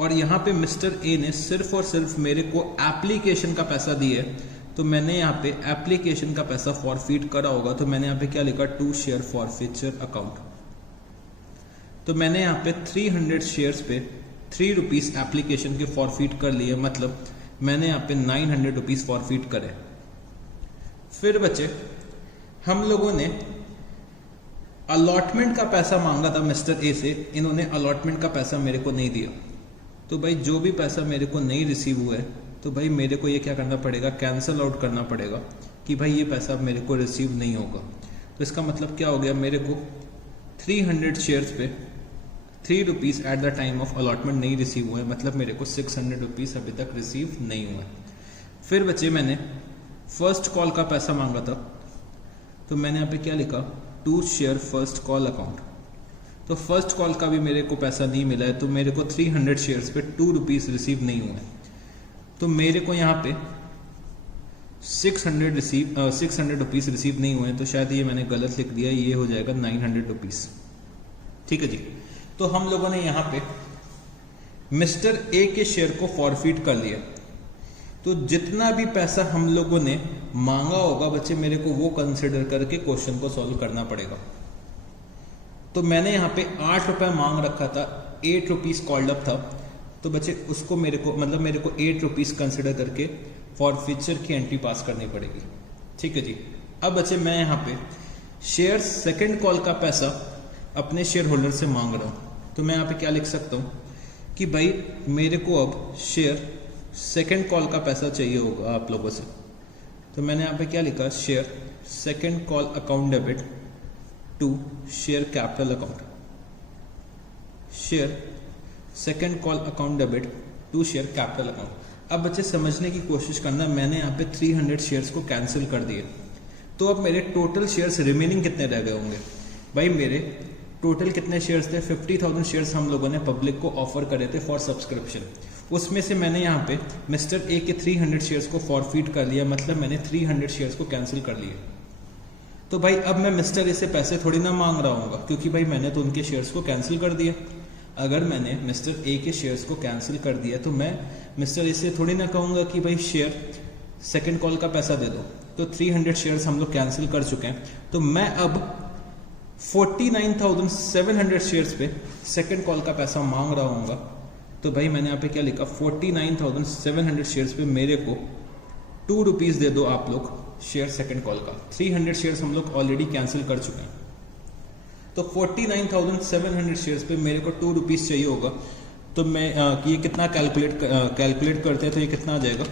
और यहाँ पे मिस्टर ए ने सिर्फ और सिर्फ मेरे को एप्लीकेशन का पैसा दिया है, तो मैंने यहाँ पे एप्लीकेशन का पैसा फॉरफिट करा होगा। तो मैंने यहाँ पे क्या लिखा, टू शेयर फॉरफिचर अकाउंट। तो मैंने यहाँ पे 300 शेयर्स पे 3 रुपीज एप्लीकेशन के फॉरफिट कर लिए, मतलब मैंने यहाँ पे 900 रुपीज फॉरफिट करे। फिर बचे हम लोगों ने अलॉटमेंट का पैसा मांगा था मिस्टर ए से, इन्होंने अलॉटमेंट का पैसा मेरे को नहीं दिया। तो भाई जो भी पैसा मेरे को नहीं रिसीव हुआ है, तो भाई मेरे को ये क्या करना पड़ेगा, कैंसल आउट करना पड़ेगा कि भाई ये पैसा मेरे को रिसीव नहीं होगा। तो इसका मतलब क्या हो गया, मेरे को 300 शेयर्स पे 3 rupees eight the time of allotment नहीं रिसीव हुए, मतलब मेरे को 600 रुपीज़ अभी तक रिसीव नहीं हुए। फिर बच्चे मैंने फर्स्ट कॉल का पैसा मांगा था, तो मैंने यहाँ पे क्या लिखा, to share first call account. तो फर्स्ट कॉल का भी मेरे को पैसा नहीं मिला है, तो मेरे को 300 शेयर्स पे 2 रुपीज़ रिसीव नहीं हुए। तो मेरे को यहाँ पे 600 रुपीज़ रिसीव नहीं हुए, तो शायद ये मैंने गलत लिख दिया, ये हो जाएगा 900 रुपीज़। ठीक है जी। तो हम लोगों ने यहाँ पे मिस्टर ए के शेयर को फॉरफिट कर लिया। तो जितना भी पैसा हम लोगों ने मांगा होगा बच्चे, मेरे को वो कंसिडर करके क्वेश्चन को सॉल्व करना पड़ेगा। तो मैंने यहाँ पे 8 रुपए मांग रखा था, 8 रुपीज़ कॉल्ड अप था, तो बच्चे उसको मेरे को 8 रुपीज़ कंसिडर करके फॉरफिचर की एंट्री पास करनी पड़ेगी। ठीक है जी। अब बच्चे मैं यहाँ पे शेयर सेकंड कॉल का पैसा अपने शेयर होल्डर से मांग रहा हूँ, तो मैं यहाँ पे क्या लिख सकता हूँ कि भाई मेरे को अब शेयर सेकंड कॉल का पैसा चाहिए होगा आप लोगों से। तो मैंने यहाँ पे क्या लिखा, share second call account debit to share capital account, share second call account debit to share capital account. अब बच्चे समझने की कोशिश करना, मैंने यहाँ पे 300 शेयर्स को कैंसिल कर दिए, तो अब मेरे टोटल शेयर्स रिमेनिंग कितने रह गए होंगे। भाई मेरे टोटल कितने शेयर्स थे, 50,000 शेयर्स हम लोगों ने पब्लिक को ऑफर करे थे फॉर सब्सक्रिप्शन। उसमें से मैंने यहाँ पे मिस्टर ए के 300 शेयर्स को फॉरफिट कर लिया, मतलब मैंने 300 शेयर्स को कैंसिल कर लिए। तो भाई अब मैं मिस्टर ए से पैसे थोड़ी ना मांग रहा हूँ, क्योंकि भाई मैंने तो उनके शेयर्स को कैंसिल कर दिया। अगर मैंने मिस्टर ए के शेयर्स को कैंसिल कर दिया तो मैं मिस्टर ए से थोड़ी ना कहूँगा कि भाई शेयर सेकंड कॉल का पैसा दे दो। तो 300 शेयर्स हम लोग कैंसिल कर चुके हैं, तो मैं अब 49,700 शेयर्स पे सेकंड कॉल का पैसा मांग रहा हूँगा। तो भाई मैंने यहाँ पे क्या लिखा, 49,700 शेयर्स पे मेरे को 2 रुपीज़ दे दो आप लोग शेयर सेकंड कॉल का। 300 शेयर्स हम लोग ऑलरेडी कैंसिल कर चुके हैं, तो 49,700 शेयर्स पे मेरे को 2 रुपीज़ चाहिए होगा। तो मैं ये कितना कैलकुलेट करते हैं, तो ये कितना आ जाएगा।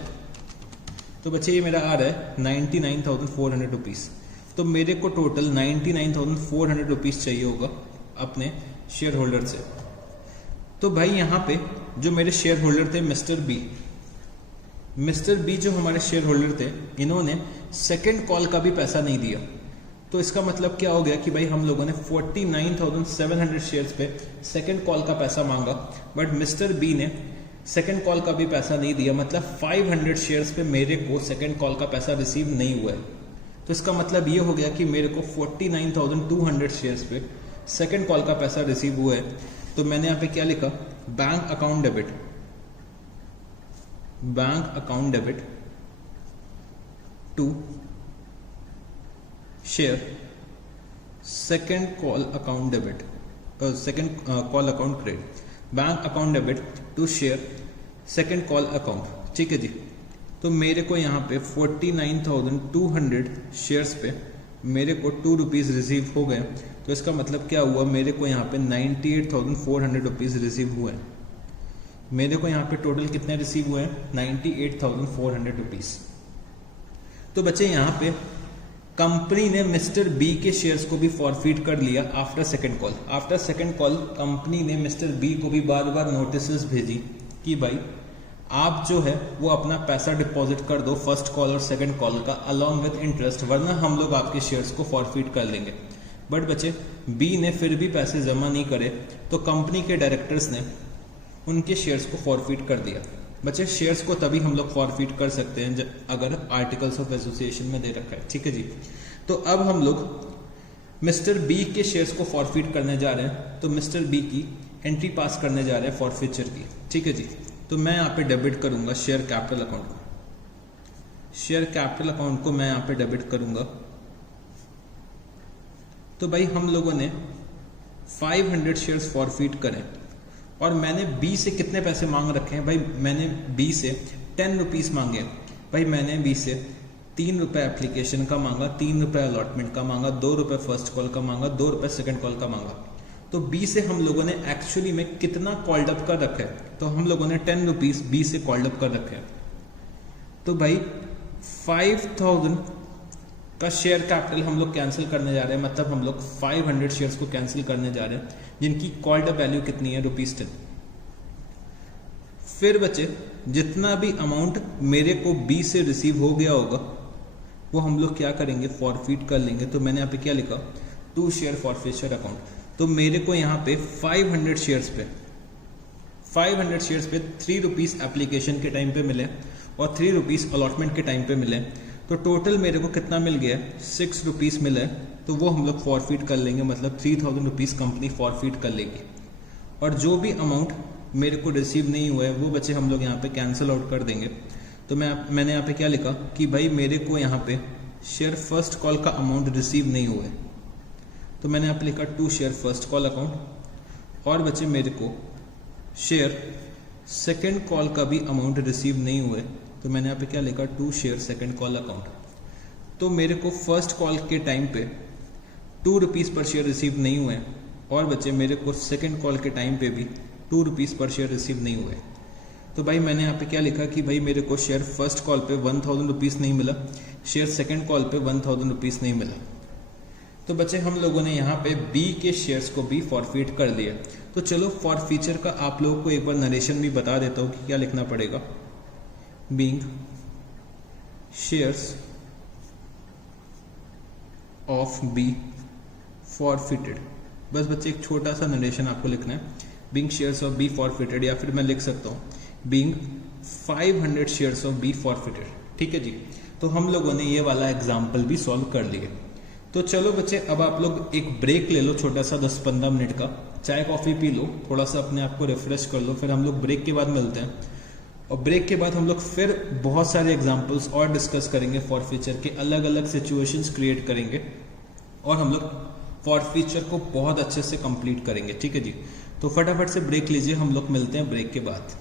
तो बच्चे ये मेरा आ रहा है 99,400 रुपीज़। तो मेरे को टोटल 99,400 रुपीज़ चाहिए होगा अपने शेयर होल्डर से। तो भाई यहाँ पे जो मेरे शेयर होल्डर थे मिस्टर बी जो हमारे शेयर होल्डर थे, इन्होंने सेकंड कॉल का भी पैसा नहीं दिया। तो इसका मतलब क्या हो गया कि भाई हम लोगों ने 49,700 शेयर्स पे सेकंड कॉल का पैसा मांगा, बट मिस्टर बी ने सेकंड कॉल का भी पैसा नहीं दिया, मतलब 500 शेयर्स पे मेरे को सेकंड कॉल का पैसा रिसीव नहीं हुआ है। तो इसका मतलब ये हो गया कि मेरे को 49,200 शेयर्स पे सेकंड कॉल का पैसा रिसीव हुआ है। तो मैंने यहाँ पे क्या लिखा, bank account debit to share second call account debit, second call account credit, bank account debit to share second call account. ठीक है जी। तो मेरे को यहाँ पे 49,200 शेयर्स पे मेरे को 2 रुपीज़ रिसीव हो गए। तो इसका मतलब क्या हुआ, मेरे को यहाँ पे 98,400 रुपीज़ रिसीव हुए। मेरे को यहाँ पे टोटल कितने रिसीव हुए हैं, 98,400 रुपीज़। तो बच्चे यहाँ पे कंपनी ने मिस्टर बी के शेयर्स को भी फॉरफिट कर लिया after second call. After second call company ने मिस्टर बी को भी बार बार नोटिस भेजी कि भाई आप जो है वो अपना पैसा डिपॉजिट कर दो फर्स्ट कॉल और सेकंड कॉल का अलॉन्ग विद इंटरेस्ट, वरना हम लोग आपके शेयर्स को फॉरफिट कर लेंगे। बट बच्चे बी ने फिर भी पैसे जमा नहीं करे, तो कंपनी के डायरेक्टर्स ने उनके शेयर्स को फॉरफिट कर दिया। बच्चे शेयर्स को तभी हम लोग फॉरफिट कर सकते हैं अगर आर्टिकल्स ऑफ एसोसिएशन में दे रखा है। ठीक है जी। तो अब हम लोग मिस्टर बी के शेयर्स को फॉरफिट करने जा रहे हैं, तो मिस्टर बी की एंट्री पास करने जा रहे हैं फॉरफिचर की। ठीक है जी। तो मैं यहाँ पे डेबिट करूंगा शेयर कैपिटल अकाउंट को, शेयर कैपिटल अकाउंट को मैं यहाँ पे डेबिट करूंगा। तो भाई हम लोगों ने 500 शेयर्स फॉरफिट करें, और मैंने बी से कितने पैसे मांग रखे हैं, भाई मैंने बी से 10 रुपीज़ मांगे। भाई मैंने बी से 3 रुपये एप्लीकेशन का मांगा, 3 रुपये अलॉटमेंट का मांगा, 2 रुपये फर्स्ट कॉल का मांगा, 2 रुपये सेकंड कॉल का मांगा। तो बी से हम लोगों ने एक्चुअली में कितना कॉल्ड अप कर रखा है, तो हम लोगों ने 10 रुपीज़ बी से कॉल्ड अप कर रखे हैं। तो भाई 5,000 का शेयर कैपिटल हम लोग कैंसिल करने जा रहे हैं, मतलब हम लोग 500 शेयर्स को कैंसिल करने जा रहे हैं जिनकी कॉल्ड अप वैल्यू कितनी है ₹10। फिर बचे जितना भी अमाउंट मेरे को बी से रिसीव हो गया होगा वो हम लोग क्या करेंगे, फॉरफिट कर लेंगे। तो मैंने यहाँ पे क्या लिखा, 2 शेयर फॉरफिचर अकाउंट। तो मेरे को यहाँ पे 500 शेयर्स पे ₹3 एप्लीकेशन के टाइम पे मिले और ₹3 अलॉटमेंट के टाइम पे मिले। तो टोटल मेरे को कितना मिल गया, ₹6 मिला है। तो वो हम लोग फॉरफिट कर लेंगे, मतलब ₹3000 कंपनी फॉरफिट कर लेगी। और जो भी अमाउंट मेरे को रिसीव नहीं हुआ है वो बच्चे हम लोग यहाँ पे कैंसिल आउट कर देंगे। तो मैंने यहाँ पे क्या लिखा कि भाई मेरे को यहाँ पे शेयर फर्स्ट कॉल का अमाउंट रिसीव नहीं हुआ है, तो मैंने यहाँ पे लिखा 2 शेयर फर्स्ट कॉल अकाउंट। और बच्चे मेरे को शेयर सेकेंड कॉल का भी अमाउंट रिसीव नहीं हुआ है, तो मैंने यहाँ पे क्या लिखा, 2 शेयर सेकेंड कॉल अकाउंट। तो मेरे को फर्स्ट कॉल के टाइम पे ₹2 पर शेयर रिसीव नहीं हुए और बच्चे मेरे को सेकेंड कॉल के टाइम पे भी ₹2 पर शेयर रिसीव नहीं हुए। तो भाई मैंने यहाँ पे क्या लिखा कि भाई मेरे को शेयर फर्स्ट कॉल पे ₹1000 नहीं मिला, शेयर सेकेंड कॉल पे ₹1000 नहीं मिला। तो बच्चे हम लोगों ने यहाँ पे बी के शेयर्स को भी फॉरफिट कर लिया। तो चलो फॉरफीचर का आप लोगों को एक बार नरेशन भी बता देता हूँ कि क्या लिखना पड़ेगा। Being shares of be forfeited, बस बच्चे एक छोटा सा नरेशन आपको लिखना है, being shares of be forfeited, या फिर मैं लिख सकता हूँ being 500 shares of be forfeited. ठीक है जी, तो हम लोगों ने ये वाला एग्जाम्पल भी सॉल्व कर लिए। तो चलो बच्चे अब आप लोग एक ब्रेक ले लो, छोटा सा 10-15 मिनट का, चाय कॉफी पी लो, थोड़ा सा अपने आप को रिफ्रेश कर लो, फिर हम लोग ब्रेक के बाद मिलते हैं। और ब्रेक के बाद हम लोग फिर बहुत सारे एग्जाम्पल्स और डिस्कस करेंगे, फॉरफीचर के अलग अलग सिचुएशंस क्रिएट करेंगे और हम लोग फॉरफीचर को बहुत अच्छे से कंप्लीट करेंगे। ठीक है जी, तो फटाफट से ब्रेक लीजिए, हम लोग मिलते हैं ब्रेक के बाद।